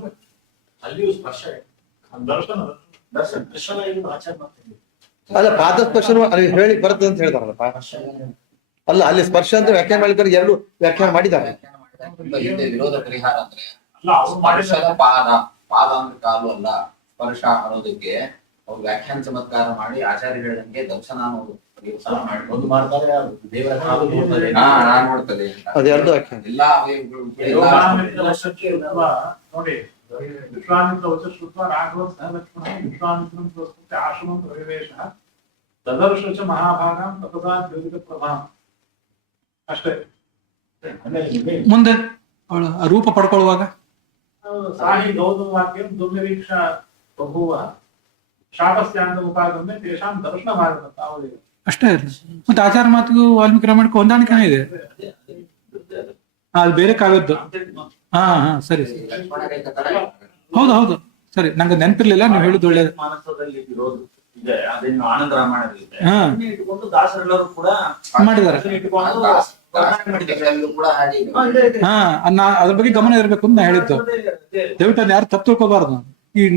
ಅಲ್ಲ, ಪಾದ ಸ್ಪರ್ಶ ಅಲ್ಲಿ ಹೇಳಿ ಬರ್ತದೆ ಅಂತ ಹೇಳ್ತಾರಲ್ಲಪ್ಪ. ಅಲ್ಲ, ಅಲ್ಲಿ ಸ್ಪರ್ಶ ಅಂತ ವ್ಯಾಖ್ಯಾನ ಮಾಡಿದ್ದಾರೆ, ಎರಡು ವ್ಯಾಖ್ಯಾನ ಮಾಡಿದ್ದಾರೆ. ವಿರೋಧ ಪರಿಹಾರ ಅಂದ್ರೆ ಪಾದ ಅಂದ್ರೆ ಕಾಲು ಅಲ್ಲ, ಸ್ಪರ್ಶ ಅನ್ನೋದಕ್ಕೆ ಅವ್ರು ವ್ಯಾಖ್ಯಾನ ಚಮತ್ಕಾರ ಮಾಡಿ ಆಚಾರ್ಯ ಹೇಳಿದಂಗೆ ದರ್ಶನ ಅನ್ನೋದು ನೋಡ್ತದೆ. ಅದೆರಡು ವ್ಯಾಖ್ಯಾನ ಎಲ್ಲಾ ಅವಯವಗಳು ನೋಡಿ. ವಿಶ್ವಾಮಿತ್ರ ವಚಶ್ರುತ್ವ ರಾಘವ ಸಹ ಲಕ್ಷ್ಮಣ ವಿಶ್ವಾಮಿತ್ರಂ ಪ್ರಸ್ತುತ ಆಶ್ರಮಂ ಪ್ರವೇಶ ತದರ್ಶ ಚ ಮಹಾಭಾಗಂ ತಪಸಾ ಜ್ಯೋತಿಕ ಪ್ರಭಾ. ಅಷ್ಟೇ. ಮುಂದೆ ರೂಪ ಪಡ್ಕೊಳ್ಳುವಾಗ ಸಾಹಿ ಗೌತಮ ವಾಕ್ಯಂ ದುರ್ನಿರೀಕ್ಷ ಬಭೂವ ಶಾಪಸ್ಯಾಂತ ಮುಖಾಗಮ್ಯ ತೇಷಾಂ ದರ್ಶನ ಭಾರತ. ಅಷ್ಟೇ. ಮತ್ತೆ ಆಚಾರ್ಯ ಮಾತಿಗೂ ವಾಲ್ಮೀಕಿ ರಾಮಾಯಣಕ್ಕೂ ಹೊಂದಾಣಿಕೆನೇ ಇದೆ. ಅದು ಬೇರೆ ಕಾವ್ಯದ್ದು. ಹಾ, ಸರಿ. ಹೌದು, ಸರಿ. ನಂಗೆ ನೆನಪಿರ್ಲಿಲ್ಲ, ನೀವು ಹೇಳಿದ್ದು ಒಳ್ಳೇದು. ಆನಂದ ರಾಮಾಯಣದಲ್ಲಿ ದಾಸರೆಲ್ಲರೂ ಕೂಡ ಮಾಡಿದ್ದಾರೆ. ಅದ್ರ ಬಗ್ಗೆ ಗಮನ ಇರ್ಬೇಕು ಅಂತ ನಾ ಹೇಳಿದ್ದು. ದಯವಿಟ್ಟು ಅದನ್ನ ಯಾರು ತಪ್ಪು ತಿಳ್ಕೋಬಾರ್ದು.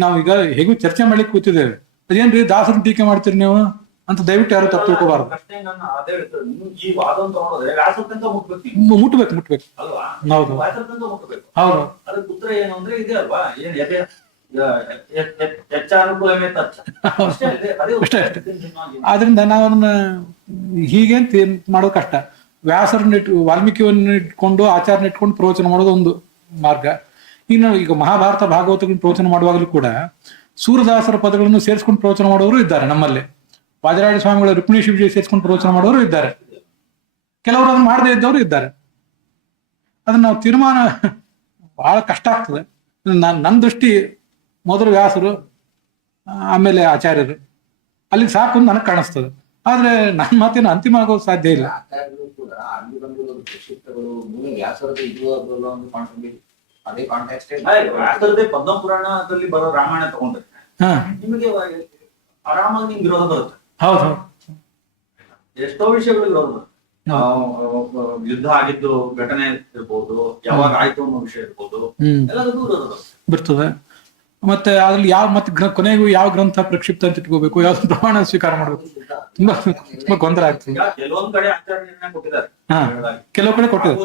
ನಾವೀಗ ಹೇಗೂ ಚರ್ಚೆ ಮಾಡ್ಲಿಕ್ಕೆ ಕೂತಿದ್ದೇವೆ, ಅದೇನ್ರಿ ದಾಸರನ್ನ ಟೀಕೆ ಮಾಡ್ತೀರಿ ನೀವು ಅಂತ ದಯವಿಟ್ಟು ಯಾರು ತಪ್ಪು ತಿಳ್ಕೋಬಾರ್ದು. ಮುಟ್ಬೇಕು. ಹೌದು, ಉತ್ತರ ಏನು ಅಂದ್ರೆ ಇದೆ ಅಲ್ವಾ, ಅಷ್ಟೇ. ಆದ್ರಿಂದ ನಾವು ಅದನ್ನ ಹೀಗೆ ಮಾಡೋದು ಕಷ್ಟ. ವ್ಯಾಸರನ್ನ ವಾಲ್ಮೀಕಿಯನ್ನು ಇಟ್ಕೊಂಡು ಆಚಾರ್ಯನ ಇಟ್ಕೊಂಡು ಪ್ರವಚನ ಮಾಡೋದು ಒಂದು ಮಾರ್ಗ. ಇನ್ನು ಈಗ ಮಹಾಭಾರತ ಭಾಗವತಗಳನ್ನ ಪ್ರವಚನ ಮಾಡುವಾಗಲೂ ಕೂಡ ಸೂರದಾಸರ ಪದಗಳನ್ನು ಸೇರಿಸ್ಕೊಂಡು ಪ್ರವಚನ ಮಾಡೋರು ಇದ್ದಾರೆ ನಮ್ಮಲ್ಲಿ. ವಾದಿರಾಜ ಸ್ವಾಮಿಗಳ ರುಕ್ಮಿಣಿ ಶಿವಜಿ ಸೇರಿಸ್ಕೊಂಡು ಪ್ರವಚನ ಮಾಡೋರು ಇದ್ದಾರೆ. ಕೆಲವರು ಅದನ್ನ ಮಾಡದೇ ಇದ್ದವರು ಇದ್ದಾರೆ. ಅದನ್ನ ನಾವು ತೀರ್ಮಾನ ಬಹಳ ಕಷ್ಟ ಆಗ್ತದೆ. ನನ್ನ ದೃಷ್ಟಿ ಮೊದಲು ವ್ಯಾಸರು, ಆಮೇಲೆ ಆಚಾರ್ಯರು, ಅಲ್ಲಿಗೆ ಸಾಕು ಅಂತ ನನಗೆ ಕಾಣಿಸ್ತದೆ. ಆದ್ರೆ ನನ್ನ ಮಾತೇನು ಅಂತಿಮ ಆಗೋದು ಸಾಧ್ಯ ಇಲ್ಲ. ಅದೇ ಕಾಂಟೆಕ್ಸ್ಟ್ ಪದ್ಮ ಪುರಾಣದಲ್ಲಿ ಬರೋ ರಾಮಾಯಣ ತಗೊಂಡ್ರೆ ನಿಮಗೆ ಆರಾಮಾಗಿ ನಿಮ್ಗೆ ವಿರೋಧ ಬರುತ್ತೆ. ಹೌದು ಎಷ್ಟೋ ವಿಷಯಗಳು ವಿರೋಧ ಬರುತ್ತೆ. ಯುದ್ಧ ಆಗಿದ್ದು ಘಟನೆ ಇರ್ಬೋದು, ಯಾವಾಗ ಆಯ್ತು ಅನ್ನೋ ವಿಷಯ ಇರ್ಬೋದು, ಎಲ್ಲದಕ್ಕೂ ವಿರೋಧ ಬರ್ತದೆ. ಮತ್ತೆ ಅದ್ರಲ್ಲಿ ಮತ್ತೆ ಕೊನೆಗೂ ಯಾವ ಗ್ರಂಥ ಪ್ರಕ್ಷಿಪ್ತ ಅಂತ ಇಟ್ಕೋಬೇಕು, ಯಾವ ಪ್ರಮಾಣ ಸ್ವೀಕಾರ ಮಾಡ್ಬೇಕು, ತುಂಬಾ ಗೊಂದಲ ಆಗ್ತದೆ. ಕೆಲವೊಂದ್ ಕಡೆ ಆಚಾರ್ಯ ನಿರ್ಣಯ ಕೊಟ್ಟಿದ್ದಾರೆ. ಕೆಲವು ಕಡೆ ಕೊಟ್ಟಿದ್ದಾರೆ.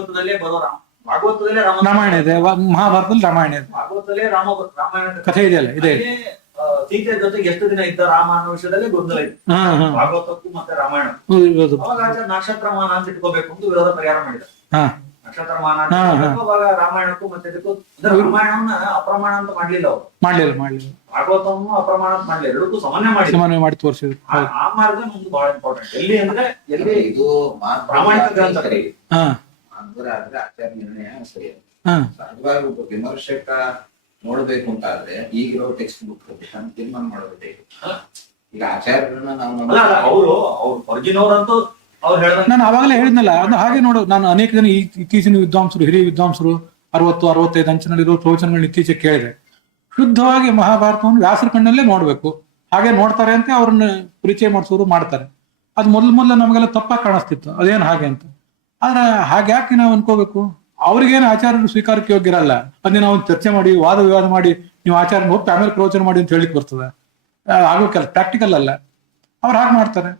ಭಾಗವತದಲ್ಲೇ ರಾಮಾಯಣ ಇದೆ, ಮಹಾಭಾರತದಲ್ಲಿ ರಾಮಾಯಣ ಇದೆ, ಭಾಗವತದಲ್ಲೇ ರಾಮಾಯಣ ಕಥೆ ಇದೆಯಲ್ಲ ಇದೆ. ಸೀತೆ ಜೊತೆಗೆ ಎಷ್ಟು ದಿನ ಇದ್ದ ರಾಮ ಅನ್ನೋ ವಿಷಯದಲ್ಲಿ ಗೊಂದಲ ಇದೆ ಭಾಗವತಕ್ಕೂ ಮತ್ತೆ ರಾಮಾಯಣ. ಅವಾಗ ಆಚಾರ್ಯ ನಕ್ಷತ್ರಮಾನ ಅಂತ ಇಟ್ಕೋಬೇಕು ಅಂತ ವಿರೋಧ ಪರಿಹಾರ ಮಾಡಿದ್ದಾರೆ. ನಕ್ಷತ್ರಮಾನ ಅವಾಗ ರಾಮಾಯಣಕ್ಕೂ ಮತ್ತೆ ರಾಮಾಯಣವನ್ನ ಅಪ್ರಮಾಣ ಅಂತ ಮಾಡ್ಲಿಲ್ಲ ಅವರು. ಮಾಡ್ಲಿಲ್ಲ ಭಾಗವತವನ್ನು ಅಪ್ರಮಾಣ ಅಂತ ಮಾಡ್ಲಿಲ್ಲ, ಎರಡಕ್ಕೂ ಸಮನ್ವಯ ಮಾಡಿ ತೋರಿಸಿದ್ರು. ಆ ಮಾರ್ಗ ನಮ್ಗೆ ಬಹಳ ಇಂಪಾರ್ಟೆಂಟ್. ಎಲ್ಲಿ ಅಂದ್ರೆ ಎಲ್ಲಿ ಇದು ಪ್ರಾಮಾಣಿಕ ಗ್ರಂಥಗಳಿಗೆ ಆಚಾರ್ಯ ನಿರ್ಣಯ ಸರಿ. ಒಬ್ಬ ವಿಮರ್ಶಕ ನೋಡ್ಬೇಕು ಅಂತ ಆದ್ರೆ ಈಗಿರೋ ಟೆಕ್ಸ್ಟ್ ಬುಕ್ ತೀರ್ಮಾನ ಮಾಡೋದು. ಈಗ ಆಚಾರ್ಯರನ್ನ ಅವರು ಹೊರಗಿನವರಂತೂ ನಾನು ಅವಾಗಲೇ ಹೇಳಿದ್ನಲ್ಲ, ಅದು ಹಾಗೆ ನೋಡು. ನಾನು ಅನೇಕ ಜನ ಇತ್ತೀಚಿನ ವಿದ್ವಾಂಸರು, ಹಿರಿಯ ವಿದ್ವಾಂಸರು 60-65 ಅಂಚಿನಲ್ಲಿರೋ ಪ್ರವಚನಗಳನ್ನ ಇತ್ತೀಚೆಗೆ ಕೇಳಿದೆ. ಶುದ್ಧವಾಗಿ ಮಹಾಭಾರತವನ್ನು ವ್ಯಾಸರ ಕಣ್ಣಲ್ಲೇ ನೋಡ್ಬೇಕು, ಹಾಗೆ ನೋಡ್ತಾರೆ ಅಂತ ಅವ್ರನ್ನ ಪರಿಚಯ ಮಾಡಿಸೋರು ಮಾಡ್ತಾರೆ. ಅದು ಮೊದಲು ನಮಗೆಲ್ಲ ತಪ್ಪಾಗಿ ಕಾಣಿಸ್ತಿತ್ತು, ಅದೇನು ಹಾಗೆ ಅಂತ. ಆದ್ರೆ ಹಾಗೆ ಯಾಕೆ ನಾವು ಅನ್ಕೋಬೇಕು? ಅವ್ರಿಗೇನು ಆಚಾರ್ಯರು ಸ್ವೀಕಾರಕ್ಕೆ ಯೋಗ್ಯರಲ್ಲ. ಅದನ್ನ ನಾವು ಚರ್ಚೆ ಮಾಡಿ ವಾದ ವಿವಾದ ಮಾಡಿ ನೀವು ಆಚಾರ್ಯ ಹೋಗಿ ಆಮೇಲೆ ಪ್ರವಚನ ಮಾಡಿ ಅಂತ ಹೇಳಿಕ್ ಬರ್ತದೆ. ಆಗೋಕೆ ಪ್ರಾಕ್ಟಿಕಲ್ ಅಲ್ಲ. ಅವ್ರು ಹಾಗೆ ಮಾಡ್ತಾರೆ,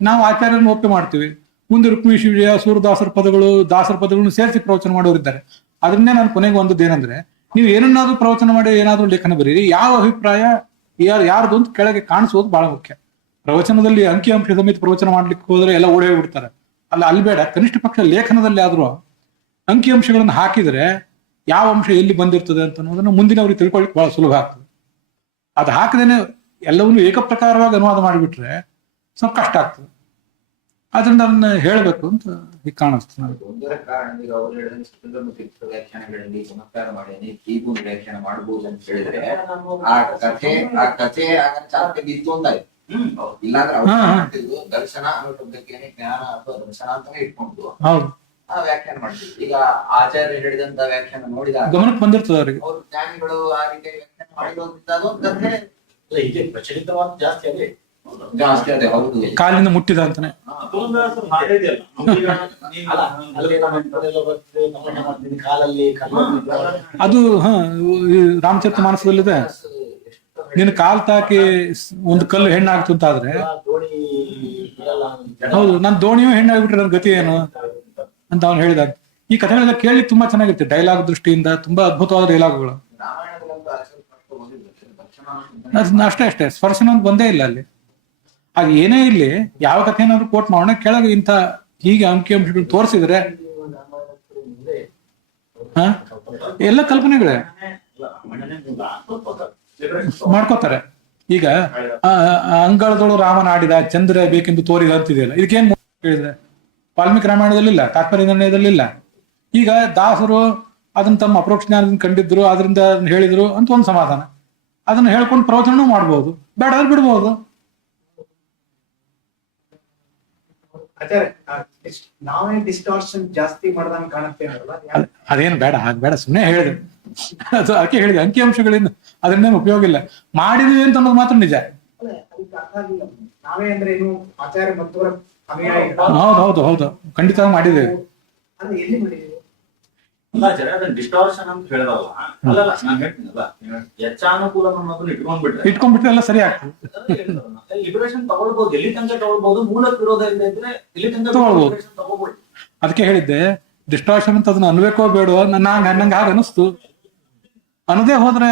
ನಾವು ಆಚಾರ್ಯರನ್ನು ಒಪ್ಪೆ ಮಾಡ್ತೀವಿ. ಮುಂದೆ ರುಕ್ಮಿಣಿ ವಿಜಯ ಸೂರದಾಸರ ಪದಗಳನ್ನು ಸೇರಿಸಿ ಪ್ರವಚನ ಮಾಡೋರಿದ್ದಾರೆ. ಅದನ್ನೇ ನಾನು ಕೊನೆಗೆ ಒಂದದ್ದೇನೆಂದ್ರೆ, ನೀವು ಏನನ್ನಾದ್ರೂ ಪ್ರವಚನ ಮಾಡಿ ಏನಾದ್ರೂ ಲೇಖನ ಬರೀರಿ, ಯಾವ ಅಭಿಪ್ರಾಯ ಯಾರ್ದು ಅಂತ ಕೆಳಗೆ ಕಾಣಿಸೋದು ಬಹಳ ಮುಖ್ಯ. ಪ್ರವಚನದಲ್ಲಿ ಅಂಕಿಅಂಶ ಸಮೇತ ಪ್ರವಚನ ಮಾಡ್ಲಿಕ್ಕೆ ಹೋದ್ರೆ ಎಲ್ಲ ಓಡೇ ಬಿಡ್ತಾರೆ. ಅಲ್ಲಿ ಬೇಡ, ಕನಿಷ್ಠ ಪಕ್ಷ ಲೇಖನದಲ್ಲಿ ಆದ್ರೂ ಅಂಕಿಅಂಶಗಳನ್ನು ಹಾಕಿದ್ರೆ ಯಾವ ಅಂಶ ಎಲ್ಲಿ ಬಂದಿರ್ತದೆ ಅಂತ ಅನ್ನೋದನ್ನ ಮುಂದಿನವ್ರಿಗೆ ತಿಳ್ಕೊಳ್ಳಿಕ್ಕೆ ಬಹಳ ಸುಲಭ ಆಗ್ತದೆ. ಅದು ಹಾಕದೇನೆ ಎಲ್ಲವನ್ನೂ ಏಕಪ್ರಕಾರವಾಗಿ ಅನುವಾದ ಮಾಡಿಬಿಟ್ರೆ ಸ್ವಲ್ಪ ಕಷ್ಟ ಆಗ್ತದೆ. ಅದನ್ನ ನಾನು ಹೇಳಬೇಕು ಅಂತ ಈಗ ಕಾಣಿಸ್ತದೆ. ಒಂದರ ಕಾರಣದಿಂದ ಅವರು ಹೇಳಿದ ವ್ಯಾಖ್ಯಾನಗಳಲ್ಲಿ ಚಮತ್ಕಾರ ಮಾಡಿ ಹೀಗೂ ವ್ಯಾಖ್ಯಾನ ಮಾಡಬಹುದು ಅಂತ ಹೇಳಿದ್ರೆ ಆ ಕಥೆ ಚಾಲ್ತಿ ಬಿತ್ತು ಅಂತಾಯ್ತು. ಇಲ್ಲಾಂದ್ರೆ ಅವ್ರು ದರ್ಶನ ಅನ್ನೋ ಶಬ್ದಕ್ಕೆ ಜ್ಞಾನ ಅಥವಾ ದರ್ಶನ ಅಂತಾನೆ ಇಟ್ಕೊಂಡು ವ್ಯಾಖ್ಯಾನ ಮಾಡ್ತಿದ್ರು. ಈಗ ಆಚಾರ್ಯ ಹೇಳಿದಂತ ವ್ಯಾಖ್ಯಾನ ನೋಡಿದಾಗ ಗಮನಕ್ಕೆ ಬಂದಿರ್ತದೆ ಅವ್ರಿಗೆ. ಅವ್ರು ಜ್ಞಾನಿಗಳು ಆ ರೀತಿ ವ್ಯಾಖ್ಯಾನ ಮಾಡಿರೋದ್ರಿಂದ ಹೀಗೆ ಪ್ರಚಲಿತವಾದ ಜಾಸ್ತಿ ಅದೇ ಹೌದು. ಕಾಲಿಂದ ಮುಟ್ಟಿದ ಅಂತಾನೆ ಅದು ರಾಮಚರಿತ ಮಾನಸದಲ್ಲಿದೆ. ನೀನು ಕಾಲ್ ತಾಕಿ ಒಂದು ಕಲ್ಲು ಹೆಣ್ಣಾಗ್ತು ಅಂತ ಆದ್ರೆ ಹೌದು, ನನ್ ದೋಣಿಯೂ ಹೆಣ್ಣಾಗ್ಬಿಟ್ರೆ ನನ್ನ ಗತಿ ಏನು ಅಂತ ಅವ್ನು ಹೇಳಿದ. ಈ ಕಥೆಗಳೆಲ್ಲ ಕೇಳಿ ತುಂಬಾ ಚೆನ್ನಾಗಿರುತ್ತೆ. ಡೈಲಾಗ್ ದೃಷ್ಟಿಯಿಂದ ತುಂಬಾ ಅದ್ಭುತವಾದ ಡೈಲಾಗ್ಗಳು. ಅಷ್ಟೇ ಸ್ಪರ್ಶನ ಅಂತ ಬಂದೇ ಇಲ್ಲ ಅಲ್ಲಿ. ಅದು ಏನೇ ಇಲ್ಲಿ ಯಾವ ಕಥೆ ಏನಾದ್ರು ಕೋಟ್ ಮಾಡೋಣ, ಕೆಳಗೆ ಇಂಥ ಹೀಗೆ ಅಂಕಿಅಂಶಗಳು ತೋರಿಸಿದ್ರೆ ಎಲ್ಲ ಕಲ್ಪನೆಗಳೇ ಮಾಡ್ಕೋತಾರೆ. ಈಗ ಅಂಗಳದೊಳು ರಾಮನ ಆಡಿದ ಚಂದ್ರ ಬೇಕೆಂದು ತೋರಿದ ಅಂತಿದೆಯಲ್ಲ, ಇದಕ್ಕೇನ್ ಹೇಳಿದ್ರೆ ವಾಲ್ಮೀಕಿ ರಾಮಾಯಣದಲ್ಲಿಲ್ಲ, ತಾತ್ಪರ್ಯ ನಿರ್ಣಯದಲ್ಲಿಲ್ಲ. ಈಗ ದಾಸರು ಅದನ್ನ ತಮ್ಮ ಅಪರೋಕ್ಷ ಜ್ಞಾನದಿಂದ ಕಂಡಿದ್ರು, ಅದರಿಂದ ಹೇಳಿದ್ರು ಅಂತ ಒಂದು ಸಮಾಧಾನ. ಅದನ್ನ ಹೇಳ್ಕೊಂಡು ಪ್ರವಚನ ಮಾಡ್ಬೋದು, ಬೇಡ ಅದ್ ಬಿಡ್ಬೋದು. ನಾವೇ ಡಿಸ್ಟಾರ್ಷನ್ ಜಾಸ್ತಿ ಮಾಡ್ದಂಗ್ ಕಾಣುತ್ತೆ. ಅದೇನು ಬೇಡ, ಹಾಗೆ ಬೇಡ, ಸುಮ್ಮನೆ ಹೇಳಿದೆ. ಅದು ಅದಕ್ಕೆ ಹೇಳಿದೆ, ಅಂಕಿಅಂಶಗಳಿಂದ ಅದನ್ನೇನು ಉಪಯೋಗ ಇಲ್ಲ. ಮಾಡಿದ್ವಿ ಅಂತ ಅನ್ನೋದು ಮಾತ್ರ ನಿಜ. ನಾವೇ ಅಂದ್ರೆ ಏನು ಆಚಾರ್ಯ ಮತ್ತವರ ಹೌದು ಖಂಡಿತ ಮಾಡಿದ್ದೇವೆ. ಎಲ್ಲಿ ಮಾಡಿದ್ದೇವೆ ಅದನ್ನ ಡಿಸ್ಟಾರ್ಷನ್ ಅಂತ ಹೇಳಿದಲ್ಲ. ಅಲ್ಲಲ್ಲ, ನಾನು ಹೇಳ್ತೀನಲ್ಲ, ಯಚ್ಚಾನುಕೂಲ ಅನ್ನೋದನ್ನ ಇಟ್ಕೊಂಡ್ಬಿಟ್ರೆ ಎಲ್ಲ ಸರಿ ಆಗ್ತದೆ. ಲಿಬರೇಷನ್ ತಗೊಳ್ಬಹುದು, ಎಲ್ಲಿ ತನಕ ತಗೊಳ್ಬಹುದು. ಮೂಲ ವಿರೋಧ ಇಲ್ಲ ಇದ್ರೆ ಎಲ್ಲಿ ತನಕ ತಗೊಳ್ಬಹುದು. ಅದಕ್ಕೆ ಹೇಳಿದ್ದೆ ಡಿಸ್ಟಾರ್ಷನ್ ಅಂತ ಅದನ್ನ ಅನ್ಬೇಕೋ ಬೇಡೋ, ನಂಗೆ ಹಾಗೆ ಅನಿಸ್ತು. ಅನ್ನೋದೇ ಹೋದ್ರೆ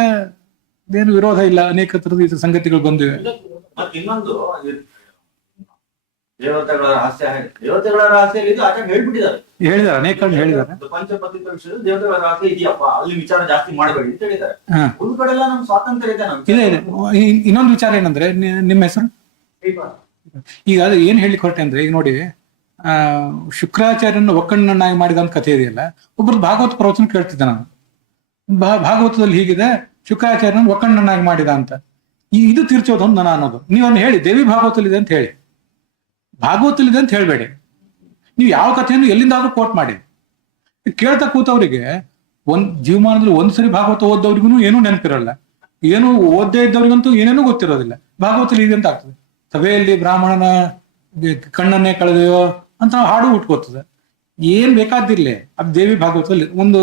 ಏನು ವಿರೋಧ ಇಲ್ಲ. ಅನೇಕ ತರದ ಸಂಗತಿಗಳು ಬಂದಿವೆ. ಮತ್ತೆ ಇನ್ನೊಂದು ದೇವತೆಗಳ ರಹಸ್ಯ ಇದು ಆಚಾರ್ಯ ಹೇಳ್ಬಿಟ್ಟಿದ್ದಾರೆ. ಹೇಳಿದಾರೆ, ಅನೇಕ ಹೇಳಿದ್ದಾರೆ. ಪಂಚಪತಿತ ವಿಷಯದಲ್ಲಿ ದೇವತೆಗಳ ರಹಸ್ಯ ಇದೆಯಪ್ಪ, ಅಲ್ಲಿ ವಿಚಾರ ಜಾಸ್ತಿ ಮಾಡಬೇಡಿ ಅಂತ ಹೇಳಿದ್ದಾರೆ. ಒಂದು ಕಡೆ ಎಲ್ಲ ನಮ್ ಸ್ವಾತಂತ್ರ್ಯ ಇದೆ. ಇನ್ನೊಂದು ವಿಚಾರ ಏನಂದ್ರೆ, ನಿಮ್ಮ ಹೆಸರು ಈಗ ಅದು ಏನ್ ಹೇಳಿಕ್ ಹೊರಟೆ ಅಂದ್ರೆ, ಈಗ ನೋಡಿ ಶುಕ್ರಾಚಾರ್ಯನ ಒಕ್ಕಣ್ಣನಾಗಿ ಮಾಡಿದ ಅಂತ ಕಥೆ ಇದೆಯಲ್ಲ. ಒಬ್ಬರು ಭಾಗವತ ಪ್ರವಚನ ಕೇಳ್ತಿದ್ದೆ ನಾನು. ಭಾಗವತದಲ್ಲಿ ಹೀಗಿದೆ, ಶುಕ್ರಾಚಾರ್ಯನ ಒಕ್ಕಣ್ಣನಾಗಿ ಮಾಡಿದ ಅಂತ. ಇದು ತೀರ್ಚೋದು ಅಂತ ನಾನು ಅನ್ನೋದು. ನೀವೊಂದು ಹೇಳಿ ದೇವಿ ಭಾಗವತಲ್ಲಿದೆ ಅಂತ ಹೇಳಿ, ಭಾಗವತಲ್ಲಿದೆ ಅಂತ ಹೇಳ್ಬೇಡಿ. ನೀವು ಯಾವ ಕಥೆಯನ್ನು ಎಲ್ಲಿಂದಾದ್ರೂ ಕೋಟ್ ಮಾಡಿ. ಕೇಳ್ತಾ ಕೂತವರಿಗೆ ಜೀವಮಾನದಲ್ಲಿ ಒಂದ್ಸರಿ ಭಾಗವತ ಓದೋರಿಗೂ ಏನೂ ನೆನಪಿರಲ್ಲ. ಏನು ಓದ್ದೇ ಇದ್ದವ್ರಿಗಂತೂ ಏನೇನೂ ಗೊತ್ತಿರೋದಿಲ್ಲ. ಭಾಗವತಲ್ಲಿ ಇದೆ ಅಂತ ಆಗ್ತದೆ. ಸಭೆಯಲ್ಲಿ ಬ್ರಾಹ್ಮಣನ ಕಣ್ಣನ್ನೇ ಕಳೆದೆಯೋ ಅಂತ ಹಾಡು ಹುಟ್ಕೋತದೆ. ಏನ್ ಬೇಕಾದಿರ್ಲಿ ಅದು ದೇವಿ ಭಾಗವತದಲ್ಲಿ ಒಂದು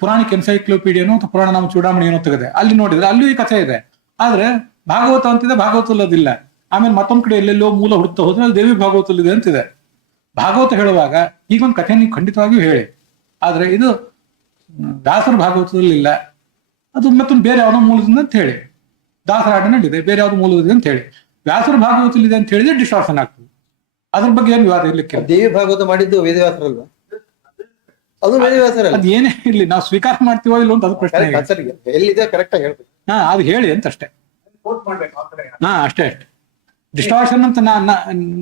ಪುರಾಣಿಕ್ ಎನ್ಸೈಕ್ಲೋಪೀಡಿಯನೋ ಅಥವಾ ಪುರಾಣ ನಾಮ ಚೂಡಾಮಣಿ ಏನೋ ತೆಗೆದೆ, ಅಲ್ಲಿ ನೋಡಿದ್ರೆ ಅಲ್ಲೂ ಈ ಕಥೆ ಇದೆ. ಆದ್ರೆ ಭಾಗವತ ಅಂತಿದೆ, ಭಾಗವತಲ್ಲಿ ಅದಿಲ್ಲ. ಆಮೇಲೆ ಮತ್ತೊಂದ್ ಕಡೆ ಎಲ್ಲೆಲ್ಲೋ ಮೂಲ ಹುಡುಕ್ತಾ ಹೋದ್ರೆ ಅಲ್ಲಿ ದೇವಿ ಭಾಗವತಲ್ಲಿದೆ ಅಂತಿದೆ. ಭಾಗವತ ಹೇಳುವಾಗ ಈಗೊಂದು ಕಥೆ ನೀವು ಖಂಡಿತವಾಗಿಯೂ ಹೇಳಿ, ಆದ್ರೆ ಇದು ದಾಸರ ಭಾಗವತದಲ್ಲಿ ಇಲ್ಲ, ಅದು ಮತ್ತೊಂದು ಬೇರೆ ಯಾವ್ದೋ ಮೂಲದಿಂದ ಅಂತ ಹೇಳಿ. ದಾಸರ ಹಾಡಿನಲ್ಲಿದೆ, ಬೇರೆ ಯಾವ್ದು ಮೂಲದಿದೆ ಅಂತ ಹೇಳಿ. ವ್ಯಾಸರ ಭಾಗವತಲ್ಲಿದೆ ಅಂತ ಹೇಳಿದ್ರೆ ಡಿಸ್ಟಾರ್ಷನ್ ಆಗ್ತದೆ. ಅದ್ರ ಬಗ್ಗೆ ಏನು ವಿವಾದ ಇರ್ಲಿಕ್ಕೆ. ದೇವಿ ಭಾಗವತ ಮಾಡಿದ್ದು ವೇದವ್ಯಾಸರಲ್ವಾ? ಅದು ವೇದವ್ಯಾಸರಲ್ಲ. ಅದ್ ಏನೇ ಇರ್ಲಿ, ನಾವು ಸ್ವೀಕಾರ ಮಾಡ್ತೀವೋ ಇಲ್ಲ ಅಂತ ಅದು ಪ್ರಶ್ನೆ. ಎಲ್ಲಿದೆ ಕರೆಕ್ಟ್ ಆಗಿ ಹೇಳ್ಬೇಕು. ಅದು ಹೇಳಿ ಅಂತ ಅಷ್ಟೇ. ಅಷ್ಟೇ. ಡಿಸ್ಟಾರ್ಷನ್ ಅಂತ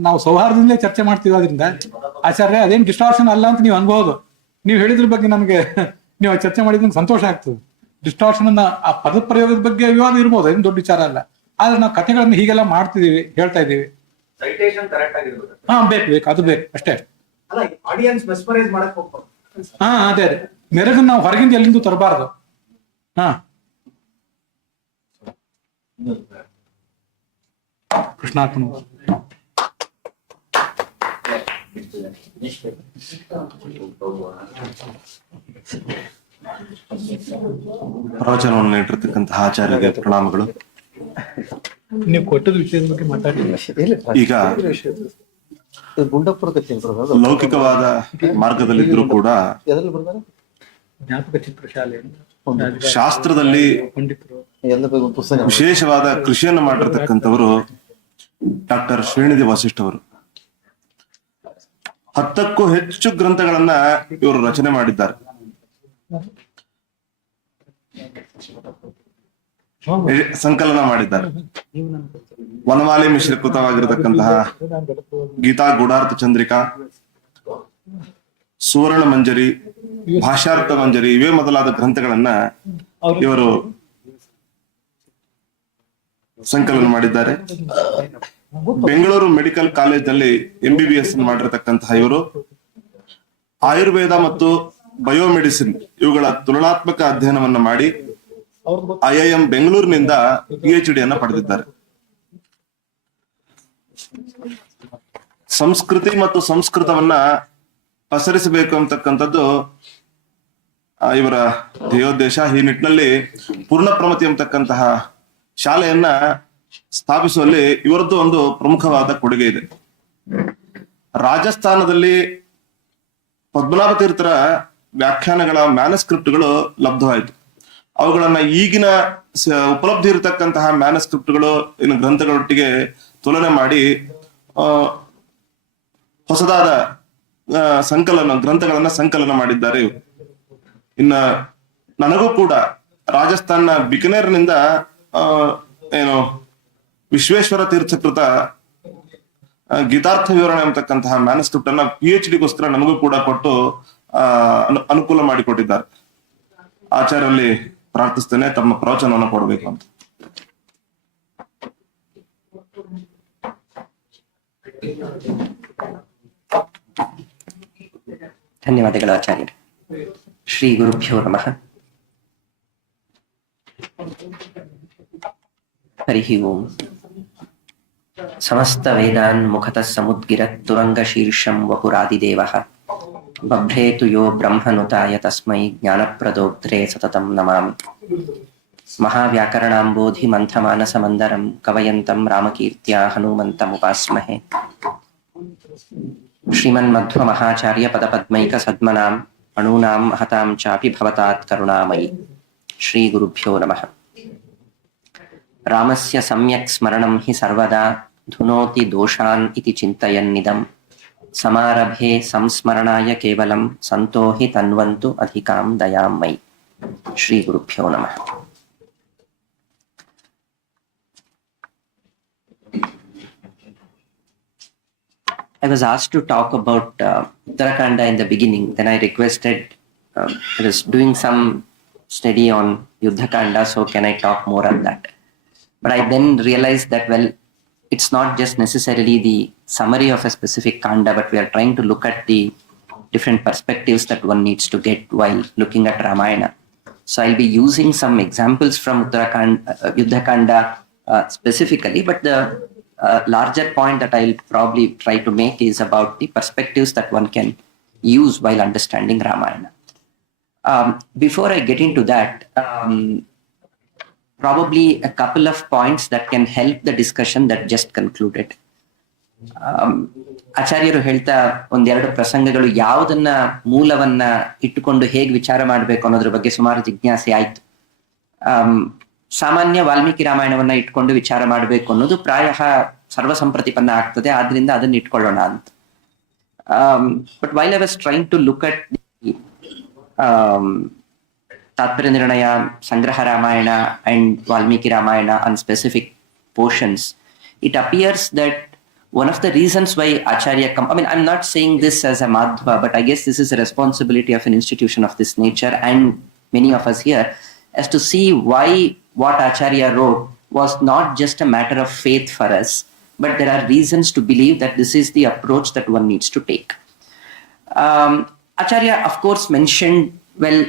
ನಾವು ಸೌಹಾರ್ದದಿಂದಲೇ ಚರ್ಚೆ ಮಾಡ್ತೀವಿ. ಅದರಿಂದ ಆಚಾರ್ಯ ಅದೇನ್ ಡಿಸ್ಟಾರ್ಷನ್ ಅಲ್ಲ ಅಂತ ನೀವು ಅನ್ಬಹುದು. ನೀವು ಹೇಳಿದ್ರ ಬಗ್ಗೆ ನಮ್ಗೆ ನೀವು ಚರ್ಚೆ ಮಾಡಿದ್ರೆ ಸಂತೋಷ ಆಗ್ತದೆ. ಡಿಸ್ಟಾರ್ಷನ್ ಅನ್ನ ಆ ಪದ ಪ್ರಯೋಗದ ಬಗ್ಗೆ ವಿವಾದ ಇರ್ಬೋದು, ಏನು ದೊಡ್ಡ ವಿಚಾರ ಅಲ್ಲ. ಆದ್ರೆ ನಾವು ಕಥೆಗಳನ್ನ ಹೀಗೆಲ್ಲ ಮಾಡ್ತಿದೀವಿ, ಹೇಳ್ತಾ ಇದೀವಿ. ಬೇಕು ಅದು ಬೇಕು ಅಷ್ಟೇ. ಅದೇ ಮೆರಗನ್ನ ನಾವು ಹೊರಗಿಂದ ಎಲ್ಲಿಂದ ತರಬಾರ್ದು. ಕೃಷ್ಣಾರ್ಪಣ. ಪ್ರವಚನವನ್ನು ನೀಡಿರ್ತಕ್ಕಂತಹ ಆಚಾರ್ಯರಿಗೆ ಪ್ರಣಾಮಗಳು. ನೀವು ಕೊಟ್ಟದ ವಿಷಯದ ಬಗ್ಗೆ ಮಾತಾಡಿಲ್ಲ. ಈಗ ಲೌಕಿಕವಾದ ಮಾರ್ಗದಲ್ಲಿದ್ರೂ ಕೂಡ ಜ್ಞಾಪಕ ಚಿತ್ರಶಾಲೆ ಶಾಸ್ತ್ರದಲ್ಲಿ ವಿಶೇಷವಾದ ಕೃಷಿಯನ್ನು ಮಾಡಿರ್ತಕ್ಕಂಥವರು ಡಾಕ್ಟರ್ ಶ್ರೀನಿಧಿ ವಾಸಿಷ್ಠ ಅವರು. 10ಕ್ಕೂ ಹೆಚ್ಚು ಗ್ರಂಥಗಳನ್ನ ಇವರು ರಚನೆ ಮಾಡಿದ್ದಾರೆ. ಸಂಕಲನ ಮಾಡಿದ್ದಾರೆ. ವನಮಾಲೆ ಮಿಶ್ರೀಕೃತವಾಗಿರತಕ್ಕಂತಹ ಗೀತಾ ಗೂಢಾರ್ಥ ಚಂದ್ರಿಕಾ, ಸುವರ್ಣ ಮಂಜರಿ, ಭಾಷಾರ್ಥ ಮಂಜರಿ ಇವೇ ಮೊದಲಾದ ಗ್ರಂಥಗಳನ್ನ ಇವರು ಸಂಕಲನ ಮಾಡಿದ್ದಾರೆ. ಬೆಂಗಳೂರು ಮೆಡಿಕಲ್ ಕಾಲೇಜ್ನಲ್ಲಿ MBBS ಮಾಡಿರತಕ್ಕಂತಹ ಇವರು ಆಯುರ್ವೇದ ಮತ್ತು ಬಯೋಮೆಡಿಸಿನ್ ಇವುಗಳ ತುಲನಾತ್ಮಕ ಅಧ್ಯಯನವನ್ನ ಮಾಡಿ IIM ಬೆಂಗಳೂರಿನಿಂದ PhD ಅನ್ನ ಪಡೆದಿದ್ದಾರೆ. ಸಂಸ್ಕೃತಿ ಮತ್ತು ಸಂಸ್ಕೃತವನ್ನ ಪಸರಿಸಬೇಕು ಅಂತಕ್ಕಂಥದ್ದು ಇವರ ಧ್ಯೇಯೋದ್ದೇಶ. ಈ ನಿಟ್ಟಿನಲ್ಲಿ ಪೂರ್ಣಪ್ರಮತಿ ಅಂತಕ್ಕಂತಹ ಶಾಲೆಯನ್ನ ಸ್ಥಾಪಿಸುವಲ್ಲಿ ಇವರದ್ದು ಒಂದು ಪ್ರಮುಖವಾದ ಕೊಡುಗೆ ಇದೆ. ರಾಜಸ್ಥಾನದಲ್ಲಿ ಪದ್ಮನಾಭ ತೀರ್ಥರ ವ್ಯಾಖ್ಯಾನಗಳ ಮ್ಯಾನಸ್ಕ್ರಿಪ್ಟ್ಗಳು ಲಬ್ಧವಾಯಿತು. ಅವುಗಳನ್ನ ಈಗಿನ ಉಪಲಬ್ಧಿ ಇರತಕ್ಕಂತಹ ಮ್ಯಾನಸ್ಕ್ರಿಪ್ಟ್ಗಳು ಇನ್ನು ಗ್ರಂಥಗಳೊಟ್ಟಿಗೆ ತುಲನೆ ಮಾಡಿ ಹೊಸದಾದ ಗ್ರಂಥಗಳನ್ನ ಸಂಕಲನ ಮಾಡಿದ್ದಾರೆ. ಇನ್ನ ನನಗೂ ಕೂಡ ರಾಜಸ್ಥಾನ ಬಿಕನೇರ್ನಿಂದ ವಿಶ್ವೇಶ್ವರ ತೀರ್ಥಕೃತ ಗೀತಾರ್ಥ ವಿವರಣೆ ಅಂತಕ್ಕಂತಹ ಮ್ಯಾನಸ್ಕ್ರಿಪ್ಟ್ ಅನ್ನ PhDಗೋಸ್ಕರ ನನಗೂ ಕೂಡ ಕೊಟ್ಟು ಅನುಕೂಲ ಮಾಡಿಕೊಟ್ಟಿದ್ದಾರೆ. ಆಚಾರ್ಯಲ್ಲಿ ಪ್ರಾರ್ಥಿಸ್ತೇನೆ ತಮ್ಮ ಪ್ರವಚನವನ್ನು ಕೊಡಬೇಕು ಅಂತ. ಧನ್ಯವಾದಗಳು ಆಚಾರ್ಯರು. ಶ್ರೀ ಗುರುಭ್ಯೋ ನಮಃ. ಹರಿ ಓಂ. ಸಮಸ್ತ ವೇದಾನ್ ಮುಖತಃ ಸಮುದ್ಗಿರತ್ ತುರಂಗ ಶೀರ್ಷಂ ವಪುರಾದಿದೇವಃ ಬಭ್ರೇತು ಯೋ ಬ್ರಹ್ಮನುತಾಯ ತಸ್ಮೈ ಜ್ಞಾನಪ್ರದೋಗ್ಧ್ರೇ ಸತತಂ ನಮಾಮಿ. ಮಹಾವ್ಯಾಕರಣಾಂಬೋಧಿ ಮಂಥಮಾನಸ ಮಂದರಂ ಕವಯಂತಂ ರಾಮಕೀರ್ತ್ಯಾ ಹನುಮಂತಮುಪಾಸ್ಮಹೇ. ಶ್ರೀಮನ್ಮಧ್ವಮಹಾಚಾರ್ಯ ಪದಪದ್ಮೈಕ ಸದ್ಮನಾಂ ಅಣೂನಾಂ ಹತಾಂ ಚಾಪಿ ಭವತಾತ್ ಕರುಣಾಮಯಿ. ಶ್ರೀ ಗುರುಭ್ಯೋ ನಮಃ. ರಾಮಸ್ಯ ಸಮ್ಯಕ್ ಸ್ಮರಣಂ ಹಿ ಸರ್ವದಾ ಧುನೋತಿ ದೋಷಾನ್ ಇತಿ ಚಿಂತಯನ್ನಿದಂ ಸಮಾರಭೆ ಸಂಸ್ಮರಣಾಯ ಕೇವಲಂ ಸಂತೋ ಹಿ ತನ್ವಂತು ಅಧಿಕಾಂ ದಯಾಂ ಮಯಿ. ಶ್ರೀ ಗುರುಭ್ಯೋ ನಮಃ. I was asked to talk about Uttarakanda in the beginning. Then I requested, I was doing some study on Yuddhakanda, so can I talk more on that? But I then realized that, well, it's not just necessarily the summary of a specific kanda, but we are trying to look at the different perspectives that one needs to get while looking at Ramayana. So I'll be using some examples from Uttarakhand, Yuddhakanda specifically, but the larger point that I'll probably try to make is about the perspectives that one can use while understanding Ramayana. Before I get into that, probably a couple of points that can help the discussion that just concluded. ಆಚಾರ್ಯರು ಹೇಳ್ತಾ ಒಂದೆರಡು ಪ್ರಸಂಗಗಳು ಯಾವುದನ್ನ ಮೂಲವನ್ನ ಇಟ್ಟುಕೊಂಡು ಹೇಗೆ ವಿಚಾರ ಮಾಡಬೇಕು ಅನ್ನೋದ್ರ ಬಗ್ಗೆ ಸುಮಾರು ಜಿಜ್ಞಾಸೆ ಆಯ್ತು. ಸಾಮಾನ್ಯ ವಾಲ್ಮೀಕಿ ರಾಮಾಯಣವನ್ನ ಇಟ್ಕೊಂಡು ವಿಚಾರ ಮಾಡಬೇಕು ಅನ್ನೋದು ಪ್ರಾಯಃ ಸರ್ವಸಂಪ್ರತಿಪನ್ನ ಆಗ್ತದೆ, ಆದ್ರಿಂದ ಅದನ್ನ ಇಟ್ಕೊಳ್ಳೋಣ ಅಂತ. But while I was trying to look at Tatparya Nirnaya, Sangraha Ramayana and Valmiki Ramayana on specific portions, it appears that one of the reasons why Acharya I'm not saying this as a madhva, but I guess this is a responsibility of an institution of this nature and many of us here, as to see why what Acharya wrote was not just a matter of faith for us, but there are reasons to believe that this is the approach that one needs to take. Acharya, of course, mentioned, well,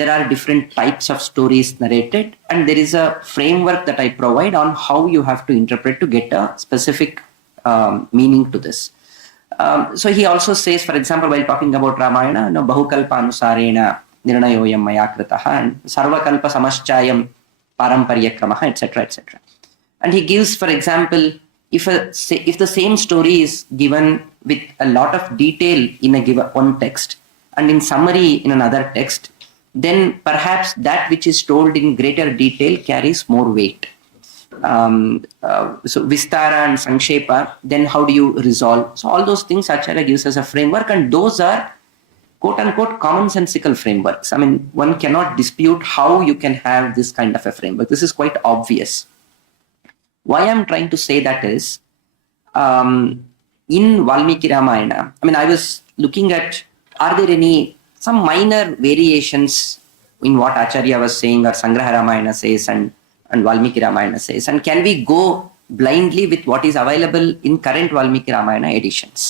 there are different types of stories narrated, and there is a framework that I provide on how you have to interpret to get a specific meaning to this. So he also says, for example, while talking about Ramayana, no, bahukalpa anusarena nirnayoyam maya kritaha and sarvakalpa samaschayam paramparyakramaha, etc., etc. And he gives, for example, if the same story is given with a lot of detail in a given one text and in summary in another text, then perhaps that which is told in greater detail carries more weight. So Vistara and Sankshepa, then how do you resolve? So all those things Acharya gives us a framework, and those are quote unquote commonsensical frameworks. I mean, one cannot dispute how you can have this kind of a framework. This is quite obvious. Why I'm trying to say that is, in Valmiki Ramayana, I was looking at, are there some minor variations in what Acharya was saying or Sangraha Ramayana says and Valmiki Ramayana says, and can we go blindly with what is available in current Valmiki Ramayana editions?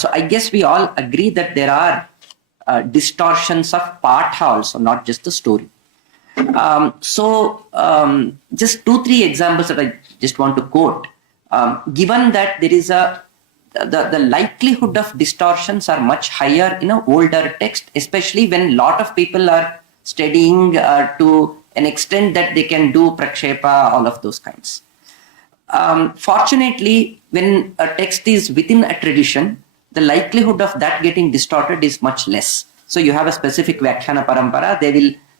So I guess we all agree that there are distortions of Patha also, not just the story. Just 2-3 examples that I just want to quote. Given that there is the likelihood of distortions are much higher in an older text, especially when a lot of people are studying to an extent that they can do prakshepa, all of those kinds. Fortunately, when a text is within a tradition, the likelihood of that getting distorted is much less. So you have a specific Vyakhyana Parampara,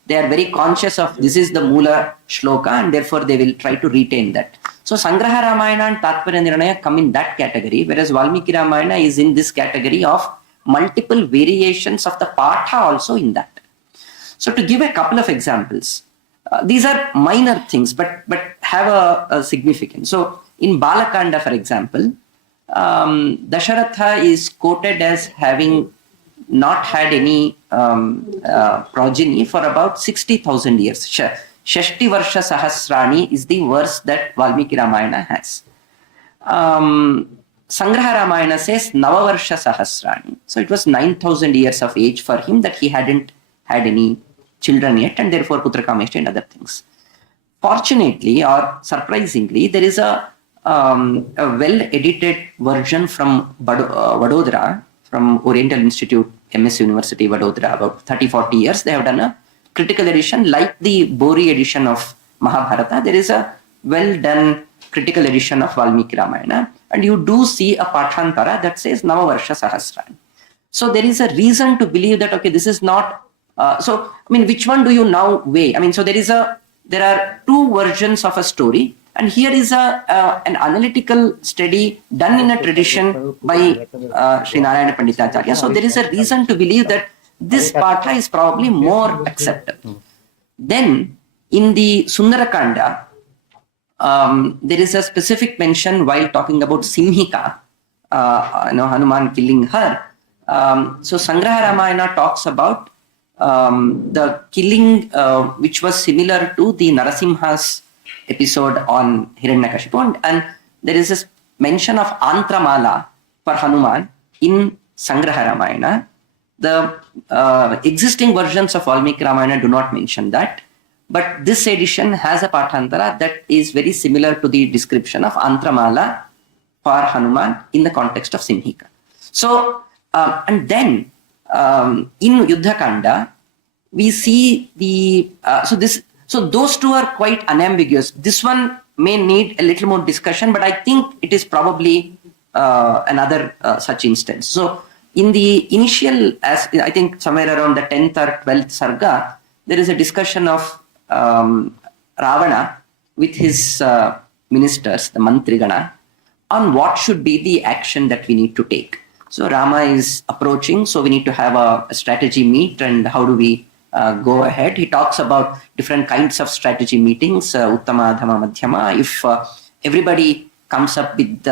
they are very conscious of this is the Mula Shloka, and therefore they will try to retain that. So Sangraha Ramayana and Tatparya Nirnaya come in that category, whereas Valmiki Ramayana is in this category of multiple variations of the Patha also in that. So to give a couple of examples, these are minor things, but have a significance. So in Balakanda, for example, Dasharatha is quoted as having not had any progeny for about 60,000 years. Shashti Varsha Sahasrani is the verse that Valmiki Ramayana has. Sangraha Ramayana says Navavarsha Sahasrani. So it was 9,000 years of age for him that he hadn't had any children yet, and therefore Putrakameshta and other things. Fortunately or surprisingly, there is a well-edited version from Vadodara, from Oriental Institute, MS University, Vadodara, about 30-40 years. They have done a critical edition like the Bori edition of Mahabharata. There is a well-done critical edition of Valmiki Ramayana, and you do see a Pathantara that says Navavarsha Sahasrani. So there is a reason to believe that, okay, this is not which one do you now weigh? So there are 2 versions of a story, and here is an analytical study done in a tradition by Sri Ramayana Pandita Acharya. So there is a reason to believe that this Patha is probably more acceptable. Then in the Sundarakanda, there is a specific mention while talking about Simhika, Hanuman killing her. So Sangraha Ramayana talks about the killing which was similar to the Narasimha's episode on Hiranyakashipu, and there is a mention of Antramala for Hanuman in Sangraha Ramayana, The existing versions of Valmiki Ramayana do not mention that, but this edition has a Pathantara that is very similar to the description of Antramala for Hanuman in the context of Simhika. So, and then in Yuddha Kanda, we see the, so those two are quite unambiguous. This one may need a little more discussion, but I think it is probably another such instance. So in the initial, as I think somewhere around the 10th or 12th Sarga, there is a discussion of Ravana with his ministers, the Mantrigana, on what should be the action that we need to take. So Rama is approaching, so we need to have a strategy meet, and how do we go ahead. He talks about different kinds of strategy meetings, Uttama, Dhamma, Madhyama. If everybody comes up with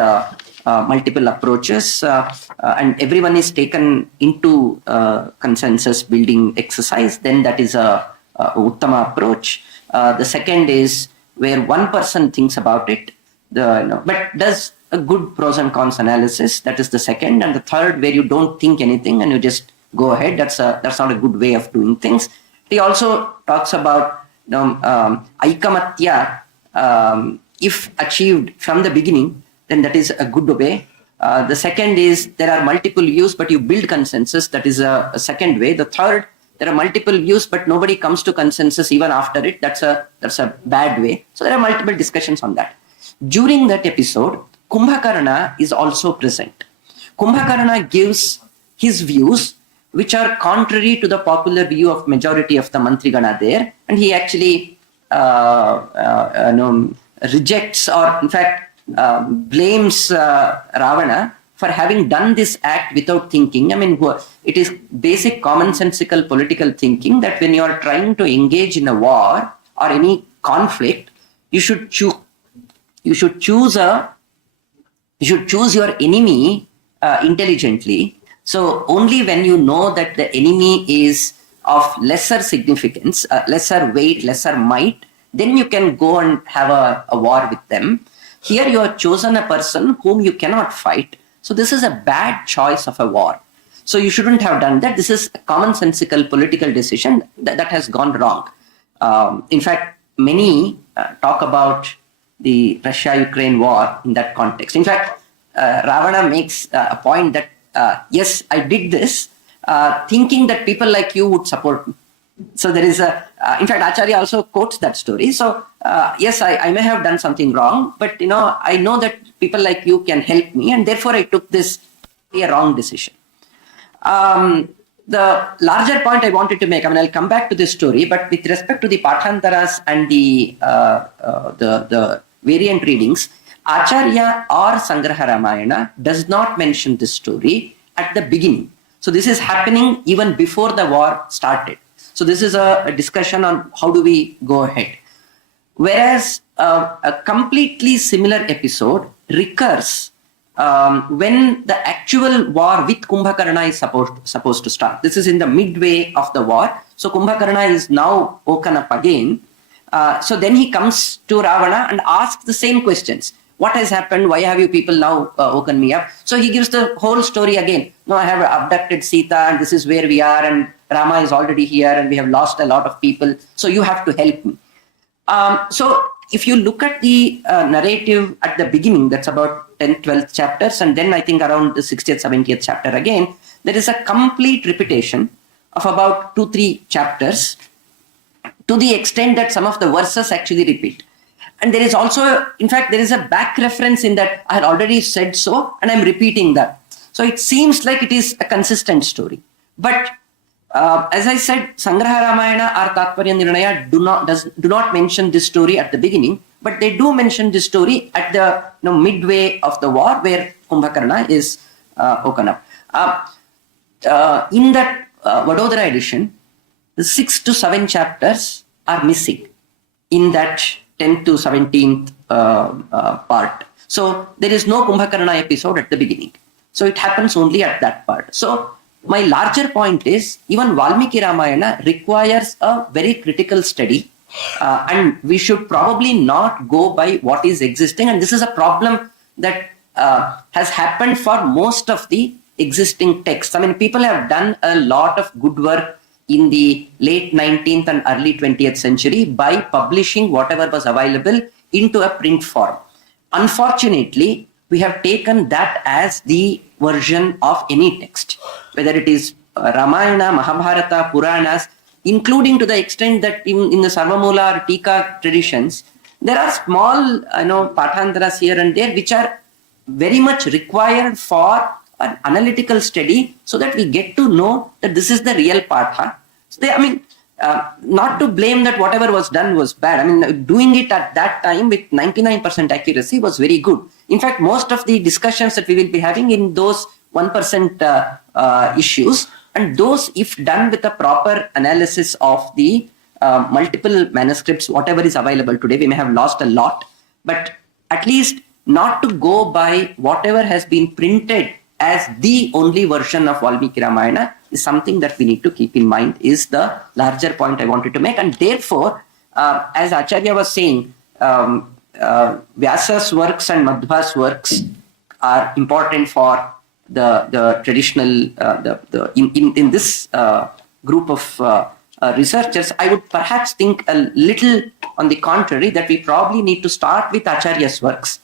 multiple approaches and everyone is taken into consensus building exercise, then that is a Uttama approach. The second is where one person thinks about it, but does a good pros and cons analysis. That is the second. And the third, where you don't think anything and you just go ahead. That's not a good way of doing things. He also talks about Aikamatya. If achieved from the beginning, then that is a good way. The second is there are multiple views, but you build consensus. That is a second way. The third, there are multiple views, but nobody comes to consensus even after it. That's a bad way. So there are multiple discussions on that. During that episode, Kumbhakarna is also present. Kumbhakarna gives his views, which are contrary to the popular view of majority of the Mantrigana there, and he actually rejects, or in fact blames Ravana for having done this act without thinking. I mean, it is basic commonsensical political thinking that when you are trying to engage in a war or any conflict, you should choose your enemy intelligently. So only when you know that the enemy is of lesser significance, lesser weight, lesser might, then you can go and have a war with them. Here you have chosen a person whom you cannot fight. So this is a bad choice of a war. So you shouldn't have done that. This is a commonsensical political decision that has gone wrong. In fact, many talk about the Russia-Ukraine war in that context. In fact, Ravana makes a point that, yes, I did this thinking that people like you would support me. So there is in fact, Acharya also quotes that story. So yes, I may have done something wrong, but I know that people like you can help me, and therefore I took this a wrong decision. The larger point I wanted to make, I mean, I'll come back to this story, but with respect to the Pathantaras and the variant readings, Acharya or Sangraha Ramayana does not mention this story at the beginning. So this is happening even before the war started. So this is a discussion on how do we go ahead. Whereas a completely similar episode recurs when the actual war with Kumbhakarna is supposed to start. This is in the midway of the war. So Kumbhakarna is now woken up again. So then he comes to Ravana and asks the same questions. What has happened? Why have you people now woken me up? So he gives the whole story again. No, I have abducted Sita and this is where we are, and Rama is already here and we have lost a lot of people. So you have to help me. So if you look at the narrative at the beginning, that's about 10th, 12th chapters, and then I think around the 60th, 70th chapter again, there is a complete repetition of about 2-3 chapters, to the extent that some of the verses actually repeat. And there is also, in fact, there is a back reference in that I had already said so, and I'm repeating that. So it seems like it is a consistent story. But as I said, Sangraha Ramayana or Tatparya Nirnaya do not mention this story at the beginning, but they do mention this story at the midway of the war where Kumbhakarna is woken up. In that Vadodara edition, the 6 to 7 chapters are missing in that 10th to 17th part. So there is no Kumbhakarna episode at the beginning. So it happens only at that part. So my larger point is, even Valmiki Ramayana requires a very critical study, and we should probably not go by what is existing. And this is a problem that has happened for most of the existing texts. I mean, people have done a lot of good work in the late 19th and early 20th century by publishing whatever was available into a print form. Unfortunately, we have taken that as the version of any text, whether it is Ramayana, Mahabharata, Puranas, including to the extent that in the Sarvamula or Tika traditions, there are small, pathantaras here and there which are very much required for an analytical study, so that we get to know that this is the real patha. So not to blame that whatever was done was bad. I mean, doing it at that time with 99% accuracy was very good. In fact, most of the discussions that we will be having in those 1% issues, and those, if done with a proper analysis of the multiple manuscripts, whatever is available today, we may have lost a lot, but at least not to go by whatever has been printed as the only version of Valmiki Ramayana is something that we need to keep in mind, is the larger point I wanted to make. And therefore, as Acharya was saying, Vyasa's works and Madhva's works are important for the traditional, in this group of researchers. I would perhaps think a little on the contrary, that we probably need to start with Acharya's works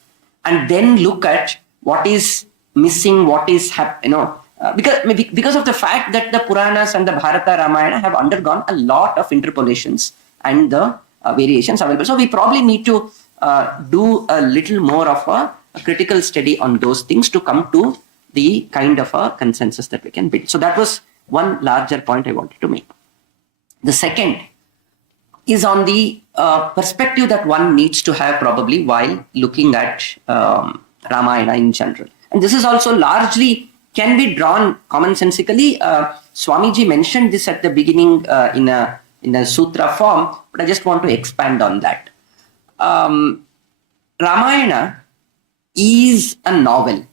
and then look at what is missing, what is because of the fact that the Puranas and the Bharata Ramayana have undergone a lot of interpolations and the variations available. So we probably need to do a little more of a critical study on those things to come to the kind of a consensus that we can build. So that was one larger point I wanted to make. The second is on the perspective that one needs to have probably while looking at Ramayana in general. And this is also largely can be drawn commonsensically. Swamiji mentioned this at the beginning in a sutra form, but I just want to expand on that. Ramayana is a novel,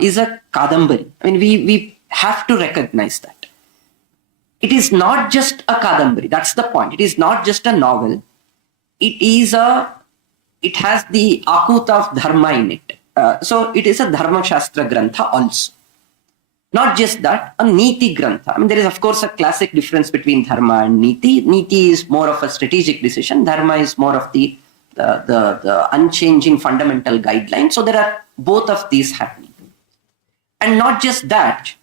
is a kadambari. I mean, we have to recognize that. It is not just a kadambari. That's the point. It is not just a novel. It has the akuta of dharma in it. So it is a dharma shastra grantha also. Not just that, a niti grantha. I mean, there is of course a classic difference between dharma and niti. Niti is more of a strategic decision. Dharma is more of the unchanging fundamental guideline. So there are both of these happening. And not just that,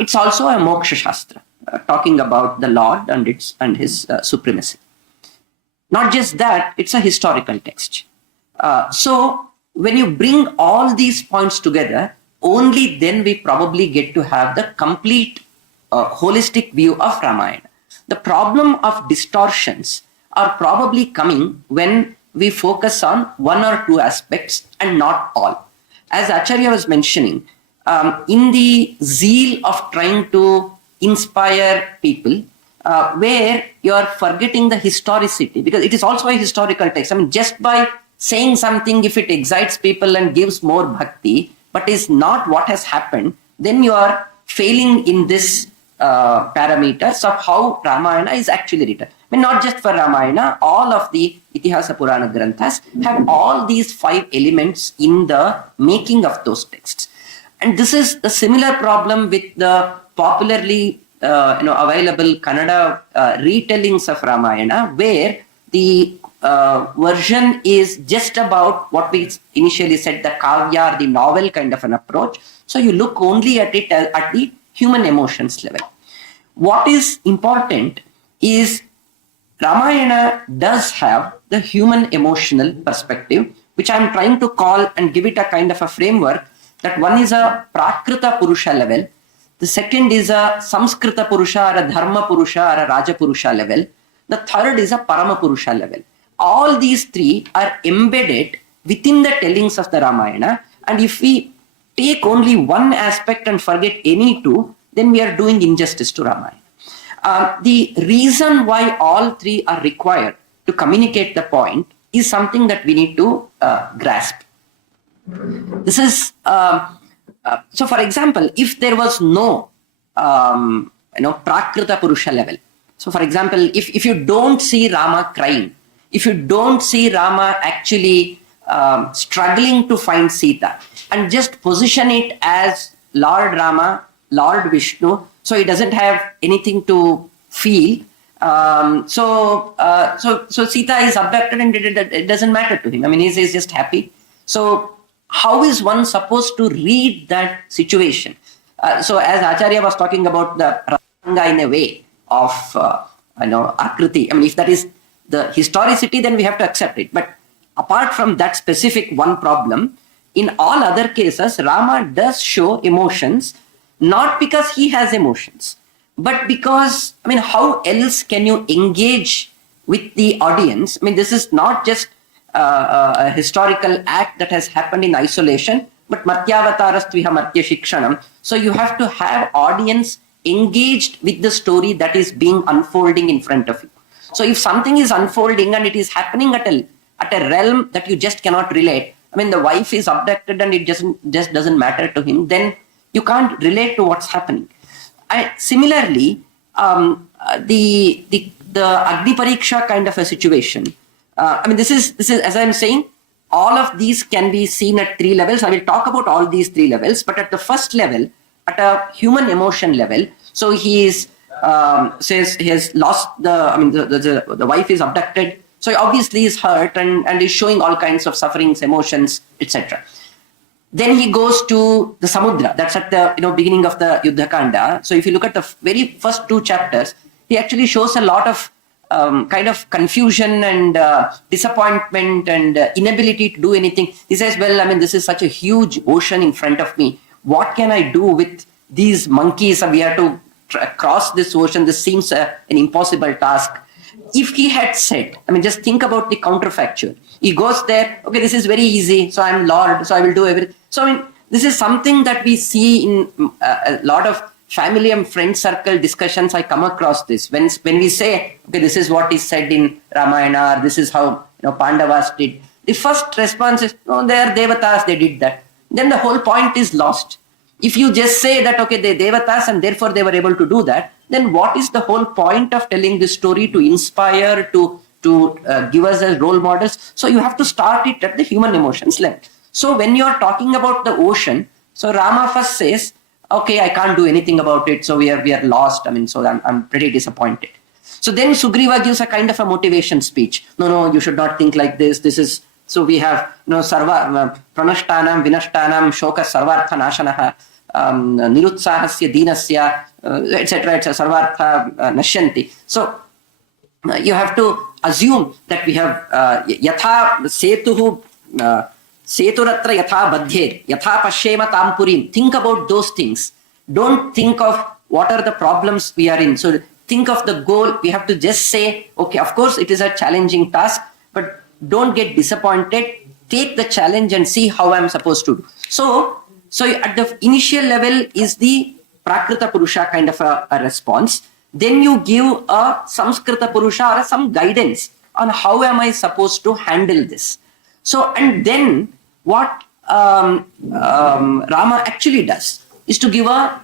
it's also a moksha shastra, talking about the Lord and his supremacy. Not just that, it's a historical text. So when you bring all these points together, only then we probably get to have the complete holistic view of Ramayana. The problem of distortions are probably coming when we focus on one or two aspects and not all. As Acharya was mentioning, in the zeal of trying to inspire people, where you are forgetting the historicity, because it is also a historical text. I mean, just by saying something, if it excites people and gives more bhakti, but is not what has happened, then you are failing in this parameters of how Ramayana is actually written. I mean, not just for Ramayana, all of the Itihasa Purana Granthas have all these 5 elements in the making of those texts. And this is a similar problem with the popularly available Kannada retellings of Ramayana, where the version is just about what we initially said, the kavya or the novel kind of an approach. So you look only at it at the human emotions level. What is important is Ramayana does have the human emotional perspective, which I'm trying to call and give it a kind of a framework, that one is a Prakrita Purusha level, the second is a Samskrita Purusha or a Dharma Purusha or a Raja Purusha level, the third is a Parama Purusha level. All these 3 are embedded within the tellings of the Ramayana, and if we take only one aspect and forget any 2, then we are doing injustice to Ramayana. The reason why all 3 are required to communicate the point is something that we need to grasp. This is so, for example, if there was no Prakrita Purusha level, so for example, if you don't see Rama crying, if you don't see Rama actually struggling to find Sita, and just position it as Lord Rama, Lord Vishnu, so he doesn't have anything to feel. So Sita is abducted and it doesn't matter to him. I mean, he's just happy. So how is one supposed to read that situation? So as Acharya was talking about the Ranga in a way of, Akriti, I mean, if that is the historicity, then we have to accept it. But apart from that specific one problem, in all other cases, Rama does show emotions, not because he has emotions, but because, I mean, how else can you engage with the audience? I mean, this is not just a historical act that has happened in isolation, but Matyavatarastviha Matya Shikshanam. So you have to have audience engaged with the story that is being unfolding in front of you. So if something is unfolding and it is happening at a realm that you just cannot relate, I mean, the wife is abducted and it just doesn't matter to him, then you can't relate to what's happening. Similarly, the Agni Pariksha kind of a situation. I mean, this is as I'm saying, all of these can be seen at 3 levels. I will talk about all these 3 levels, but at the first level, at a human emotion level, so he is says he has lost the wife is abducted, so he obviously is hurt and is showing all kinds of sufferings, emotions, etc. Then he goes to the Samudra. That's at the beginning of the Yuddha Kanda. So if you look at the very first 2 chapters, he actually shows a lot of kind of confusion and disappointment and inability to do anything. He says, well, I mean, this is such a huge ocean in front of me. What can I do with these monkeys? We have to cross this ocean. This seems an impossible task. If he had said, I mean, just think about the counterfactual. He goes there, okay, this is very easy, so I'm Lord, so I will do everything. So, I mean, this is something that we see in a lot of family and friend circle discussions. I come across this. When we say, okay, this is what is said in Ramayana, or this is how Pandavas did. The first response is, no, they are Devatas, they did that. Then the whole point is lost. If you just say that, okay, they Devatas and therefore they were able to do that, then what is the whole point of telling this story? To inspire, to give us as role models. So you have to start it at the human emotions level. So when you are talking about the ocean, so Rama first says, okay, I can't do anything about it, so we are lost. I mean, so I'm pretty disappointed. So then Sugriva gives a kind of a motivation speech. No, you should not think like this. This is, so we have, sarva pranashtanam vinashtanam shoka sarvartha nashanaha nirutsahasya dinasya etc. sarvartha nashyanti. So you have to assume that we have yatha setuhu seturatra yatha badhye yatha pashyema tam purim. Think about those things. Don't think of what are the problems we are in. So think of the goal. We have to just say, okay, of course it is a challenging task, but don't get disappointed. Take the challenge and see how I'm supposed to do. So at the initial level is the Prakrita Purusha kind of a response. Then you give a Samskrita Purusha or some guidance on how am I supposed to handle this. So, and then what Rama actually does is to give a,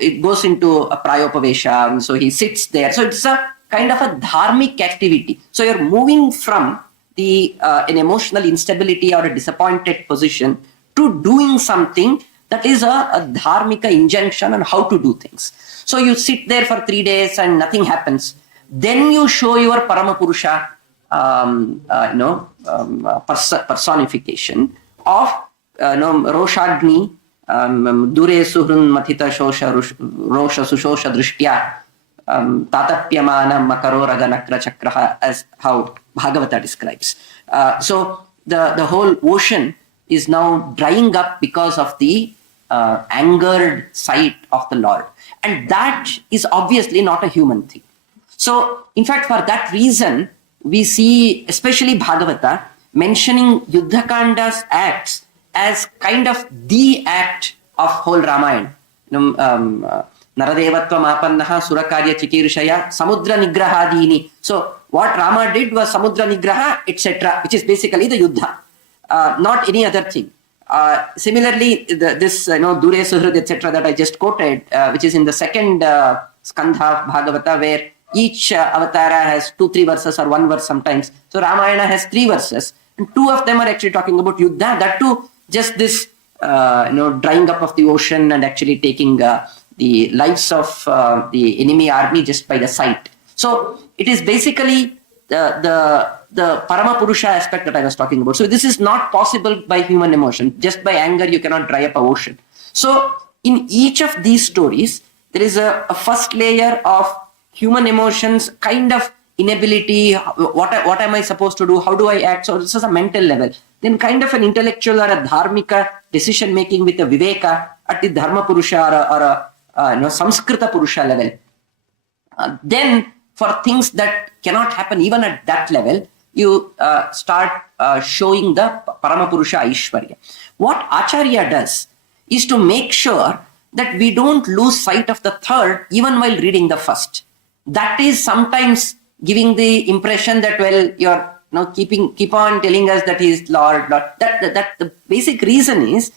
it goes into a Prayopavesha, so he sits there. So it's a kind of a dharmic activity. So you're moving from an emotional instability or a disappointed position to doing something that is a dharmika injunction on how to do things. So you sit there for 3 days and nothing happens. Then you show your Paramapurusha, personification of Roshagni, Dure Suhrun Mathita Shosha Rosha Sushosha Drishtya, Tatapyamana Makaro Raganakra Chakraha, as how Bhagavata describes. So the whole ocean is now drying up because of the angered sight of the Lord. And that is obviously not a human thing. So, in fact, for that reason, we see, especially Bhagavata, mentioning Yuddha Kanda's acts as kind of the act of whole Ramayana. Naradevatva Mapannaha Surakarya Chikirshaya Samudra Nigrahadini. So, what Rama did was Samudra Nigraha, etc., which is basically the Yuddha, not any other thing. Similarly, this Dure Suhrud, etc., that I just quoted, which is in the second skandha of Bhagavata, where each avatara has 2-3 verses or 1 verse sometimes. So Ramayana has 3 verses, and 2 of them are actually talking about Yuddha. That too, just this drying up of the ocean and actually taking the lives of the enemy army just by the sight. So it is basically the Parama Purusha aspect that I was talking about. So this is not possible by human emotion. Just by anger, you cannot dry up an ocean. So in each of these stories, there is a first layer of human emotions, kind of inability, what am I supposed to do, how do I act? So this is a mental level. Then kind of an intellectual or a dharmika decision making with a viveka at the Dharma Purusha or a Samskrita Purusha level. Then for things that cannot happen even at that level, you start showing the Paramapurusha Aishwarya. What Acharya does is to make sure that we don't lose sight of the third even while reading the first. That is sometimes giving the impression that, well, you're keep on telling us that he is Lord. That the basic reason is,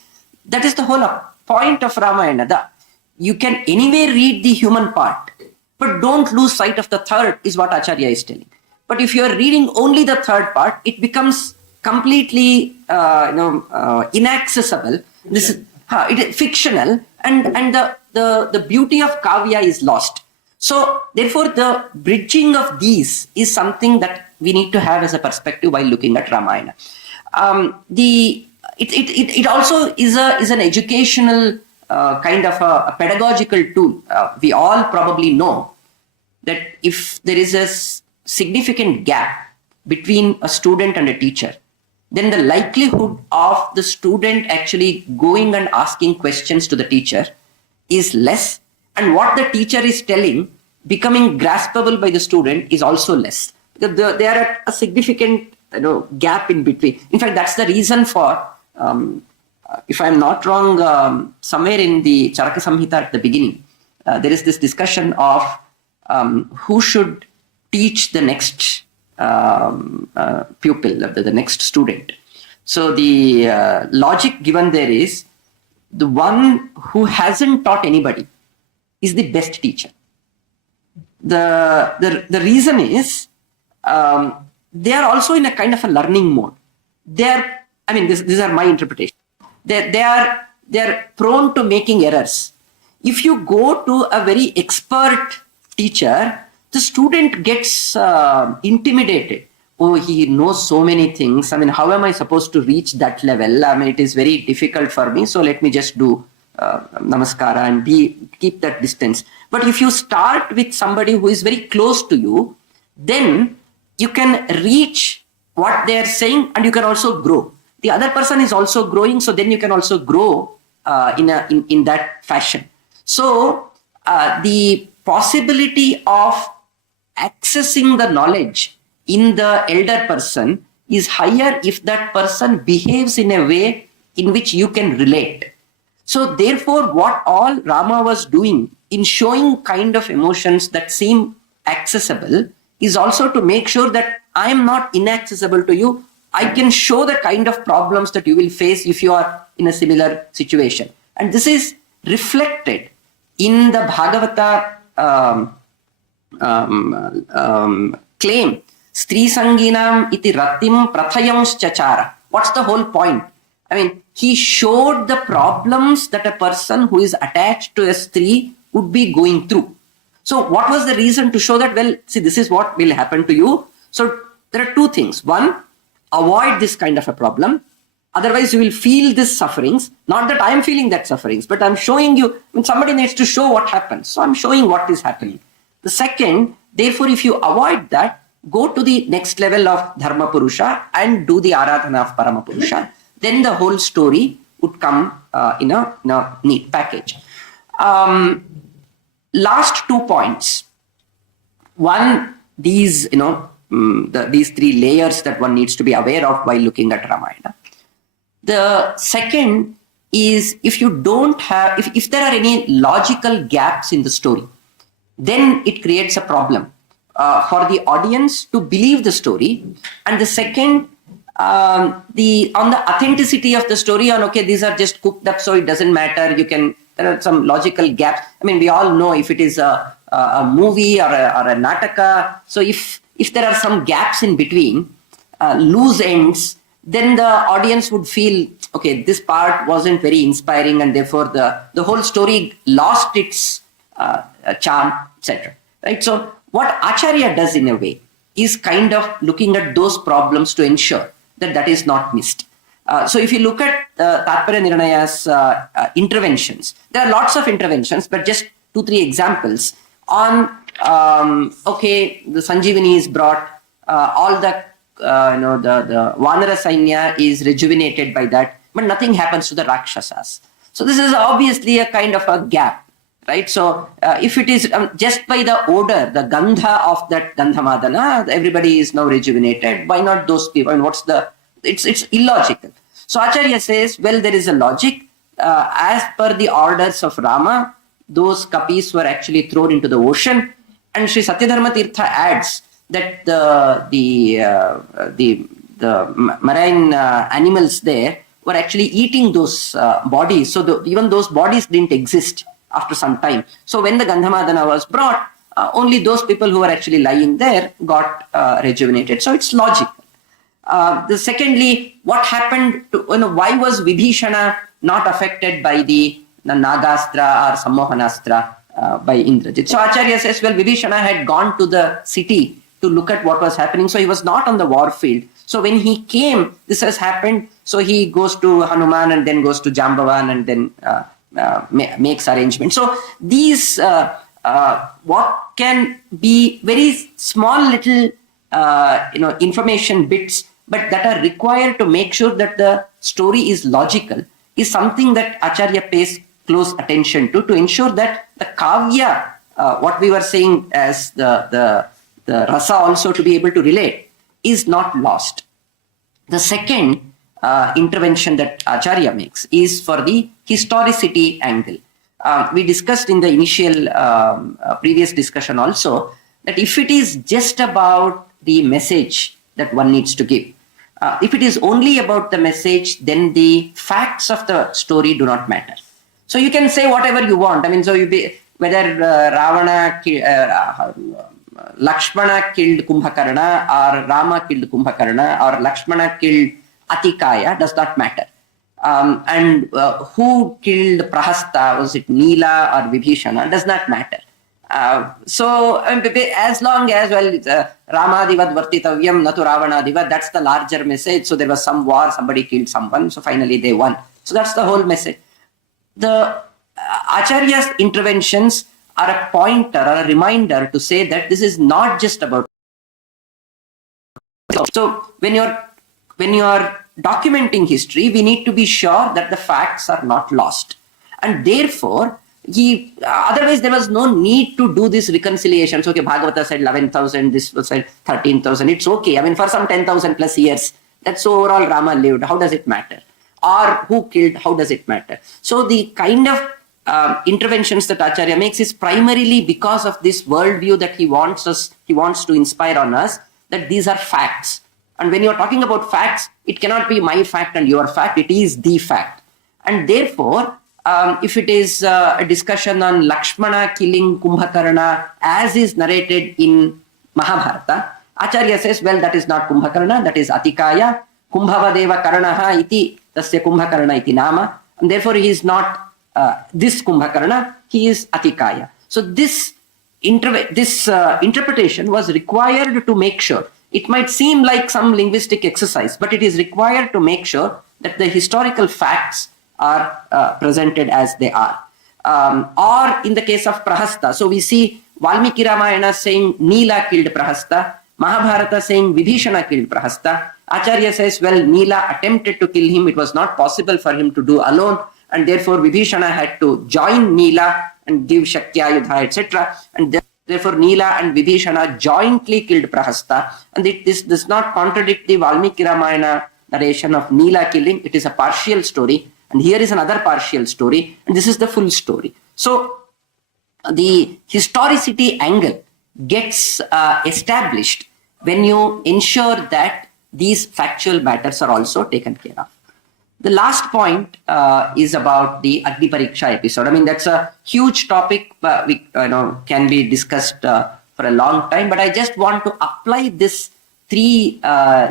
that is the whole point of Ramayana. You can anyway read the human part, but don't lose sight of the third, is what Acharya is telling. But if you are reading only the third part, it becomes completely inaccessible. This is it is fictional, and the beauty of Kavya is lost. So therefore, the bridging of these is something that we need to have as a perspective while looking at Ramayana. It also is an educational kind of a pedagogical tool. We all probably know that if there is a significant gap between a student and a teacher, then the likelihood of the student actually going and asking questions to the teacher is less, and what the teacher is telling becoming graspable by the student is also less. Because they are at a significant gap in between. In fact, that's the reason for, if I'm not wrong, somewhere in the Charaka Samhita at the beginning, there is this discussion of who should teach the next pupil, the next student. So the logic given there is, the one who hasn't taught anybody is the best teacher. The reason is, they are also in a kind of a learning mode. These are my interpretation. They are prone to making errors. If you go to a very expert teacher, the student gets intimidated. Oh, he knows so many things. How am I supposed to reach that level? It is very difficult for me. So let me just do namaskara and keep that distance. But if you start with somebody who is very close to you, then you can reach what they are saying, and you can also grow. The other person is also growing, so then you can also grow in that fashion. So the possibility of accessing the knowledge in the elder person is higher if that person behaves in a way in which you can relate. So therefore, what all Rama was doing in showing kind of emotions that seem accessible is also to make sure that I am not inaccessible to you. I can show the kind of problems that you will face if you are in a similar situation. And this is reflected in the Bhagavata claim, Stri Sanginam iti ratim prathayams chachara. What's the whole point? He showed the problems that a person who is attached to a Stri would be going through. So what was the reason to show that? Well, see, this is what will happen to you. So there are two things. One, avoid this kind of a problem. Otherwise, you will feel these sufferings. Not that I am feeling that sufferings, but I'm showing you. Somebody needs to show what happens. So I'm showing what is happening. The second, therefore, if you avoid that, go to the next level of Dharma Purusha and do the Aradhana of Parama Purusha. Then the whole story would come in a neat package. Last 2 points. One, these three layers that one needs to be aware of while looking at Ramayana. The second is, if you don't have, if there are any logical gaps in the story, then it creates a problem for the audience to believe the story. And the second, on the authenticity of the story, these are just cooked up, so it doesn't matter. There are some logical gaps. We all know if it is a movie or a nataka. So if there are some gaps in between, loose ends, then the audience would feel, okay, this part wasn't very inspiring, and therefore the whole story lost its charm, etc. Right? So what Acharya does in a way is kind of looking at those problems to ensure that that is not missed. So if you look at Tatparya Nirnaya's interventions, there are lots of interventions, but just 2-3 examples on, okay, the Sanjeevani is brought, all the the Vanara Sainya is rejuvenated by that, but nothing happens to the Rakshasas. So this is obviously a kind of a gap, right? So if it is just by the odor, the gandha of that Gandhamadana, everybody is now rejuvenated. Why not those people? I mean, it's illogical. So Acharya says, well, there is a logic. As per the orders of Rama, those kapis were actually thrown into the ocean, and Sri Satyadharma Tirtha adds that the marine animals there were actually eating those bodies. So even those bodies didn't exist after some time. So when the Gandhamadana was brought, only those people who were actually lying there got rejuvenated. So it's logical. Secondly, what happened to, why was Vibhishana not affected by the Nagastra or Sammohanastra by Indrajit? So Acharya says, well, Vibhishana had gone to the city to look at what was happening. So he was not on the war field. So when he came, this has happened. So he goes to Hanuman and then goes to Jambavan and then makes arrangements. So these, what can be very small little, information bits, but that are required to make sure that the story is logical, is something that Acharya pays close attention to ensure that the kavya, what we were saying as the rasa also to be able to relate, is not lost. The second intervention that Acharya makes is for the historicity angle. We discussed in the initial previous discussion also that if it is just about the message that one needs to give, if it is only about the message, then the facts of the story do not matter. So you can say whatever you want. I mean, so whether Lakshmana killed Kumbhakarna or Rama killed Kumbhakarna or Lakshmana killed Atikaya does not matter. And who killed Prahasta, was it Neela or Vibhishana, does not matter. So as long as, well, Ramadivad Vartitavyam Natu Ravanadivad, that's the larger message. So there was some war, somebody killed someone, so finally they won. So that's the whole message. The Acharya's interventions are a pointer or a reminder to say that this is not just about. So when you're documenting history, we need to be sure that the facts are not lost, and therefore otherwise there was no need to do this reconciliation. So okay, Bhagavata said 11,000, this was said 13,000. It's okay. I mean, for some 10,000 plus years, that's overall Rama lived. How does it matter? Or who killed? How does it matter? So the kind of interventions that Acharya makes is primarily because of this worldview that he wants to inspire on us, that these are facts. And when you're talking about facts, it cannot be my fact and your fact, it is the fact. And therefore, if it is a discussion on Lakshmana killing Kumbhakarna as is narrated in Mahabharata, Acharya says, well, that is not Kumbhakarna, that is Atikaya. Kumbhavadeva Karanaha iti tasya Kumbhakarna iti nama. And therefore, he is not this Kumbhakarna, he is Atikaya. So this interpretation was required to make sure. It might seem like some linguistic exercise, but it is required to make sure that the historical facts are presented as they are. Or in the case of Prahasta, so we see Valmiki Ramayana saying Neela killed Prahasta, Mahabharata saying Vibhishana killed Prahasta. Acharya says, well, Neela attempted to kill him, it was not possible for him to do alone, and therefore Vibhishana had to join Neela and give Shakyayudha, etc. And therefore Neela and Vibhishana jointly killed Prahasta. And this does not contradict the Valmiki Ramayana narration of Neela killing. It is a partial story. And here is another partial story. And this is the full story. So the historicity angle gets established when you ensure that these factual matters are also taken care of. The last point is about the Agni Pariksha episode. I mean, that's a huge topic, can be discussed for a long time, but I just want to apply this three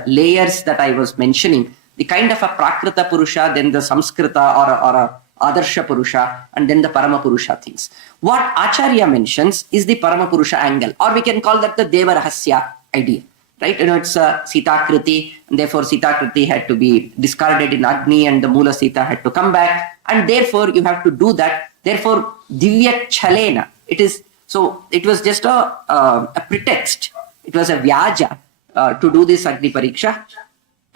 layers that I was mentioning the kind of a Prakrita Purusha, then the Samskrita or a Adarsha Purusha, and then the Parama Purusha things. What Acharya mentions is the Parama Purusha angle, or we can call that the Deva Rahasya idea. Right? It's Sita Kriti, and therefore Sita Kriti had to be discarded in Agni, and the Mula Sita had to come back, and therefore you have to do that. Therefore, Divya Chalena. It was just a pretext. It was a vyaja to do this Agni Pariksha,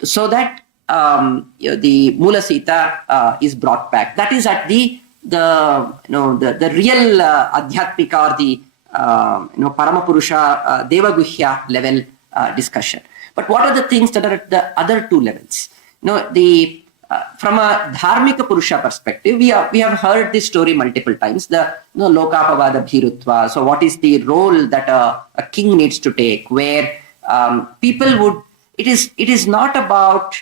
so that the Mula Sita is brought back. That is at the real Adhyatmika or the Paramapurusha Devaguhya level discussion. But what are the things that are at the other two levels? From a Dharmika Purusha perspective, we have heard this story multiple times, the Lokapavada Bhirutva. So what is the role that a king needs to take, where people would, it is not about,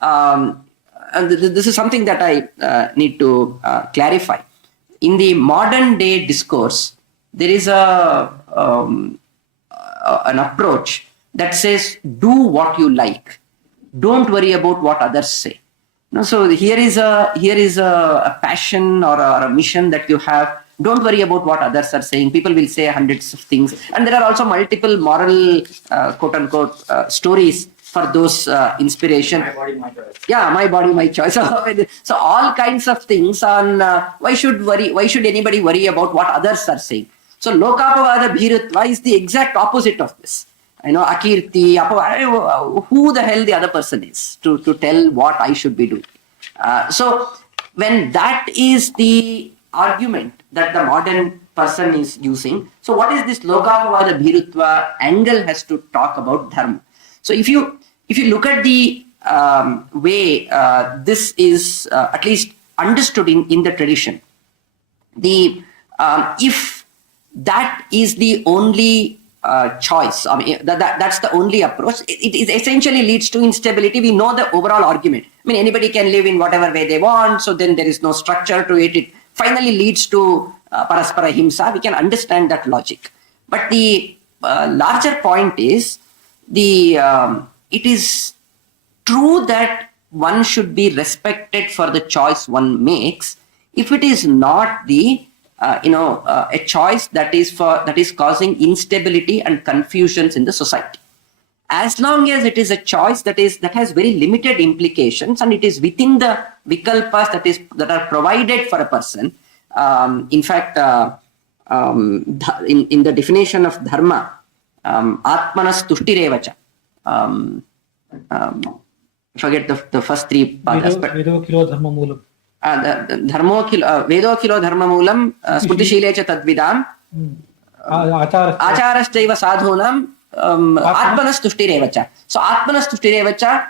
and this is something that I need to clarify. In the modern day discourse, there is an approach that says, do what you like. Don't worry about what others say. So here is a passion or a mission that you have. Don't worry about what others are saying. People will say hundreds of things. And there are also multiple moral, quote unquote, stories for those inspiration. My body, my choice. Yeah, my body, my choice. So all kinds of things on why should anybody worry about what others are saying? So Lokapavada Bhirutva is the exact opposite of this. Akirti, who the hell the other person is to tell what I should be doing. So when that is the argument that the modern person is using, so what is this Lokapavada Bhirutva angle has to talk about dharma. So if you look at the way this is at least understood in the tradition, if that is the only choice, I mean that's the only approach, it essentially leads to instability. We know the overall argument. I mean, anybody can live in whatever way they want, so then there is no structure to it. It finally leads to Paraspara Himsa. We can understand that logic. But the larger point is it is true that one should be respected for the choice one makes, if it is not a choice that is causing instability and confusions in the society. As long as it is a choice that has very limited implications and it is within the vikalpas that are provided for a person. In fact, in the definition of dharma, Atmanas Tushtirevacha. Forget the first three parts. Vedokilo dharma moolam smrtishile cha tadvidam acharashchaiva sadhunam atmanas tushtirevacha. So atmanas tushtirevacha,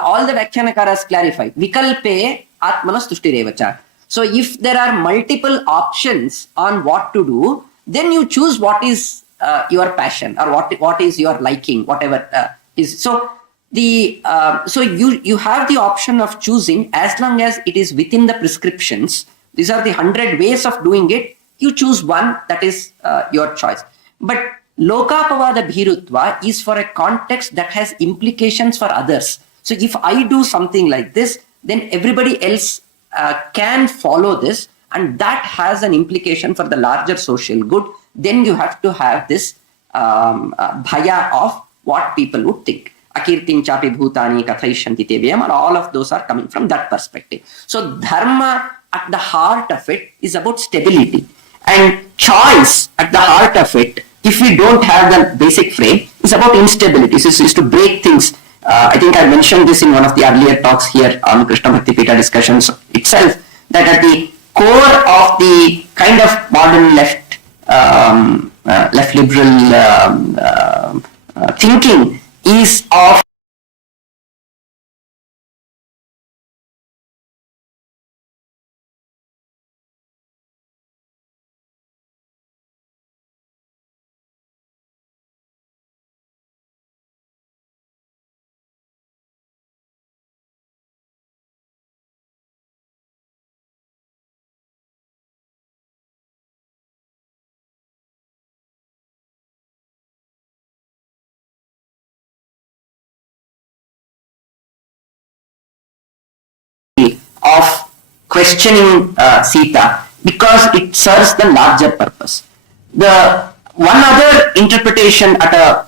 all the Vyakhyanakaras clarify. Vikalpe atmanas tushtirevacha. So if there are multiple options on what to do, then you choose what is your passion or what is your liking, whatever is. So you have the option of choosing as long as it is within the prescriptions. These are the 100 ways of doing it. You choose one that is your choice. But Lokapavada Bhirutva is for a context that has implications for others. So if I do something like this, then everybody else can follow this, and that has an implication for the larger social good. Then you have to have this bhaya of what people would think. Akirtim chapi bhutani kathaishanti tevyam, and all of those are coming from that perspective. So dharma at the heart of it is about stability, and choice at the heart of it, if we don't have the basic frame, is about instability. So is to break things. I think I mentioned this in one of the earlier talks here on Krishna Bhakti Peetha discussions itself, that at the core of the kind of modern left liberal thinking is of of questioning Sita because it serves the larger purpose. The one other interpretation at a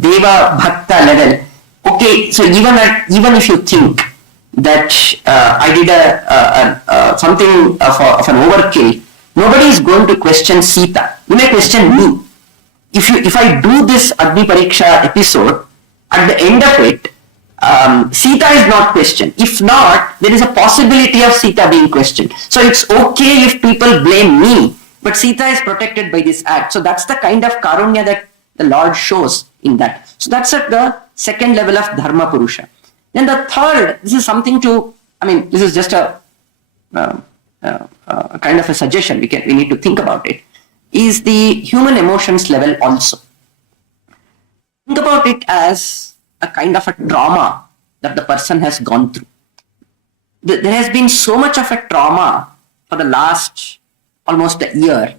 Deva Bhakta level, okay, so even if you think that I did something of an overkill, nobody is going to question Sita. You may question me. If I do this Agni Pariksha episode, at the end of it, Sita is not questioned. If not, there is a possibility of Sita being questioned. So it's okay if people blame me, but Sita is protected by this act. So that's the kind of karunya that the Lord shows in that. So that's at the second level of Dharma Purusha. Then the third, this is something to, this is just a kind of a suggestion. We need to think about it. Is the human emotions level also. Think about it as a kind of a trauma that the person has gone through. There has been so much of a trauma for the last almost a year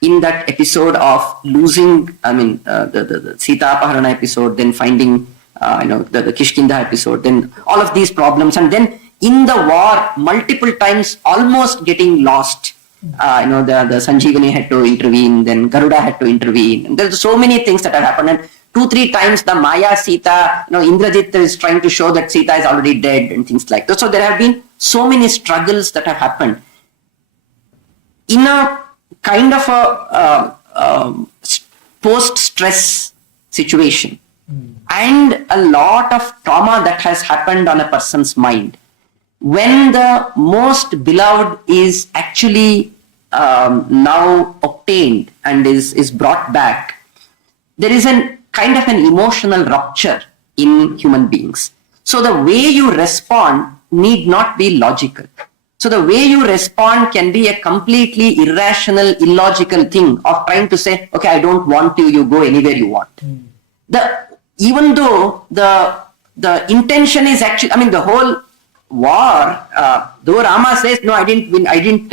in that episode of losing, the Sita Apaharana episode, then finding, the Kishkinda episode, then all of these problems, and then in the war, multiple times almost getting lost. The Sanjeevani had to intervene, then Garuda had to intervene. And there's so many things that have happened. And 2-3 times the Maya Sita, Indrajit is trying to show that Sita is already dead and things like that. So there have been so many struggles that have happened. In a kind of a post-stress situation and a lot of trauma that has happened on a person's mind, when the most beloved is actually now obtained and is brought back, there is a kind of an emotional rupture in human beings. So the way you respond need not be logical. So the way you respond can be a completely irrational, illogical thing of trying to say, okay, I don't want you go anywhere you want. Even though the intention is actually, the whole war, though Rama says, no, I didn't win, I didn't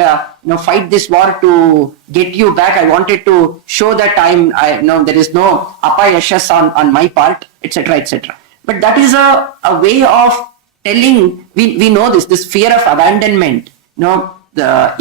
fight this war to get you back. I wanted to show that there is no apayashas on my part, etc., etc. But that is a way of telling, we know this fear of abandonment. There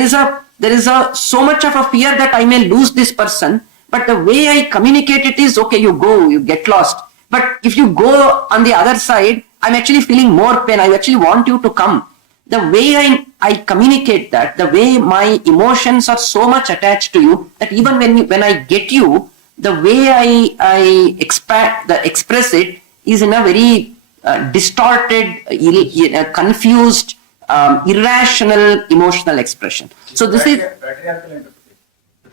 is so much of a fear that I may lose this person, but the way I communicate it is, okay, you go, you get lost. But if you go on the other side, I'm actually feeling more pain. I actually want you to come. The way I communicate that, the way my emotions are so much attached to you that even when I get you, the way I express it is in a very distorted, confused, irrational emotional expression. So this is patriarchal interpretation.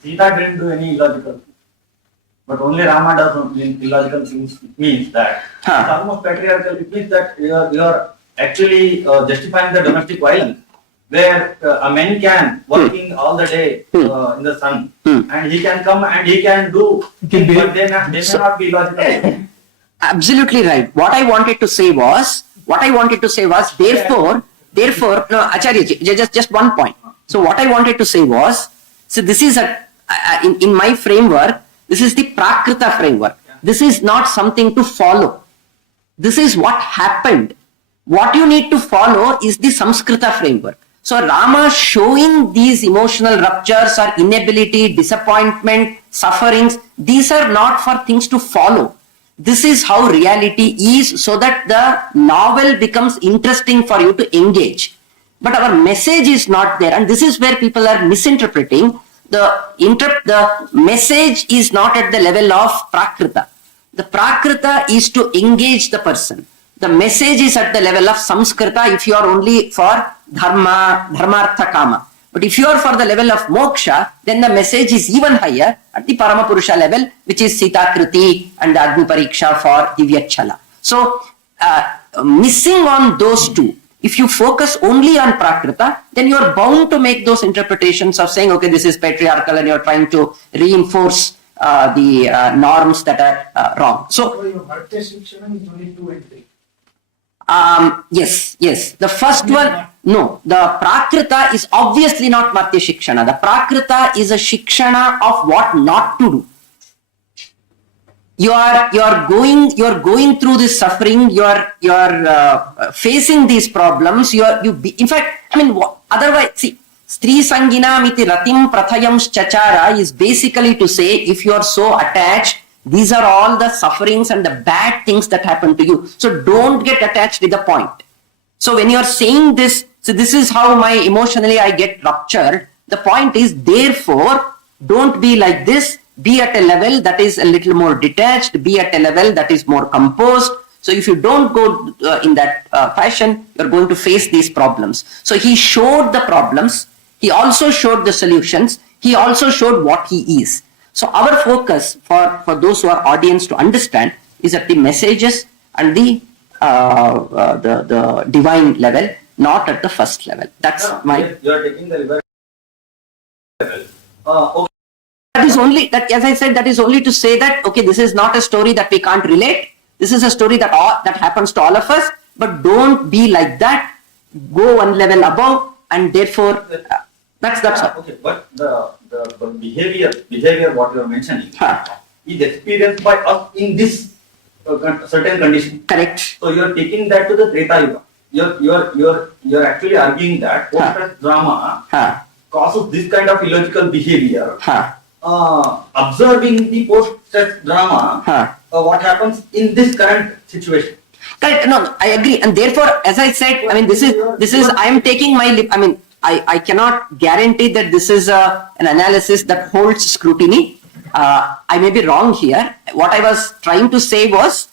Sita didn't do any illogical, but only Rama does illogical things. It means that it's almost patriarchal. It means that you are actually justifying the domestic violence, where a man can working all the day in the sun, and he can come and he can do, but they may not be illogical. Absolutely right. What I wanted to say was, therefore, no, Acharya, just one point. So what I wanted to say was, so this is in my framework, this is the Prakrita framework. This is not something to follow. This is what happened. What you need to follow is the Samskrita framework. So Rama showing these emotional ruptures or inability, disappointment, sufferings, these are not for things to follow. This is how reality is, so that the novel becomes interesting for you to engage. But our message is not there, and this is where people are misinterpreting. The message is not at the level of Prakrita. The Prakrita is to engage the person. The message is at the level of Samskrita if you are only for Dharma, Dharmartha, Kama. But if you are for the level of Moksha, then the message is even higher at the Paramapurusha level, which is Sita Kriti and the Agni Pariksha for Divyachala. So, missing on those two, if you focus only on Prakrita, then you are bound to make those interpretations of saying, okay, this is patriarchal, and you are trying to reinforce the norms that are wrong. So your Bhakti Shikshana is only 2 and 3. Yes. The first one, no. The Prakrita is obviously not Bhakti Shikshana. The Prakrita is a Shikshana of what not to do. you are going through this suffering, you are facing these problems, in fact, I mean, otherwise, see, Stri Sangina miti ratim prathayam chachara is basically to say, if you are so attached, these are all the sufferings and the bad things that happen to you. So don't get attached to the point. So when you are saying this, so this is how emotionally I get ruptured. The point is, therefore, don't be like this. Be at a level that is a little more detached. Be at a level that is more composed. So if you don't go in that fashion, you're going to face these problems. So he showed the problems. He also showed the solutions. He also showed what he is. So our focus for those who are audience to understand is at the messages and the divine level, not at the first level. That's my. You are taking the level. Okay. That is only that, as I said, that is only to say that okay, this is not a story that we can't relate. This is a story that happens to all of us. But don't be like that. Go one level above, and therefore that's all. Okay, but the behavior what you are mentioning is experienced by us in this certain condition. Correct. So you are taking that to the Treta Yuga. You are actually arguing that post-stress drama causes this kind of illogical behavior. Observing the post-stress drama, what happens in this current situation. Correct. No, I agree, and therefore, as I said, I mean, this is. I am taking my. I mean, I cannot guarantee that this is an analysis that holds scrutiny. I may be wrong here. What I was trying to say was,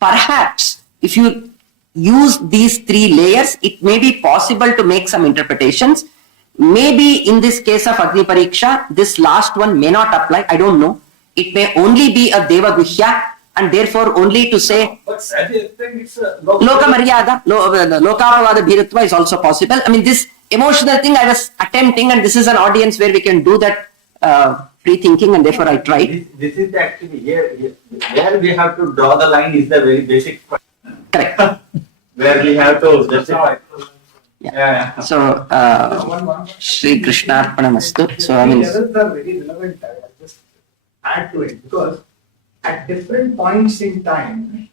perhaps if you use these three layers, it may be possible to make some interpretations. Maybe in this case of Agni Pariksha, this last one may not apply. I don't know. It may only be a Deva Guhya, and therefore only to say. But as you explained, it's a Loka Maryada, Lokavada Bhiratva is also possible. I mean, this emotional thing I was attempting, and this is an audience where we can do that free thinking, and therefore I tried. This is actually where we have to draw the line is the very basic question. Correct. Where we have to justify. Yeah. So, Sri Krishna Arpanamastu. So, I mean. The levels are very relevant. I'll just add to it because at different points in time,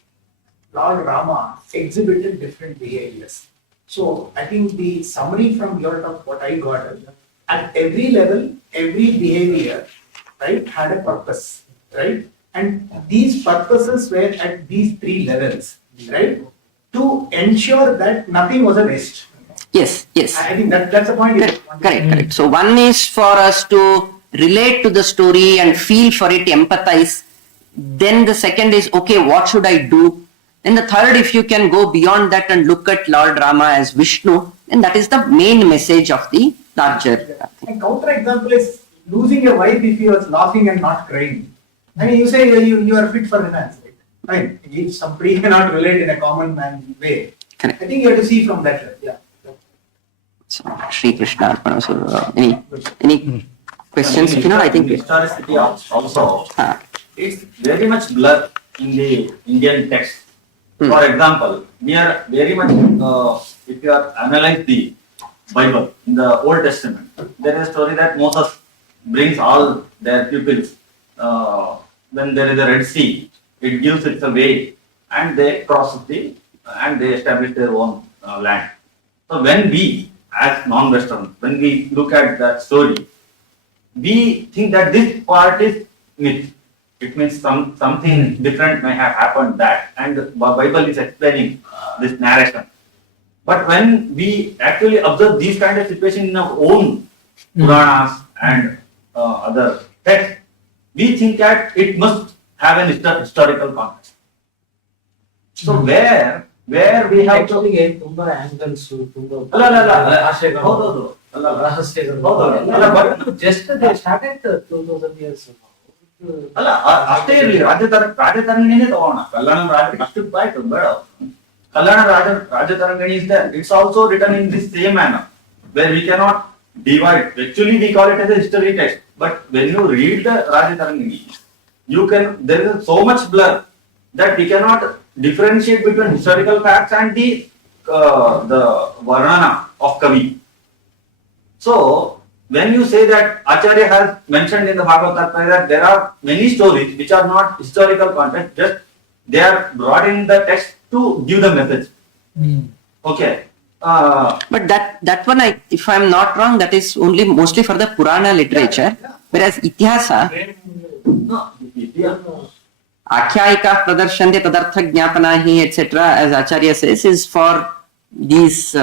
Lord Rama exhibited different behaviors. So, I think the summary from your talk, what I got is at every level, every behavior, right, had a purpose, right? And these purposes were at these three levels, right? To ensure that nothing was a waste. Yes, yes. I think that's the point. Correct. So one is for us to relate to the story and feel for it, empathize. Then the second is, okay, what should I do? Then the third, if you can go beyond that and look at Lord Rama as Vishnu, then that is the main message of the larger. A counter example is losing your wife if you are laughing and not crying. I mean, you say you are fit for romance, right? I mean, if somebody cannot relate in a common man way, Correct. I think you have to see from that level. Yeah. So, Sri Krishna Arpana. So, any questions? If not, I think. Historicity also is very much blurred in the Indian text. For example, we are very much, if you are analyze the Bible in the Old Testament, there is a story that Moses brings all their pupils. When there is a Red Sea, it gives its a way, and they cross and they establish their own land. So when we, as non-Western, when we look at that story, we think that this part is myth. It means something different may have happened that, and the Bible is explaining this narration. But when we actually observe these kind of situations in our own Puranas and other texts, we think that it must have an historical context. So where we have to ತುಂಬಾ angles just they started 2000 years ago. ಅಲ್ಲ ಅಷ್ಟೇ ಇರಲಿ ರಾಜತರಂಗಿಣಿನೇ ತಗೋಣ ಕಲ್ಯಾಣ ರಾಜ ಅಷ್ಟು ಆಯ್ತು ಬೇಡ ಕಲ್ಯಾಣ Rajatarangini is there. It's also written in this same manner where we cannot divide. Actually we call it as a history text, but when you read the Rajatarangini, there is so much blur that we cannot differentiate between historical facts and the Varnana of Kavi. So when you say that Acharya has mentioned in the Bhagavatam that there are many stories which are not historical content, just they are brought in the text to give the message. Okay. But that one, if I'm not wrong, that is only mostly for the Purana literature, whereas Itihasa, Akhyayika Pradarshante Tadartha Jnapanahi, etc., as Acharya says, is for these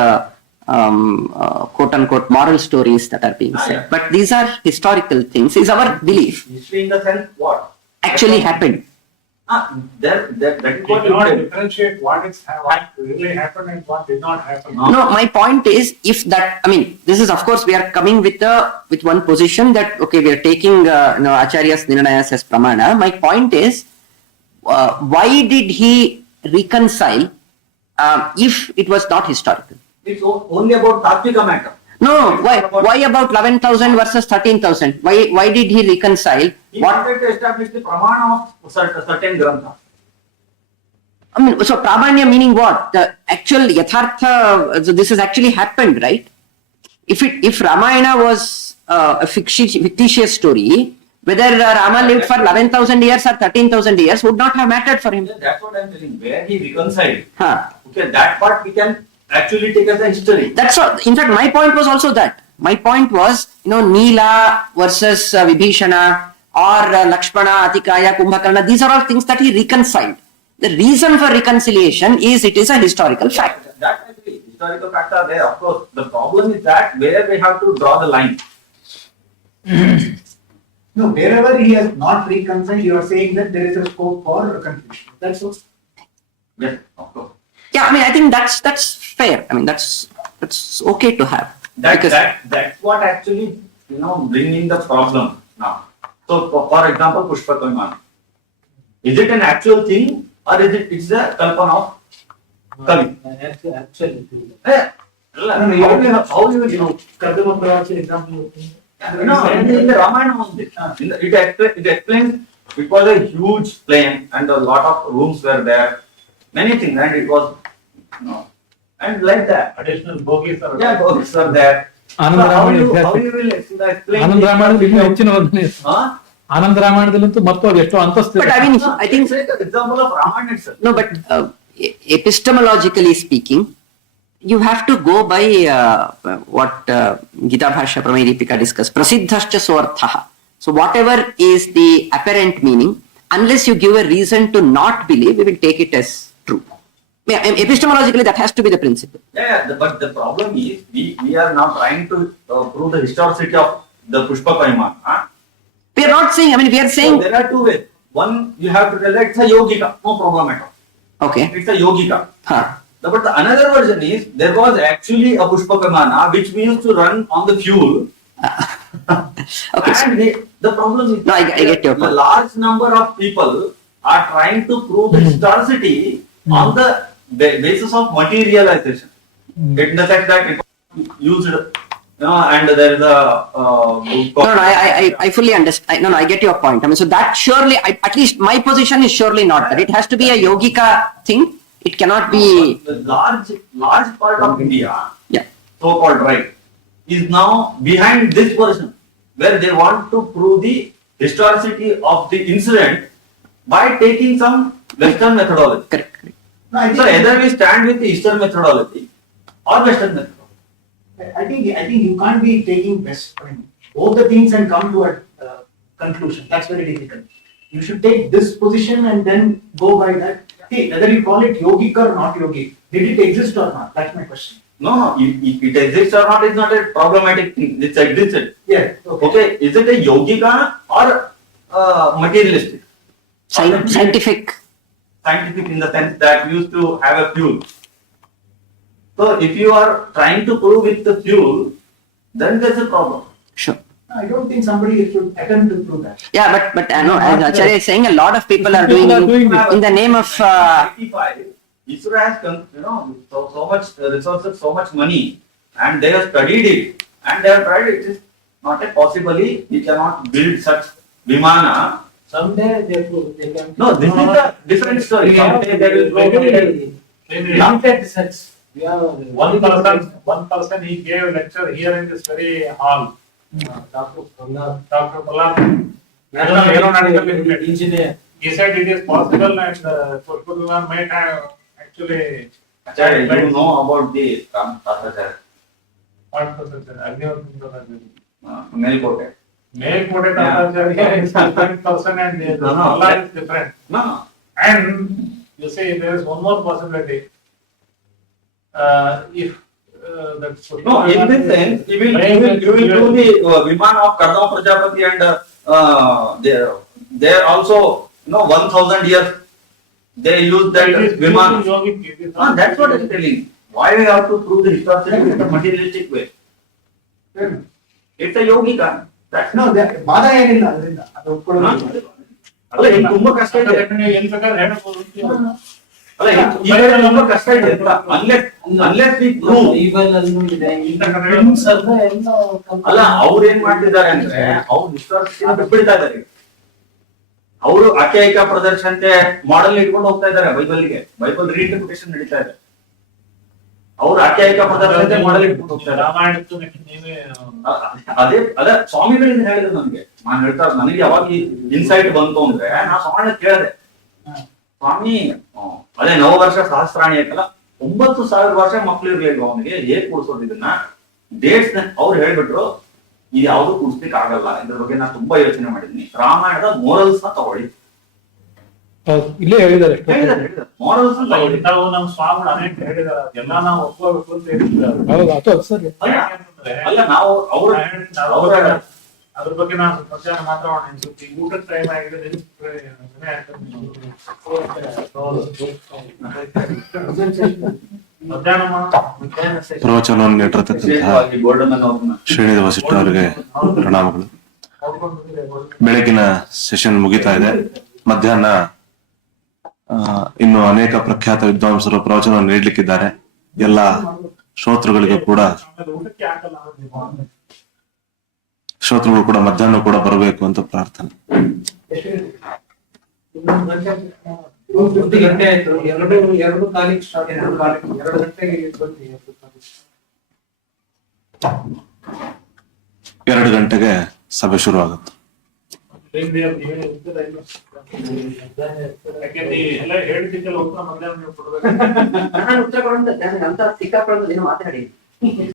quote unquote moral stories that are being said. But these are historical things, is our belief. History in the sense what? Actually happened. That is what You cannot differentiate what really happened and what did not happen. No, my point is, if that, I mean, this is of course we are coming with one position that okay, we are taking Acharya's Nirnayas as Pramana. My point is, why did he reconcile if it was not historical? It's only about Tattvika matter. No, why about 11,000 versus 13,000? Why did he reconcile? He wanted to establish the pramana of certain grantha. I mean, so pramanya meaning what? The actual yathartha, so this has actually happened, right? If Ramayana was a fictitious story, whether Rama lived for 11,000 years or 13,000 years would not have mattered for him. That's what I'm telling. Where he reconciled. Huh. Okay, that part we can actually take as a history. That's all. In fact, my point was also that. My point was, Neela versus Vibhishana or Lakshmana, Atikaya, Kumbhakarna, these are all things that he reconciled. The reason for reconciliation is it is a historical fact. That I agree. Historical facts are there, of course. The problem is that where we have to draw the line. No, wherever he has not reconciled, you are saying that there is a scope for confusion. That's what. Yes, of course. Yeah, I mean, I think that's fair. I mean, that's okay to have. That's what actually, bringing the problem now. So, for example, Pushpa Vimana. Is it an actual thing or is it's a kalpana of Kavi? Actually. How you will know? Kadama Pravachi example. No, in the Ramayana only. It explains it was a huge plain and a lot of rooms were there. Many things, and it was, and like that. Additional bogies are bogies are there. How you will explain? ಆನಂದ ರಾಮಾಯಣದಲ್ಲಿ ಇನ್ನೂ ಹೆಚ್ಚಿನ ವರ್ಣನೆ ಇದೆ. ಆನಂದ ರಾಮಾಯಣದಲ್ಲಂತೂ ಮತ್ತು ಅದು ಎಷ್ಟೋ ಅಂತಸ್ತು. But I mean, I think example of Ramayana itself. No, but epistemologically speaking, you have to go by what Gita Bhashya Prameydipika discussed. Prasiddhascha soarthaha. So whatever is the apparent meaning, unless you give a reason to not believe, we will take it as true. Epistemologically, that has to be the principle. But the problem is, we are now trying to prove the historicity of the Pushpa Vimana. We are not saying, I mean, we are saying. So there are two ways. One, you have to tell that it's a yogika, no problem at all. Okay. It's a yogika. Huh. But the another version is, there was actually a Pushpa Vimana which we used to run on the fuel. Okay. And the problem is, no, I get your point. A large number of people are trying to prove the historicity on the basis of materialization. In the sense that it was used, and there is a. I fully understand. No, I get your point. I mean, so that surely, at least my position is surely not that. It has to be a yogika thing. It cannot be. The large part of India, yeah, so-called right, is now behind this version, where they want to prove the historicity of the incident by taking some Western methodology. Correct. No, so either we stand with the Eastern methodology or Western methodology. I think you can't be taking both the things and come to a conclusion. That's very difficult. You should take this position and then go by that. See, whether you call it yogic or not yogic, did it exist or not? That's my question. No, it exists or not is not a problematic thing. It's existed. Yeah. Okay. Is it a yogika or materialistic? Scientific. Scientific in the sense that we used to have a fuel. So if you are trying to prove with the fuel, then there's a problem. Sure. I don't think somebody should attempt to prove that. Yeah, but no, as Acharya is saying, a lot of people are doing in the name of. ISRO has, so much resources, so much money, and they have studied it, and they have tried it. It is not a possibly, we cannot build such Vimana. Someday they can. No, this is a different story. Someday they will go. Limited research. One person he gave a lecture here in this very hall. Dr. Prahlad, National Aeronautical Engineer. He said it is possible and Poornaprajna might have actually. Acharya, you know about the Acharya. What was it? Agnihotra. Melkote. Melkote Acharya is a different person and Prahlad is different. No. And you see, there is one more possibility. If No, in this sense, you will do the Viman of Karnataka Prajapati and they are also, 1000 years they use that Viman. That's what I'm telling. Why we have to prove the historicity in a materialistic way? It's a yogika. That's no, ಬಾಧ ಏನಿಲ್ಲ ಅದರಿಂದ ಅದು ಒಪ್ಕೊಳ್ಳೋದು. ಅಲ್ಲ ಇದು ತುಂಬಾ ಕಷ್ಟ ಇದೆ. ಏನ್ ಬೇಕಾದ್ರೆ ಹೇಳ್ಬೋದು. ಅಲ್ಲ ಈಗ ತುಂಬಾ ಕಷ್ಟ ಇದೆ ಅಂತ unless we prove. ಅಲ್ಲ ಅವ್ರು ಏನ್ ಮಾಡ್ತಿದ್ದಾರೆ ಅಂದ್ರೆ ಅವ್ರು ವಿಶ್ವಾಸದಿಂದ ಬಿಟ್ಬಿಡ್ತಾ ಇದ್ದಾರೆ. ಅವರು ಆಖ್ಯಾಯಿಕ ಪ್ರದರ್ಶನತೆ ಮಾಡೆಲ್ ಇಟ್ಕೊಂಡು ಹೋಗ್ತಾ ಇದ್ದಾರೆ ಬೈಬಲ್ ರೀಇಂಟರ್ಪ್ರಿಟೇಷನ್ ನಡೀತಾ ಇದೆ. ಅವ್ರು ಆಖ್ಯಾಯಿಕ ಪ್ರದರ್ಶನತೆ ಮಾಡೆಲ್ ಇಟ್ಕೊಂಡು ಹೋಗ್ತಾರೆ. ರಾಮಾಯಣಕ್ಕೂ ನೀವೇ ಅದೇ ಸ್ವಾಮಿಗಳಿಂದ ಹೇಳಿದ್ರು ನನಗೆ. ನಾನು ಹೇಳ್ತಾ ನನಗೆ ಯಾವಾಗ ಇನ್ಸೈಟ್ ಬಂತು ಅಂದ್ರೆ ನಾ ಸ್ವಾಮಿ ಕೇಳಿದೆ, ಸ್ವಾಮಿ ಅದೇ ನವವರ್ಷ ಸಹಸ್ರಾಣಿ ಐತಲ್ಲ 9000 ವರ್ಷ ಮಕ್ಳು ಇರ್ಲಿಲ್ವ ಅವನಿಗೆ ಹೇಗ್ ಕೂಡ್ಸೋದು ಇದನ್ನ ಡೇಟ್ಸ್ ಅವ್ರು ಹೇಳ್ಬಿಟ್ರು ಇದು ಯಾವ್ದು ಕೂಡ್ಸ್ಲಿಕ್ಕೆ ಆಗಲ್ಲ. ಇದ್ರ ಬಗ್ಗೆ ನಾನು ತುಂಬಾ ಯೋಚನೆ ಮಾಡಿದೀನಿ. ರಾಮಾಯಣದ ಮೋರಲ್ಸ್ ನ ತಗೊಳ್ಳಿ. ಇಲ್ಲೇ ಹೇಳಿದ್ದಾರೆ ಮೋರಲ್ಸ್ ನಾವು ನಮ್ಮ ಸ್ವಾಮಿಗಳು ಅನೇಕ ಹೇಳಿದಾರೆ. ಎಲ್ಲ ನಾವು ಒಪ್ಕೋಬೇಕು ಅಂತ ಹೇಳಿದ್ದಾರೆ. ಅಲ್ಲ ನಾವು ಅವ್ರ ಅದ್ರ ಬಗ್ಗೆ ನಾವು ಮಧ್ಯಾಹ್ನ ಮಾತಾಡೋಣ. ಊಟದ ಟೈಮ್ ಆಗಿದೆ. ಪ್ರವಚನವನ್ನು ನೀಡಿರತಕ್ಕಂತಹ ಶ್ರೇಣಿ ವಸಿಷ್ಠ ಅವರಿಗೆ ಪ್ರಣಾಮಗಳು. ಬೆಳಗಿನ ಸೆಷನ್ ಮುಗಿತಾ ಇದೆ. ಮಧ್ಯಾಹ್ನ ಇನ್ನು ಅನೇಕ ಪ್ರಖ್ಯಾತ ವಿದ್ವಾಂಸರು ಪ್ರವಚನವನ್ನು ನೀಡಲಿಕ್ಕಿದ್ದಾರೆ. ಎಲ್ಲ ಶ್ರೋತೃಗಳಿಗೂ ಕೂಡ ಮಧ್ಯಾಹ್ನ ಕೂಡ ಬರಬೇಕು ಅಂತ ಪ್ರಾರ್ಥನೆ. 2 ಗಂಟೆ ಆಯ್ತು. 2:02 ಸ್ಟಾರ್ಟ್. 2 ಗಂಟೆಗೆ 2 ಗಂಟೆಗೆ ಸಭೆ ಶುರು ಆಗುತ್ತೆ. ಎಲ್ಲ ಹೇಳ್ತಿದ್ದಲ್ಲ ಉತ್ತರ ಮಧ್ಯಾಹ್ನ ನೀವು ಕೊಡ್ಬೇಕು. ಉತ್ತರ ಕೊಡೋದು ಅಂತ ಸಿಕ್ಕಾಪಡೋದು ಮಾತಾಡಿ